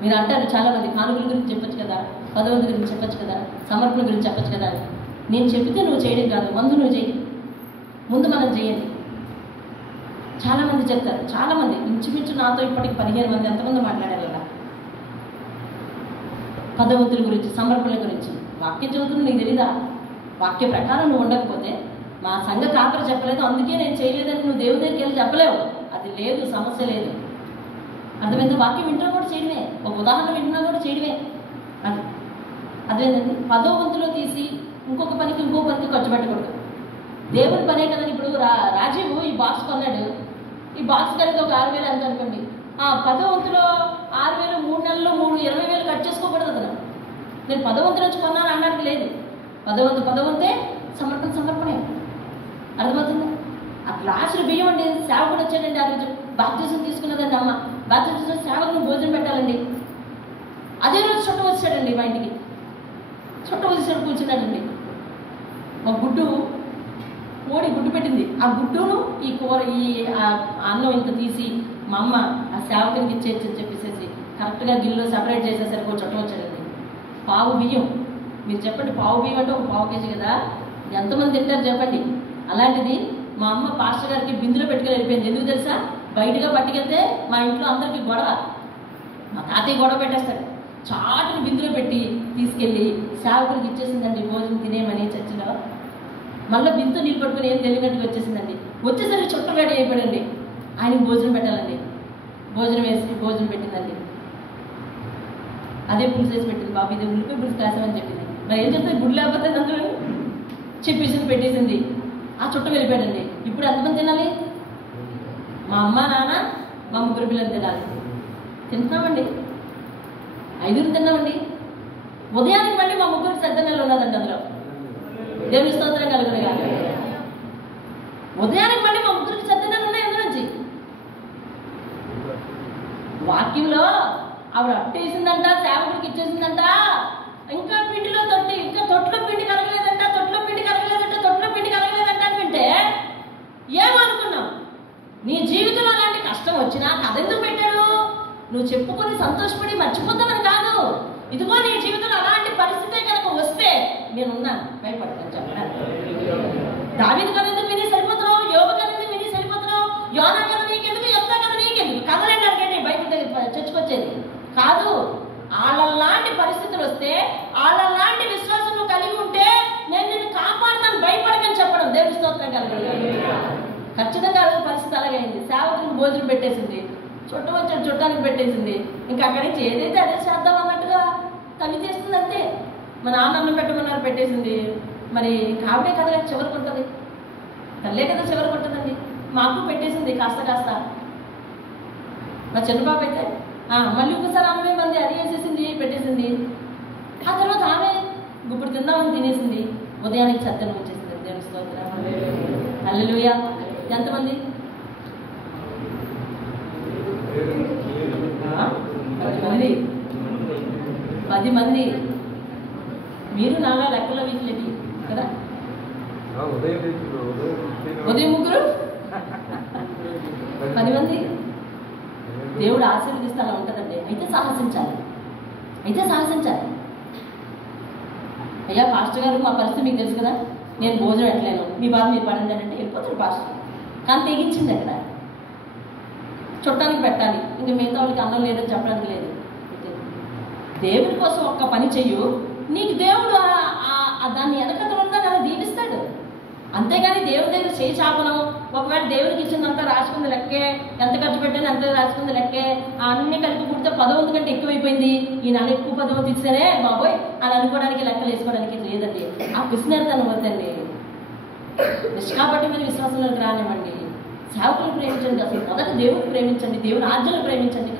మీరు అంటారు చాలామంది, కానుకల గురించి చెప్పచ్చు కదా, పదవంతి గురించి చెప్పచ్చు కదా, సమర్పణ గురించి చెప్పచ్చు కదా. నేను చెప్తే నువ్వు చేయడం కాదు, నువ్వు చేయి, ముందు మనం చేయండి. చాలామంది చెప్తారు, చాలామంది ఇంచుమించు నాతో ఇప్పటికి 15 మంది ఎంతమంది మాట్లాడారు కదా పదవంతుల గురించి, సమర్పణల గురించి. వాక్యం చదువుతుంది నీకు తెలీదా? వాక్య ప్రకారం నువ్వు ఉండకపోతే, మా సంఘ కాపరి చెప్పలేదు అందుకే నేను చేయలేదని నువ్వు దేవుడి దగ్గరికి వెళ్ళి చెప్పలేవు. అది లేదు, సమస్య లేదు. అర్థమైంది? వాక్యం వింటున్నా కూడా చేయడమే, ఒక ఉదాహరణ వింటున్నా కూడా చేయడమే. అది అదేంటండి, 10వ వంతులో తీసి ఇంకో పనికి ఖర్చు పెట్టకూడదు. దేవుడి పనే కదండి. ఇప్పుడు రాజీవ్ ఈ బాక్స్ కొన్నాడు, ఈ బాక్స్ కలిగి ఒక 6,000 ఎంత అనుకోండి. 10వ వంతులో 6,000 3 నెలల్లో 20,000 కట్ చేసుకోకూడదు కదా. నేను 10వ వంతు నుంచి కొన్నాను అనడానికి లేదు. 10వ వంతే సమర్పణే. అర్థమవుతుంది? ఆ గ్లాసులు బియ్యం అండి, సేవకుడు వచ్చాడండి. ఆ రోజు బాప్తిజం తీసుకున్నదండి అమ్మ. బాప్తిజం సేవకుని భోజనం పెట్టాలండి. అదే రోజు చుట్ట వచ్చాడండి మా ఇంటికి. చుట్ట వచ్చాడు, కూర్చున్నాడండి. మా కోడి గుడ్డు పెట్టింది. ఆ గుడ్డును ఈ కూర ఈ అన్నం ఇంత తీసి మా అమ్మ ఆ సేవకునికి ఇచ్చేసి చెప్పేసేసి కరెక్ట్గా గిన్నెలో సెపరేట్ చేసేసరికి చుట్ట వచ్చాడండి. పావు బియ్యం, మీరు చెప్పండి, పావు బియ్యం అంటే ఒక పావు కేజీ కదా, ఎంతమంది తింటారు చెప్పండి. అలాంటిది మా అమ్మ పాస్టర్ గారికి బిందులో పెట్టుకుని వెళ్ళిపోయింది. ఎందుకు తెలుసా? బయటగా పట్టుకెళ్తే మా ఇంట్లో అందరికీ గొడవ, మా తాతయ్య గొడవ పెట్టేస్తాడు. చాటుని బిందులో పెట్టి తీసుకెళ్ళి సేవకుడికి ఇచ్చేసిందండి భోజనం తినేమని చర్చిలో. మళ్ళీ బిందుతో నీళ్ళు పట్టుకుని ఏం తెలియనట్టుగా వచ్చేసిందండి. వచ్చేసరికి చుట్టూ వేడి అయిపోయాడండి. ఆయనకి భోజనం పెట్టాలండి. భోజనం పెట్టిందండి. అదే పులుసు వేసి పెట్టింది. బాబు ఇదే ఉల్లిపాయ పులుసు కాసామని చెప్పింది. మరి ఏం చెప్తుంది? గుడ్లు లేకపోతే అందులో చెప్పేసింది, పెట్టేసింది. ఆ చుట్టూ వెళ్ళిపోయాడండి. ఇప్పుడు ఎంతమంది తినాలి? మా అమ్మ, నాన్న, మా 3 పిల్లలు తినాలి. తింటున్నామండి, 5 తిన్నామండి. ఉదయానికి మళ్ళీ మా 3 సద్దనలు ఉన్నదండి. అందులో దేవుని స్తోత్రం కలుగునగా. ఉదయానికి మళ్ళీ మా 3 సద్దనలు ఉన్నాయి. అందులోంచి వాక్యంలో ఆవిడ అట్టేసిందంట, సేవకుడికి ఇచ్చేసిందంట. ఇంకా పిండిలో ఇంకా తొట్లో పిండి కలగలేదంట, తొట్లో పిండి కలగలేదంట అని వింటే ఏమనుకున్నావు? నీ జీవితంలో అలాంటి కష్టం వచ్చినా కథెందుకు పెట్టాడు? నువ్వు చెప్పుకొని సంతోషపడి మర్చిపోతానని కాదు. ఇదిగో నీ జీవితంలో అలాంటి పరిస్థితే కనుక వస్తే నేనున్నాను, భయపడతాను చెప్పడానికి. దావీదు కథ ఎందుకు విని సరిపోతున్నావు? యోబు కథ ఎందుకు విని సరిపోతున్నావు? యోనా కథ నీకెందుకు? యోబు కథ నీకెందుకు? కథలండి అడిగండి బైబిల్ దగ్గర చర్చకొచ్చేది కాదు. వాళ్ళలాంటి పరిస్థితులు వస్తే, వాళ్ళలాంటి విశ్వాసం నువ్వు కలిగి ఉంటే నేను నిన్ను కాపాడుతాను, భయపడకని చెప్పడం. దేవుని స్తోత్రం కలగాలి. ఖచ్చితంగా అదే పరిస్థితి అలాగైంది. సేవకులకు భోజనం పెట్టేసింది, చుట్టానికి పెట్టేసింది. ఇంకా అక్కడి నుంచి ఏదైతే అదే చేద్దాం అన్నట్టుగా తల్లి చేస్తుంది అంతే. మా నాన్న అన్నం పెట్టమన్నారు, పెట్టేసింది. మరి కావిడే కదా చివరికి ఉంటుంది, తల్లే కదా చివరికి ఉంటుందండి. మాకు పెట్టేసింది కాస్త. మా చిన్నబాబు అయితే మళ్ళీ ఒకసారి ఆమె మంది అది వేసేసింది, పెట్టేసింది. ఆ తర్వాత ఆమె ఇప్పుడు తిందామని తినేసింది. ఉదయానికి సత్యం వచ్చేసింది. దేవుని స్తోత్రం. హల్లెలూయా. ఎంతమంది? 10 మంది. మీరు నాలా లెక్కలో వీటిలేంటి కదా? ఉదయం 3, 10 మంది. దేవుడు ఆశీర్వదిస్తే అలా ఉంటుందండి. అయితే సాహసించాలి. అయ్యా పాస్టర్ గారు, మా పరిస్థితి మీకు తెలుసు కదా, నేను భోజనం ఎట్లేను, మీ బాధ మీరు పడండి అంటే వెళ్ళిపోతాడు పాస్టర్. కానీ తెగించింది అక్కడ. చుట్టానికి పెట్టాలి, ఇంకా మిగతా వాళ్ళకి అన్నం లేదని చెప్పడానికి లేదు. దేవుడి కోసం ఒక్క పని చెయ్యు, నీకు దేవుడు దాన్ని వెనకతలు ఉందా కదా దీవిస్తాడు. అంతేగాని దేవుడి దగ్గర చేయి చాపనం. ఒకవేళ దేవుడికి ఇచ్చిందంతా రాసుకుంది లెక్కే, ఎంత ఖర్చు పెట్టాను అంత రాసుకుంది లెక్కే, అన్ని కలిపి పుడితే 10వ వంతు కంటే ఎక్కువైపోయింది, ఈ నెల ఎక్కువ 10వ వంతు ఇస్తేనే బాబోయ్ అని అనుకోవడానికి, లెక్కలు వేసుకోవడానికి లేదండి. ఆ పిసినేతనం వద్దండి. నిష్కాపట్యమైన విశ్వాసంలోకి రానివ్వండి. సేవకులను ప్రేమించండి. అసలు మొదట దేవుడిని ప్రేమించండి, దేవుని ఆజ్ఞలను ప్రేమించండి.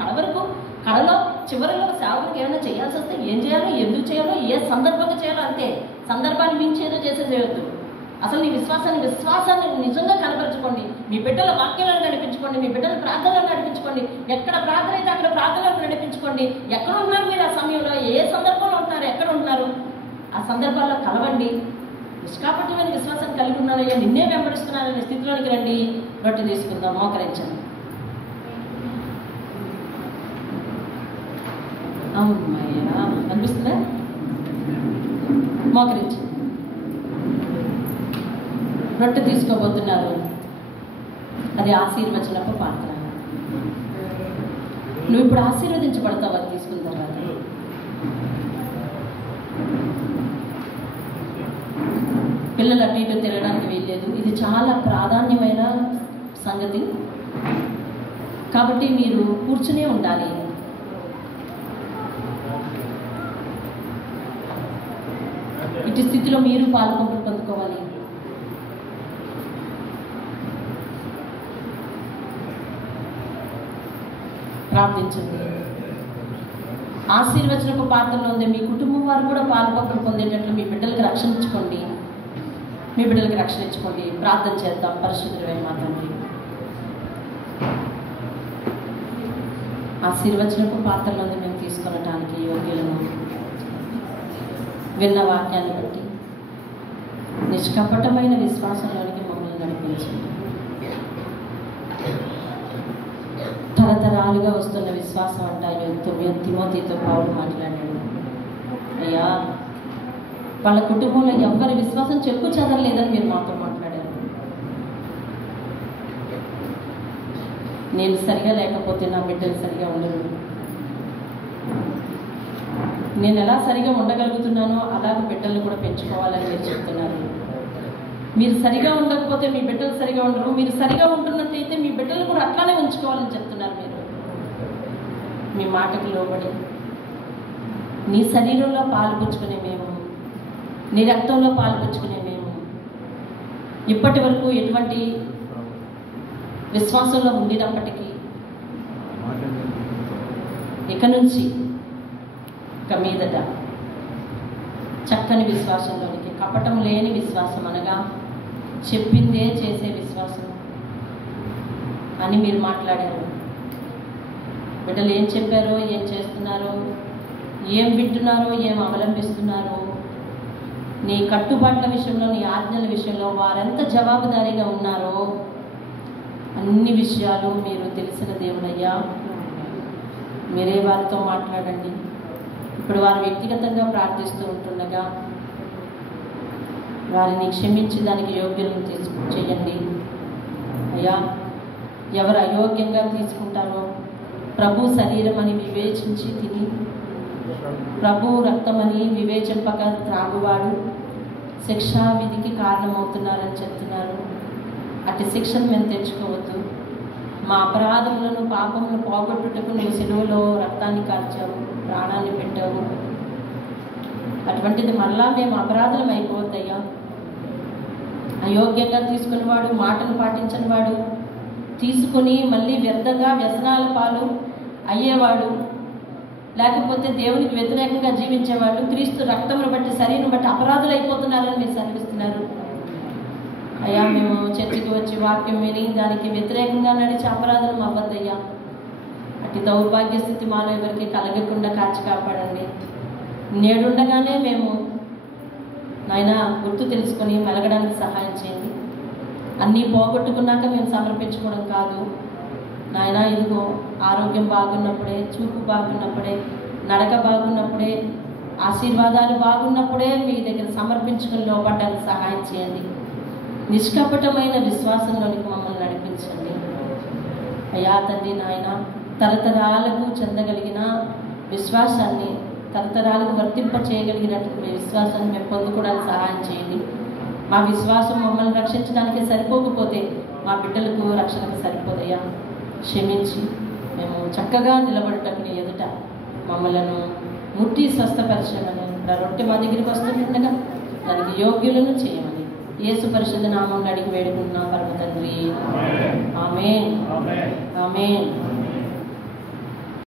కడలో చివరిలో సేవకులకు ఏమైనా చేయాల్సి వస్తే ఏం చేయాలో, ఎందుకు చేయాలో, ఏ సందర్భంగా చేయాలో అంతే. సందర్భాన్ని మించి ఏదో చేయొద్దు. అసలు నీ విశ్వాసాన్ని నిజంగా కనపరచుకోండి. మీ బిడ్డల వాక్యాలను నడిపించుకోండి, మీ బిడ్డల ప్రార్థనలు నడిపించుకోండి. ఎక్కడ ప్రార్థన అయితే అక్కడ ప్రార్థనలు నడిపించుకోండి. ఎక్కడ ఉన్నారు మీరు ఆ సమయంలో, ఏ సందర్భంలో ఉంటున్నారు, ఎక్కడ ఉంటున్నారు, ఆ సందర్భాల్లో కలవండి. నిష్కాపట్యమైన విశ్వాసాన్ని కలిగి ఉన్నానయ్యా, నిన్నే వెంబడిస్తున్నాననే స్థితిలోనికి రండి. రొట్టె తీసుకుందాం, మోకరించండి. అమ్మయ్యా, అనిపిస్తుందా? మోకరించండి. రొట్టె తీసుకోబోతున్నారు. అది ఆశీర్వచనపు పాత్ర. నువ్వు ఇప్పుడు ఆశీర్వదించబడతావు అది తీసుకున్న తర్వాత. పిల్లలు అటు ఇటు తిరగడానికి వీల్లేదు. ఇది చాలా ప్రాధాన్యమైన సంగతి కాబట్టి మీరు కూర్చునే ఉండాలి. ఇటు స్థితిలో మీరు పాల్గొంటూ పొందుకోవాలి. ప్రార్థించండి. ఆశీర్వచనపు పాత్రలో ఉంది. మీ కుటుంబం వారు కూడా పాల్గొంటూ పొందేటట్లు మీ బిడ్డలకు రక్షణ ఇచ్చుకోండి. మీ బిడ్డలకి రక్షణ ఇచ్చుకోండి. ప్రార్థన చేద్దాం. పరిశుద్ధుడైన మా తండ్రి, ఆశీర్వచనపు పాత్రలో ఉంది మేము తీసుకొనటానికి యోగ్యులను. విన్న వాక్యాన్ని బట్టి నిష్కపటమైన విశ్వాసంలోనికి మమ్మల్ని నడిపించండి. తరతరాలుగా వస్తున్న విశ్వాసం అంటారు. తిమోతితో పౌలు మాట్లాడాడు. అయ్యా, వాళ్ళ కుటుంబంలో ఎవ్వరి విశ్వాసం చెప్పు చదవలేదని మీరు మాతో మాట్లాడారు. నేను సరిగా లేకపోతే నా బిడ్డలు సరిగా ఉండరు. నేను ఎలా సరిగా ఉండగలుగుతున్నానో అలాగే బిడ్డలను కూడా పెంచుకోవాలని మీరు చెప్తున్నారు. మీరు సరిగా ఉండకపోతే మీ బిడ్డలు సరిగా ఉండరు. మీరు సరిగా ఉంటున్నట్లయితే మీ బిడ్డలు కూడా అట్లానే ఉంచుకోవాలని చెప్తున్నారు. మీరు మీ మాటకు లోబడి నీ శరీరంలో పాల్పంచుకునే మేము, నీ రక్తంలో పాల్పంచుకునే మేము ఇప్పటి వరకు ఎటువంటి విశ్వాసంలో ఉండినప్పటికీ ఇక నుంచి ఇక మీదట చక్కని విశ్వాసంలోనికి, కపటం లేని విశ్వాసం అనగా చెప్పిందే చేసే విశ్వాసం అని మీరు మాట్లాడారు. బిడ్డలు ఏం చెప్పారో, ఏం చేస్తున్నారో, ఏం వింటున్నారో, ఏం అవలంబిస్తున్నారో, నీ కట్టుబాట్ల విషయంలో, నీ ఆజ్ఞల విషయంలో వారెంత జవాబుదారీగా ఉన్నారో అన్ని విషయాలు మీరు తెలిసిన దేవుడయ్యా. మీరే వారితో మాట్లాడండి. ఇప్పుడు వారు వ్యక్తిగతంగా ప్రార్థిస్తూ ఉంటుండగా వారిని క్షమించి దానికి యోగ్యులను చేయండి అయ్యా. ఎవరు అయోగ్యంగా తీసుకుంటారో ప్రభు శరీరం అని వివేచించి తిని ప్రభు రక్తమని వివేచింపక త్రాగువాడు శిక్షా విధికి కారణమవుతున్నారని చెప్తున్నారు. అటు శిక్షను మేము తెచ్చుకోవద్దు. మా అపరాధములను పాపములను పోగొట్టుటకు నువ్వు సిలువలో రక్తాన్ని కార్చావు, ప్రాణాన్ని పెట్టావు. అటువంటిది మళ్ళా మేము అపరాధం అయిపోవద్దయ్యా. అయోగ్యంగా తీసుకునేవాడు, మాటలు పాటించని వాడు, తీసుకుని మళ్ళీ వ్యర్థంగా వ్యసనాల పాలు అయ్యేవాడు, లేకపోతే దేవునికి వ్యతిరేకంగా జీవించేవాడు క్రీస్తు రక్తమును బట్టి శరీరం బట్టి అపరాధులు అయిపోతున్నారని మీరు సెలవిస్తున్నారు అయ్యా. మేము చర్చికి వచ్చి వాక్యం విని దానికి వ్యతిరేకంగా నడిచి అపరాధం అవ్వద్దయ్యా. అటు దౌర్భాగ్య స్థితి మాలో ఎవరికి కలగకుండా కాచి కాపాడండి. నేడుండగానే మేము నాయన గుర్తు తెలుసుకొని మెలగడానికి సహాయం చేయండి. అన్నీ పోగొట్టుకున్నాక మేము సమర్పించుకోవడం కాదు నాయన. ఇదిగో ఆరోగ్యం బాగున్నప్పుడే, చూపు బాగున్నప్పుడే, నడక బాగున్నప్పుడే, ఆశీర్వాదాలు బాగున్నప్పుడే మీ దగ్గర సమర్పించుకుని లోపడడానికి సహాయం చేయండి. నిష్కపటమైన విశ్వాసంలోనికి మమ్మల్ని నడిపించండి అయ్యా తండ్రి. నాయన తరతరాలకు చెందగలిగిన విశ్వాసాన్ని, తరతరాలకు వర్తింప చేయగలిగినటువంటి విశ్వాసాన్ని మేము పొందుకోవడానికి సహాయం చేయండి. మా విశ్వాసం మమ్మల్ని రక్షించడానికి సరిపోకపోతే మా బిడ్డలకు రక్షణకు సరిపోదయ్యా. క్షమించి మేము చక్కగా నిలబడటకు ఎదుట మమ్మలను ముట్టి స్వస్థపరచమని, రొట్టె మా దగ్గరికి వస్తుండగా దానికి యోగ్యులను చేయమని యేసు పరిశుద్ధ నామమున అడిగి వేడుకుంటున్నాం పరమ తండ్రి. ఆమేన్. ఆమేన్.